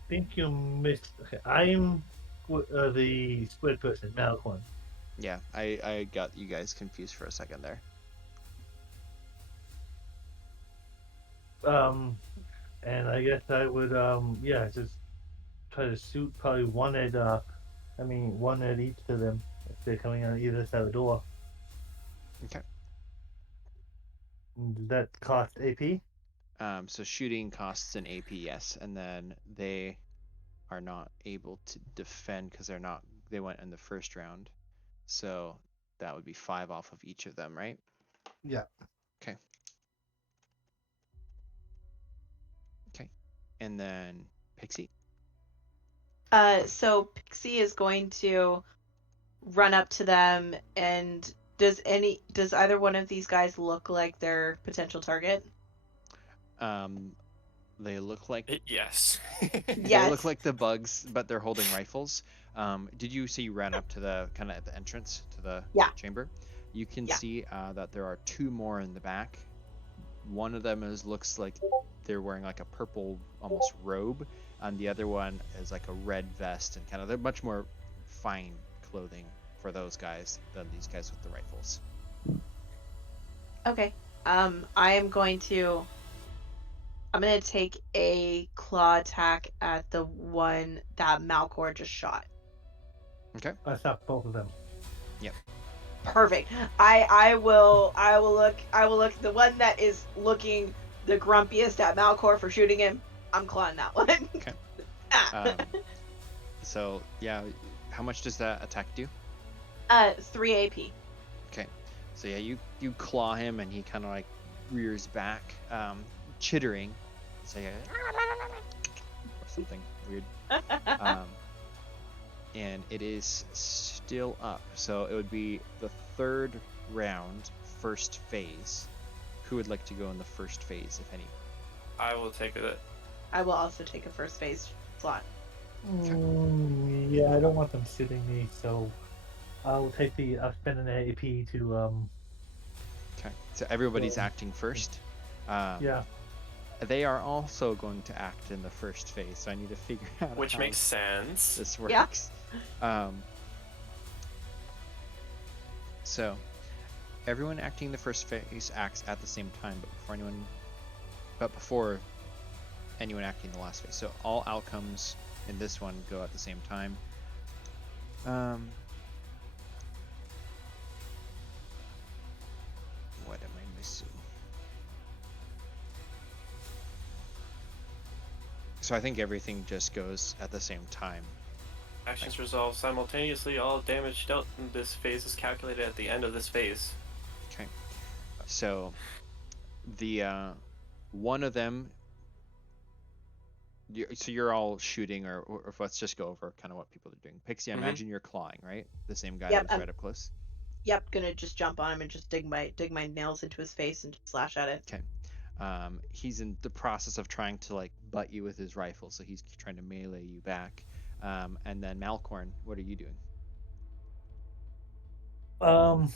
think you missed. Okay, I'm the split person, Malcolm. Yeah, I got you guys confused for a second there. And I guess I would just try to shoot probably one at each of them if they're coming on either side of the door. Okay. Does that cost AP? So shooting costs an AP, yes, and then they are not able to defend because they went in the first round. So that would be 5 off of each of them, right? Yeah. Okay. Okay. And then Pixie. So Pixie is going to run up to them, and does either one of these guys look like their potential target? They look like Yes. they look like the bugs, but they're holding rifles. Did you see you ran up to the kind of at the entrance to the chamber? You can see that there are 2 more in the back. One of them looks like they're wearing like a purple almost robe, and the other one is like a red vest, and kind of they're much more fine clothing for those guys than these guys with the rifles. Okay. I'm going to take a claw attack at the one that Malkor just shot. Okay. I shot both of them. Yep. Perfect. I will look the one that is looking the grumpiest at Malkor for shooting him. I'm clawing that one. Okay. So yeah, how much does that attack do? 3 AP. Okay. So yeah, you claw him and he kind of like rears back, chittering, say or something weird. And it is still up. So it would be the 3rd round, first phase. Who would like to go in the first phase, if any? I will take it. I will also take a first phase slot. Yeah, I don't want them shooting me, so I'll spend an AP to Okay. So everybody's acting first. Yeah. They are also going to act in the first phase, so I need to figure out Which how makes sense. this works. Yeah. So everyone acting the first phase acts at the same time, but before anyone acting the last phase. So all outcomes in this one go at the same time. What am I missing? So I think everything just goes at the same time. Actions resolve simultaneously. All damage dealt in this phase is calculated at the end of this phase. Okay. So the one of them. So you're all shooting, or let's just go over kind of what people are doing. Pixie, I imagine you're clawing, right? The same guy that was right up close. Yep, gonna just jump on him and just dig my nails into his face and just slash at it. Okay. He's in the process of trying to like butt you with his rifle, so he's trying to melee you back. And then Malkorn, what are you doing? Um,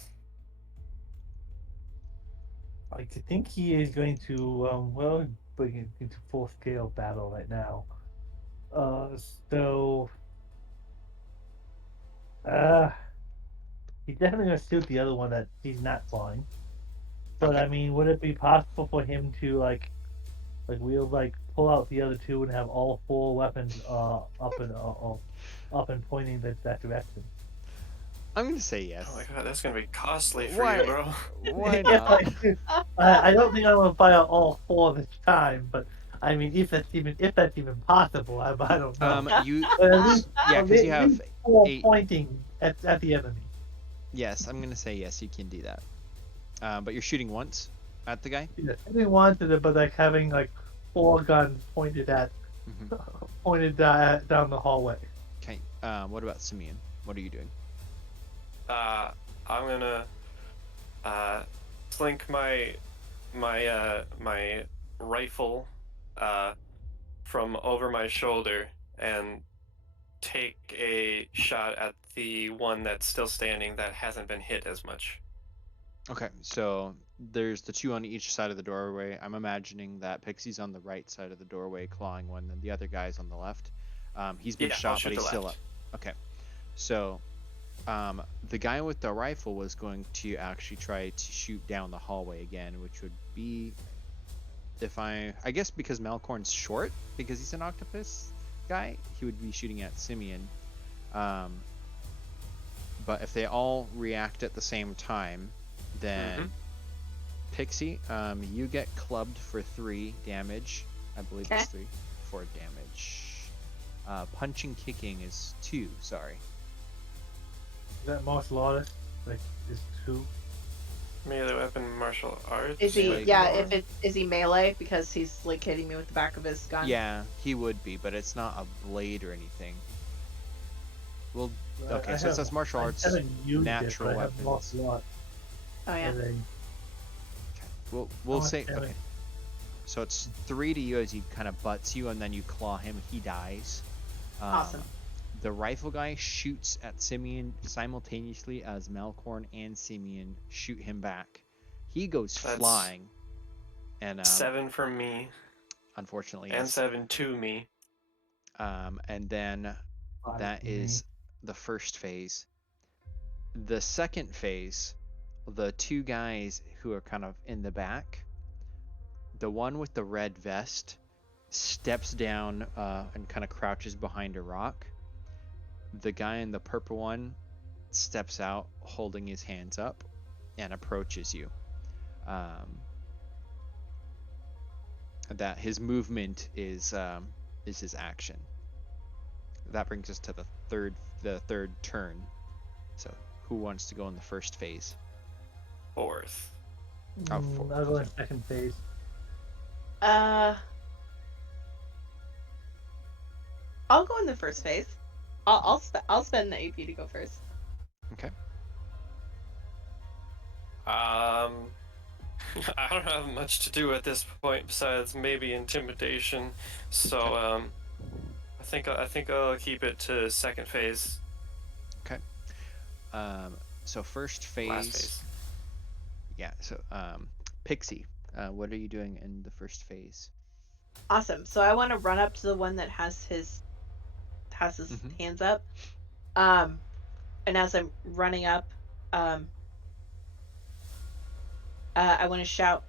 I think he is going to well bring it into full scale battle right now. Uh, so uh, he's definitely gonna shoot the other one that he's not flying. But Okay. I mean, would it be possible for him to we'll pull out the other two and have all four weapons up and pointing that direction? I'm gonna say Oh my yes. god, that's gonna be costly for you, Why? bro. Why If not? I don't think I'm gonna fire all four this time, but I mean, if that's even possible, I don't know. You, But at least yeah, because you at have least four 8. pointing at the enemy. Yes, I'm gonna say yes. You can do that. But you're shooting once at the guy. Yeah, everyone wanted it, but having four guns Mm-hmm. pointed down the hallway. Okay. What about Simeon? What are you doing? I'm gonna slink my rifle from over my shoulder and take a shot at the one that's still standing that hasn't been hit as much. Okay, so there's the 2 on each side of the doorway. I'm imagining that Pixie's on the right side of the doorway clawing one, and the other guy's on the left. He's been Yeah, I'll shot, shoot but he's the still left. up. Okay, so the guy with the rifle was going to actually try to shoot down the hallway again, which would be, if I guess because Malcorn's short, because he's an octopus guy, he would be shooting at Simeon. But if they all react at the same time, then Pixie, you get clubbed for 3 damage. I believe it's 3 for damage. Punching kicking is 2. Sorry. Is that martial artist? Is 2? Melee weapon, martial arts. Is he? Like, Yeah. or- Is he melee because he's hitting me with the back of his gun? Yeah, he would be, but it's not a blade or anything. Well, okay, so it says martial arts, natural I have weapons. martial arts. Oh yeah. We'll much say damage? okay. So it's 3 to you as he kind of butts you, and then you claw him. He dies. Awesome. The rifle guy shoots at Simeon simultaneously as Malcorn and Simeon shoot him back. He goes That's flying, and 7 from me, unfortunately, and yes. 7 to me. And then that is the first phase. The second phase, the 2 guys who are kind of in the back, the one with the red vest steps down and kind of crouches behind a rock. The guy in the purple one steps out holding his hands up and approaches you. That his movement is his action. That brings us to the third turn. So who wants to go in the first phase? 4th. Oh, 4th. I'll go in second phase. I'll go in the first phase. I'll spend the AP to go first. Okay. I don't have much to do at this point besides maybe intimidation, so I think I'll keep it to second phase. Okay. So first phase. Last phase. Yeah. So Pixie, what are you doing in the first phase? Awesome. So I want to run up to the one that has his hands up. And as I'm running up, I want to shout,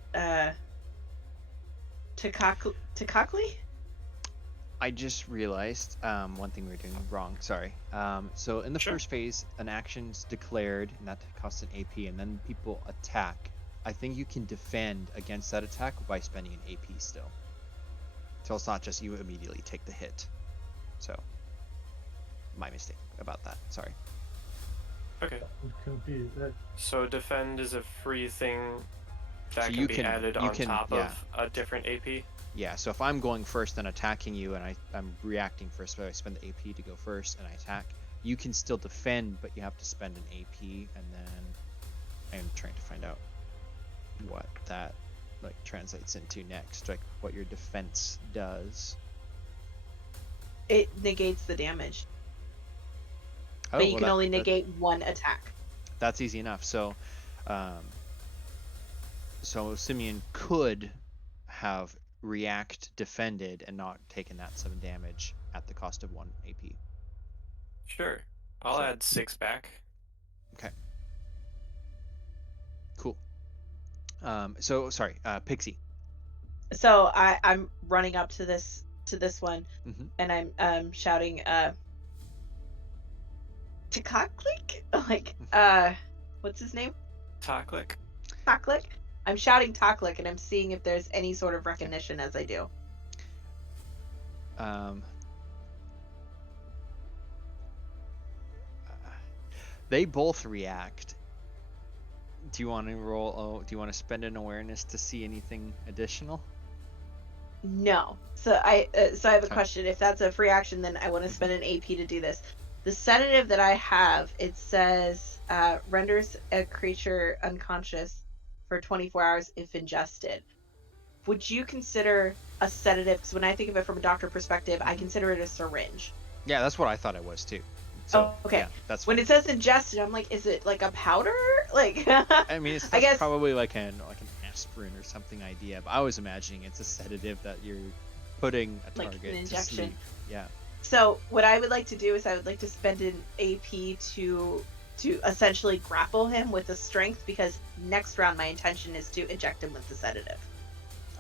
Takakli? I just realized one thing we're doing wrong. Sorry. So in the first phase, an action's declared, and that costs an AP, and then people attack. I think you can defend against that attack by spending an AP still. So it's not just you immediately take the hit. So, my mistake about that. Sorry. Okay. I'm confused. So defend is a free thing that So can you be can- added you on can- top yeah. of a different AP. Yeah, so if I'm going first and attacking you, and I'm reacting first, but I spend the AP to go first and I attack, you can still defend, but you have to spend an AP, and then I'm trying to find out what that translates into next, like what your defense does. It negates the damage. Oh, But you well, can only negate one attack. that's easy enough. So, so Simeon could have react defended and not taken that 7 damage at the cost of 1 AP. Sure. I'll So- add 6 back. Okay. Cool. So sorry, Pixie. So I'm running up to this one, Mhm. and I'm shouting Takaklik? Like what's his name? Taklik. Taklik? I'm shouting Taklik, and I'm seeing if there's any sort of recognition as I do. They both react. Do you want to roll? Oh, do you want to spend an awareness to see anything additional? No. So I have a Okay. question. If that's a free action, then I want to spend an AP to do this. The sedative that I have, it says renders a creature unconscious for 24 hours if ingested. Would you consider a sedative? Because when I think of it from a doctor perspective, I consider it a syringe. Yeah, that's what I thought it was too. So, okay. Yeah, that's when fine. it says ingested, I'm like, is it like a powder? Like, I mean, that's I guess probably like an aspirin or something idea. But I was imagining it's a sedative that you're putting a Like target an to injection. sleep. Yeah. So what I would like to do is I would like to spend an AP to essentially grapple him with a strength, because next round my intention is to eject him with the sedative.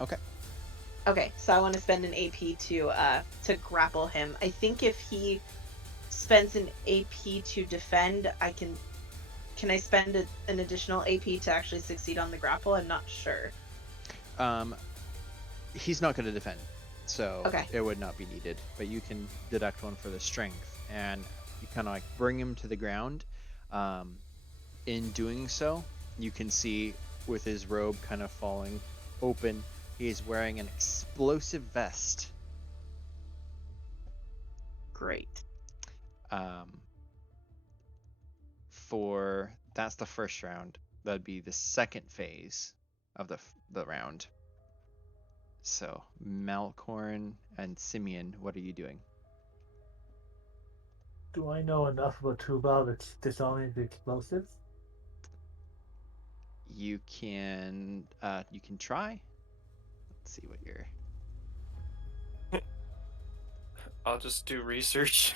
Okay. Okay, so I want to spend an AP to grapple him. I think if he spends an AP to defend, can I spend an additional AP to actually succeed on the grapple? I'm not sure. He's not going to defend, so Okay. it would not be needed. But you can deduct 1 for the strength, and you kind of like bring him to the ground. In doing so, you can see with his robe kind of falling open, he is wearing an explosive vest. Great. That's the first round. That'd be the second phase of the round. So Malcorn and Simeon, what are you doing? Do I know enough about Tubal that's disarming the explosives? You can try. Let's see what you're. I'll just do research.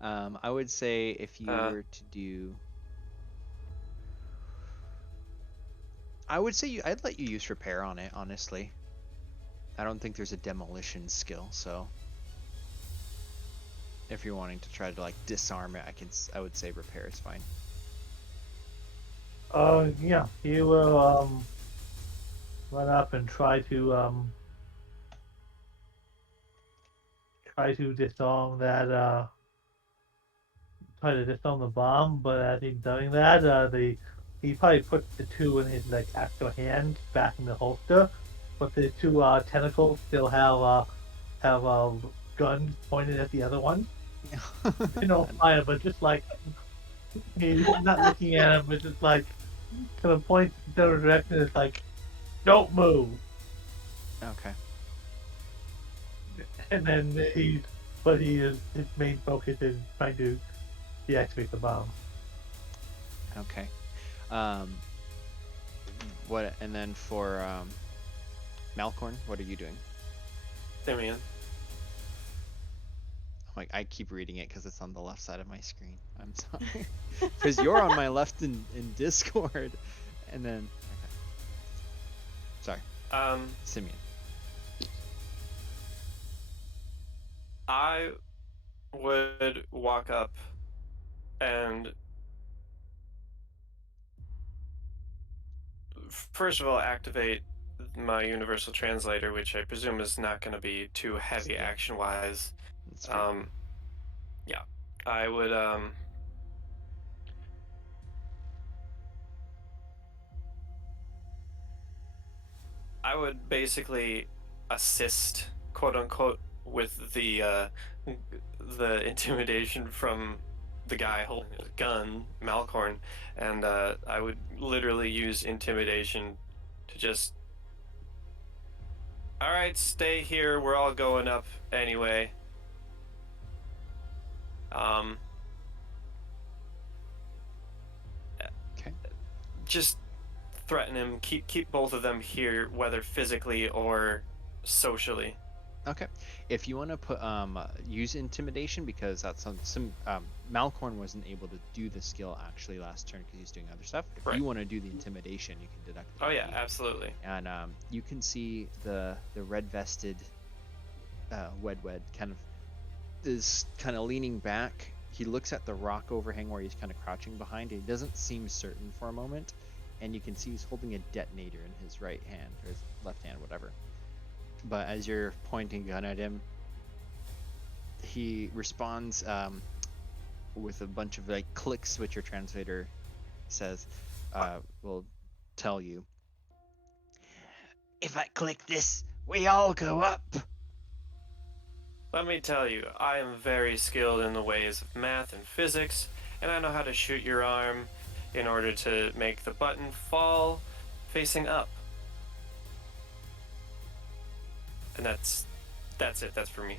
I would say if you were to do. I would say I'd let you use repair on it, honestly. I don't think there's a demolition skill, so if you're wanting to try to like disarm it, I would say repair is fine. Yeah, he will run up and try to disarm that try to disarm the bomb, but as he's doing that, he probably puts the 2 in his like actual hand back in the holster, but the 2 tentacles still have guns pointed at the other one. Fire, but just like he's not looking at him, but just like kind of points in the direction. It's like, don't move. Okay. And then his main focus is trying to deactivate the bomb. Okay. What? And then for Malcorn, what are you doing? Simeon. Like I keep reading it because it's on the left side of my screen. I'm sorry, because you're on my left in Discord, and then okay. Sorry. Simeon. I would walk up and first of all activate my universal translator, which I presume is not going to be too heavy action wise. Yeah, I would basically assist, quote unquote, with the intimidation from the guy holding the gun, Malcorn, and I would literally use intimidation to just, all right, stay here. We're all going up anyway. just threaten him. Keep both of them here, whether physically or socially. Okay. If you want to put use intimidation, because that's some Malcorn wasn't able to do the skill actually last turn because he's doing other stuff. If Right. you want to do the intimidation, you can deduct. Oh yeah, absolutely. And you can see the red vested Wed kind of is kind of leaning back. He looks at the rock overhang where he's kind of crouching behind. He doesn't seem certain for a moment, and you can see he's holding a detonator in his right hand or his left hand, whatever. But as you're pointing a gun at him, he responds with a bunch of like clicks, which your translator says will tell you. If I click this, we all go up. Let me tell you, I am very skilled in the ways of math and physics, and I know how to shoot your arm in order to make the button fall facing up. And that's it. That's for me.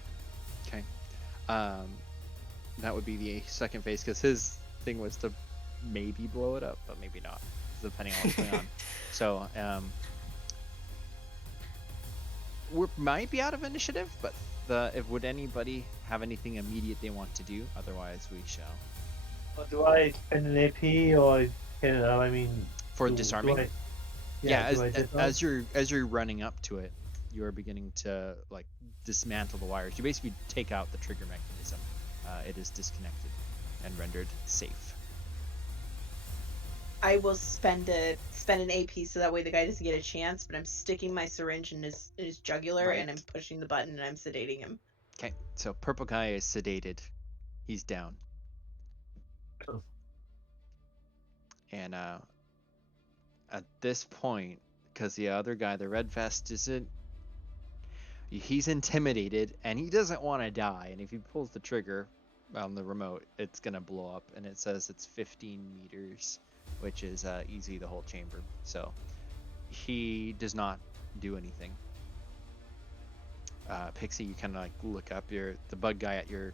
Okay. That would be the second phase, because his thing was to maybe blow it up, but maybe not, depending on what's going on. So, we might be out of initiative, but would anybody have anything immediate they want to do? Otherwise, we shall. Well, do I spend an AP or can I mean For disarming? Yeah, do I disarm? as you're running up to it, you are beginning to like dismantle the wires. You basically take out the trigger mechanism. It is disconnected and rendered safe. I will spend an AP so that way the guy doesn't get a chance, but I'm sticking my syringe in his jugular Right. and I'm pushing the button and I'm sedating him. Okay, so purple guy is sedated. He's down. Cool. And at this point, because the other guy, the red vest, he's intimidated and he doesn't want to die. And if he pulls the trigger on the remote, it's gonna blow up. And it says it's 15 meters, which is easy the whole chamber. So he does not do anything. Pixie, you kind of like look up. The bug guy at your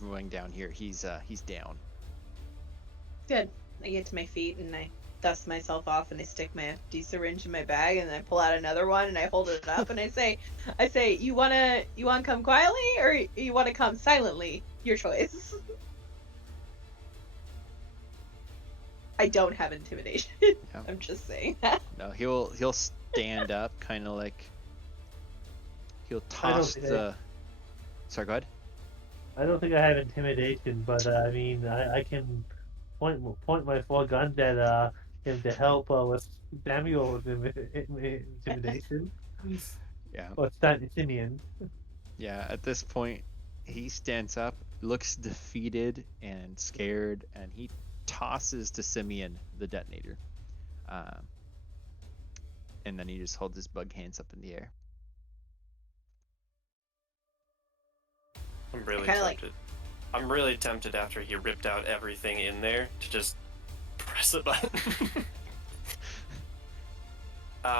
going down here. He's down. Good. I get to my feet and I dust myself off and I stick my syringe in my bag and then I pull out another one and I hold it up and I say, you wanna come quietly or you wanna come silently? Your choice. I don't have intimidation. Yeah. I'm just saying that. No, he'll stand up, kind of like he'll toss the. Sorry, go ahead. I don't think I have intimidation, but I mean, I can point my 4 guns at him to help with Samuel's intimidation. Yeah. Or Simeon. Yeah. At this point, he stands up, looks defeated and scared, and he tosses to Simeon the detonator. And then he just holds his bug hands up in the air. I'm really tempted. I'm really tempted after he ripped out everything in there to just press a button.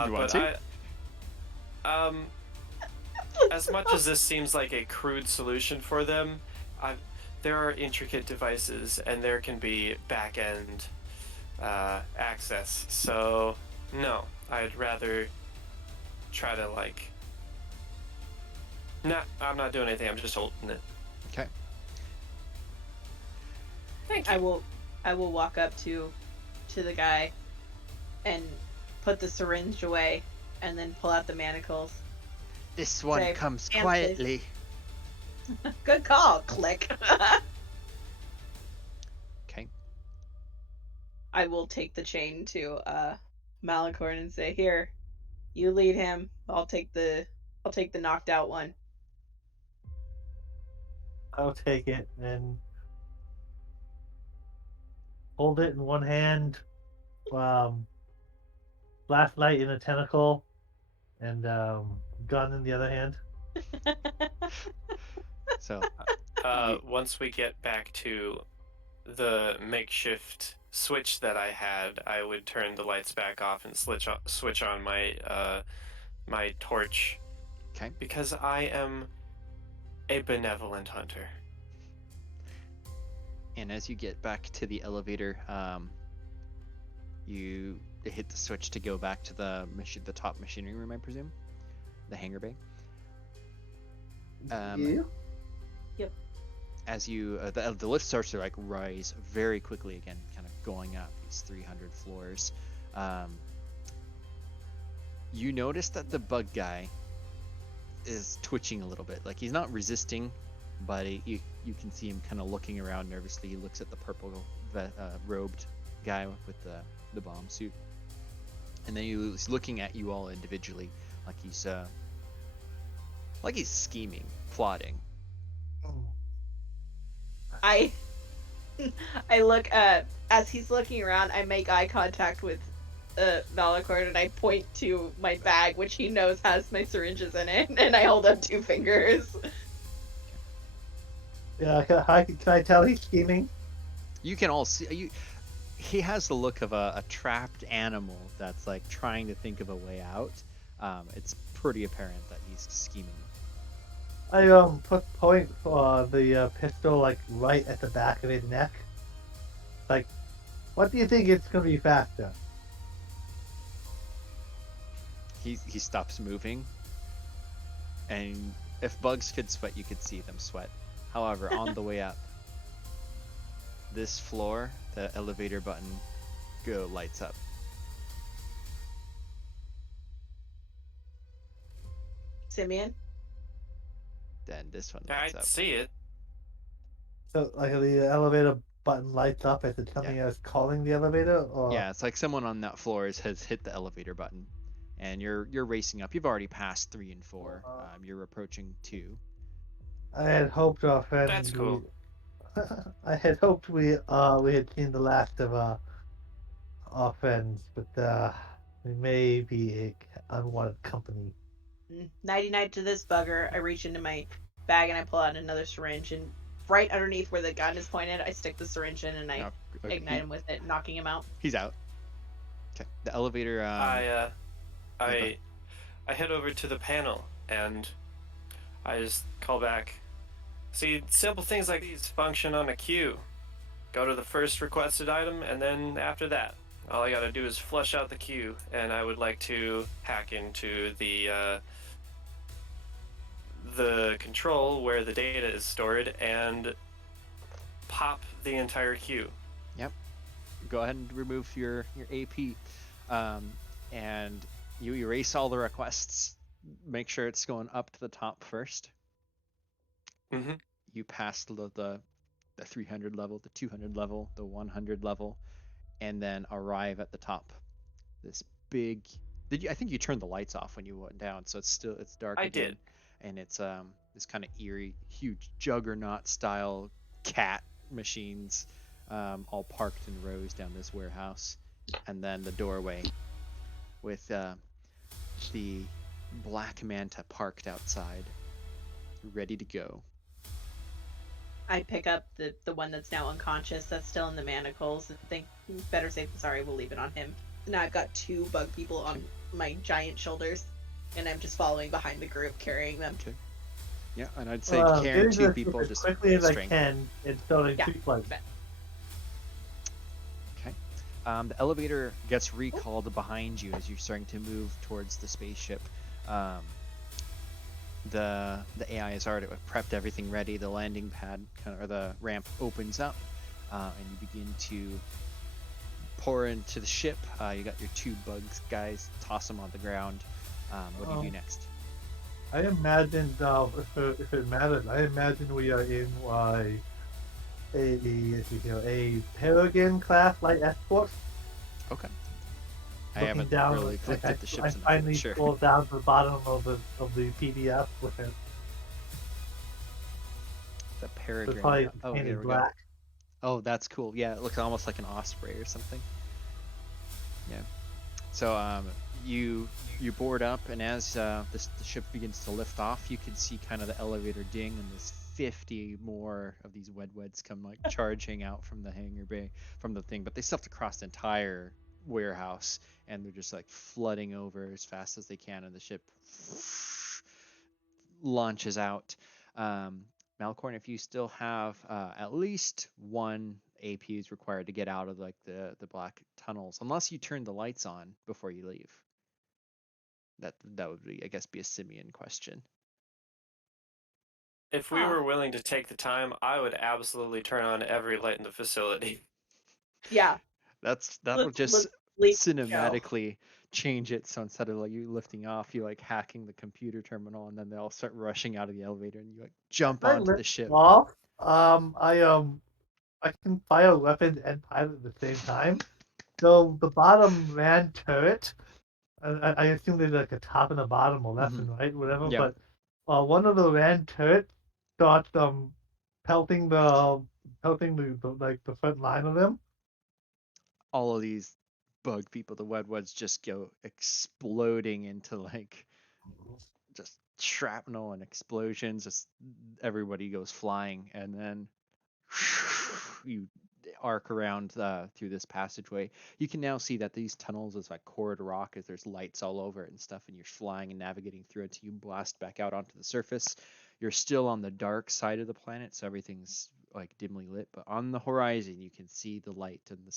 You want to? As much as this seems like a crude solution for them, there are intricate devices and there can be back-end access. So, no, I'd rather try to I'm not doing anything. I'm just holding it. Okay. Thank you. I will walk up to the guy and put the syringe away and then pull out the manacles. This one comes quietly. Good call. Click. Okay. I will take the chain to Malicorn and say, "Here, you lead him. I'll take the knocked out one." I'll take it and hold it in one hand, flashlight in a tentacle, and gun in the other hand. So, once we get back to the makeshift switch that I had, I would turn the lights back off and switch on my my torch. Okay. Because I am a benevolent hunter. And as you get back to the elevator, You hit the switch to go back to the top machinery room, I presume, the hangar bay. Yeah. Yep. As you the lift starts to like rise very quickly again, kind of going up these 300 floors. You notice that the bug guy is twitching a little bit. Like he's not resisting, but you can see him kind of looking around nervously. He looks at the purple robed guy with the bomb suit, and then he's looking at you all individually, like he's scheming, plotting. I I look as he's looking around. I make eye contact with Valacord and I point to my bag, which he knows has my syringes in it, and I hold up 2 fingers. Yeah, can I tell he's scheming? You can all see you. He has the look of a trapped animal that's like trying to think of a way out. It's pretty apparent that he's scheming. I point the pistol like right at the back of his neck. Like, what do you think it's gonna be faster? He stops moving, and if bugs could sweat, you could see them sweat. However, on the way up, this floor, the elevator button lights up. Simeon? Then this one lights I up. see it. So like the elevator button lights up as it's something else calling the elevator, or Yeah, it's like someone on that floor has hit the elevator button, and you're racing up. You've already passed 3 and 4. You're approaching 2. I had hoped That's cool. I had hoped we had seen the last of our friends, but we may be a unwanted company. 99 to this bugger. I reach into my bag and I pull out another syringe, and right underneath where the gun is pointed, I stick the syringe in and I ignite him with it, knocking him out. He's out. Okay. The elevator. I head over to the panel and I just call back. See, simple things like these function on a queue. Go to the first requested item, and then after that, all I gotta do is flush out the queue. And I would like to hack into the control where the data is stored and pop the entire queue. Yep. Go ahead and remove your AP, and you erase all the requests. Make sure it's going up to the top first. Mm-hmm. You pass the 300 level, the 200 level, the 100 level, and then arrive at the top. This big. I think you turned the lights off when you went down, so it's dark I again. did. And it's this kind of eerie, huge juggernaut style cat machines, all parked in rows down this warehouse, and then the doorway with the black manta parked outside, ready to go. I pick up the one that's now unconscious, that's still in the manacles, and think better safe than sorry, we'll leave it on him. Now I've got 2 bug people on my giant shoulders, and I'm just following behind the group, carrying them. Okay. Yeah, and I'd say carrying 2 people as just quickly as strength. I can and starting 2 flights. Okay. The elevator gets recalled behind you as you're starting to move towards the spaceship. The AI has already prepped everything ready. The landing pad or the ramp opens up, and you begin to pour into the ship. You got your 2 bugs guys, toss them on the ground. What do you do next? I imagine, if it matters, I imagine we are in a Peregrine class light escort. Okay. I haven't really looked at the ships enough. I finally Sure. scrolled down to the bottom of the PDF with it. The Peregrine. Probably Oh, painted there we black. go. Oh, that's cool. Yeah, it looks almost like an osprey or something. Yeah. So you board up, and as the ship begins to lift off, you can see kind of the elevator ding, and there's 50 more of these wedweds come like charging out from the hangar bay, from the thing, but they still have to cross the entire warehouse, and they're just like flooding over as fast as they can, and the ship launches out. Malcorn, if you still have at least one AP is required to get out of like the black tunnels, unless you turn the lights on before you leave. That would be, I guess, be a Simeon question. If we were willing to take the time, I would absolutely turn on every light in the facility. Yeah. That'll just leave the show. cinematically change it. So instead of like you lifting off, you like hacking the computer terminal, and then they all start rushing out of the elevator, and you like jump I onto the lift ship. off. I can fire a weapon and pilot at the same time. So the bottom man turret, I assume there's like a top and a bottom or left and right, whatever. Yeah. But one of the ran turrets starts pelting the front line of them. All of these bug people, the Wedwoods, just go exploding into like just shrapnel and explosions. Just everybody goes flying, and then you arc around through this passageway. You can now see that these tunnels is like core to rock, as there's lights all over it and stuff, and you're flying and navigating through it until you blast back out onto the surface. You're still on the dark side of the planet, so everything's like dimly lit, but on the horizon you can see the light and the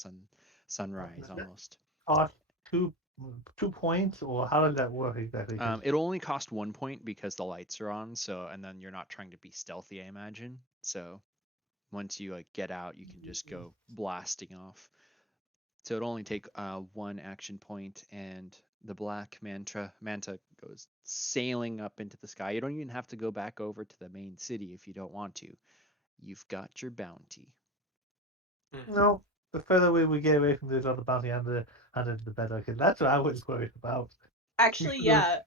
sunrise almost. Cost 2 points, or how does that work exactly? It'll only cost 1 point because the lights are on, so, and then you're not trying to be stealthy, I imagine. So once you like get out, you can just go blasting off. So it'll only take 1 action point, and the black manta goes sailing up into the sky. You don't even have to go back over to the main city if you don't want to. You've got your bounty. No, the further away we get away from this other bounty hunter, the better. Because that's what I was worried about. Actually, yeah.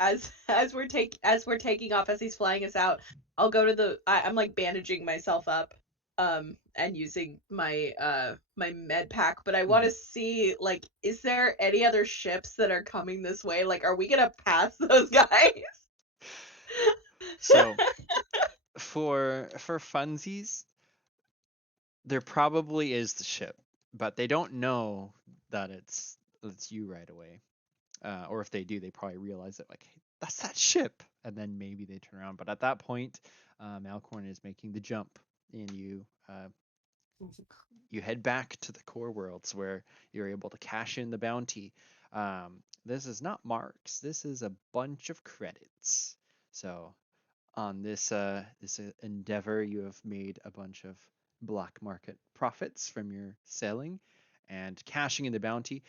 As we're taking off, as he's flying us out, I'll go to the. I'm like bandaging myself up, and using my my med pack. But I want to see, like, is there any other ships that are coming this way? Like, are we gonna pass those guys? So for funsies, there probably is the ship, but they don't know that it's you right away. Or if they do, they probably realize that, like, hey, that's that ship, and then maybe they turn around. But at that point, Malcorn is making the jump, and you head back to the core worlds where you're able to cash in the bounty. This is not marks. This is a bunch of credits. So on this endeavor, you have made a bunch of black market profits from your selling and cashing in the bounty.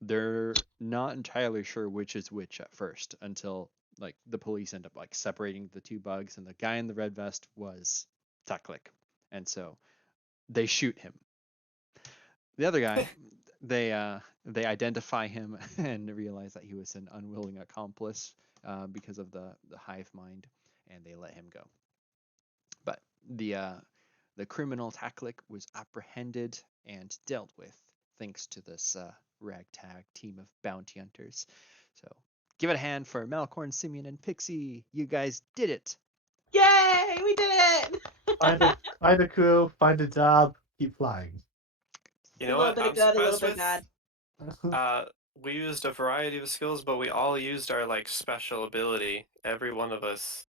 They're not entirely sure which is which at first, until like the police end up like separating the two bugs, and the guy in the red vest was Teklik, and so they shoot him. The other guy, they identify him and realize that he was an unwilling accomplice because of the hive mind, and they let him go. But the criminal Teklik was apprehended and dealt with thanks to this ragtag team of bounty hunters. So give it a hand for Malcorn, Simeon, and Pixie. You guys did it. Yay! We did it! Find a crew, find a job, keep flying. You know a little what? bit I'm of good, a little surprised bit with. bad. We used a variety of skills, but we all used our like special ability. Every one of us.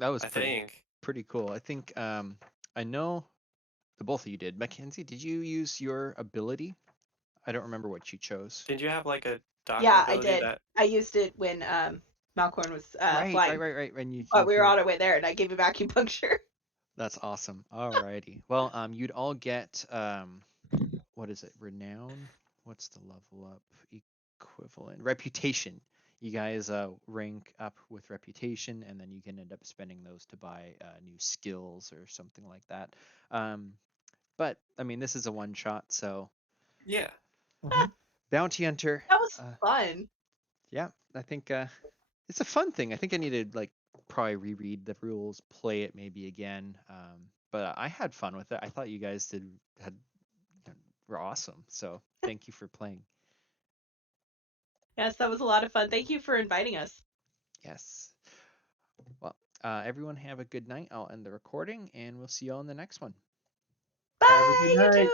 That was I think. pretty cool. I think I know the both of you did. Mackenzie, did you use your ability? I don't remember what you chose. Did you have like a doctor Yeah, I ability did. that? I used it when Malcorn was flying. Right. And you But we were on our way there, and I gave him acupuncture. That's awesome. Alrighty. Well, you'd all get what is it? Renown? What's the level up equivalent? Reputation. You guys rank up with reputation, and then you can end up spending those to buy new skills or something like that. But I mean, this is a one shot, so Yeah. bounty hunter. That was fun. Yeah, I think it's a fun thing. I think I need to like probably reread the rules, play it maybe again. But I had fun with it. I thought you guys were awesome. So thank you for playing. Yes, that was a lot of fun. Thank you for inviting us. Yes. Well, everyone have a good night. I'll end the recording, and we'll see you all in the next one. Bye, YouTube.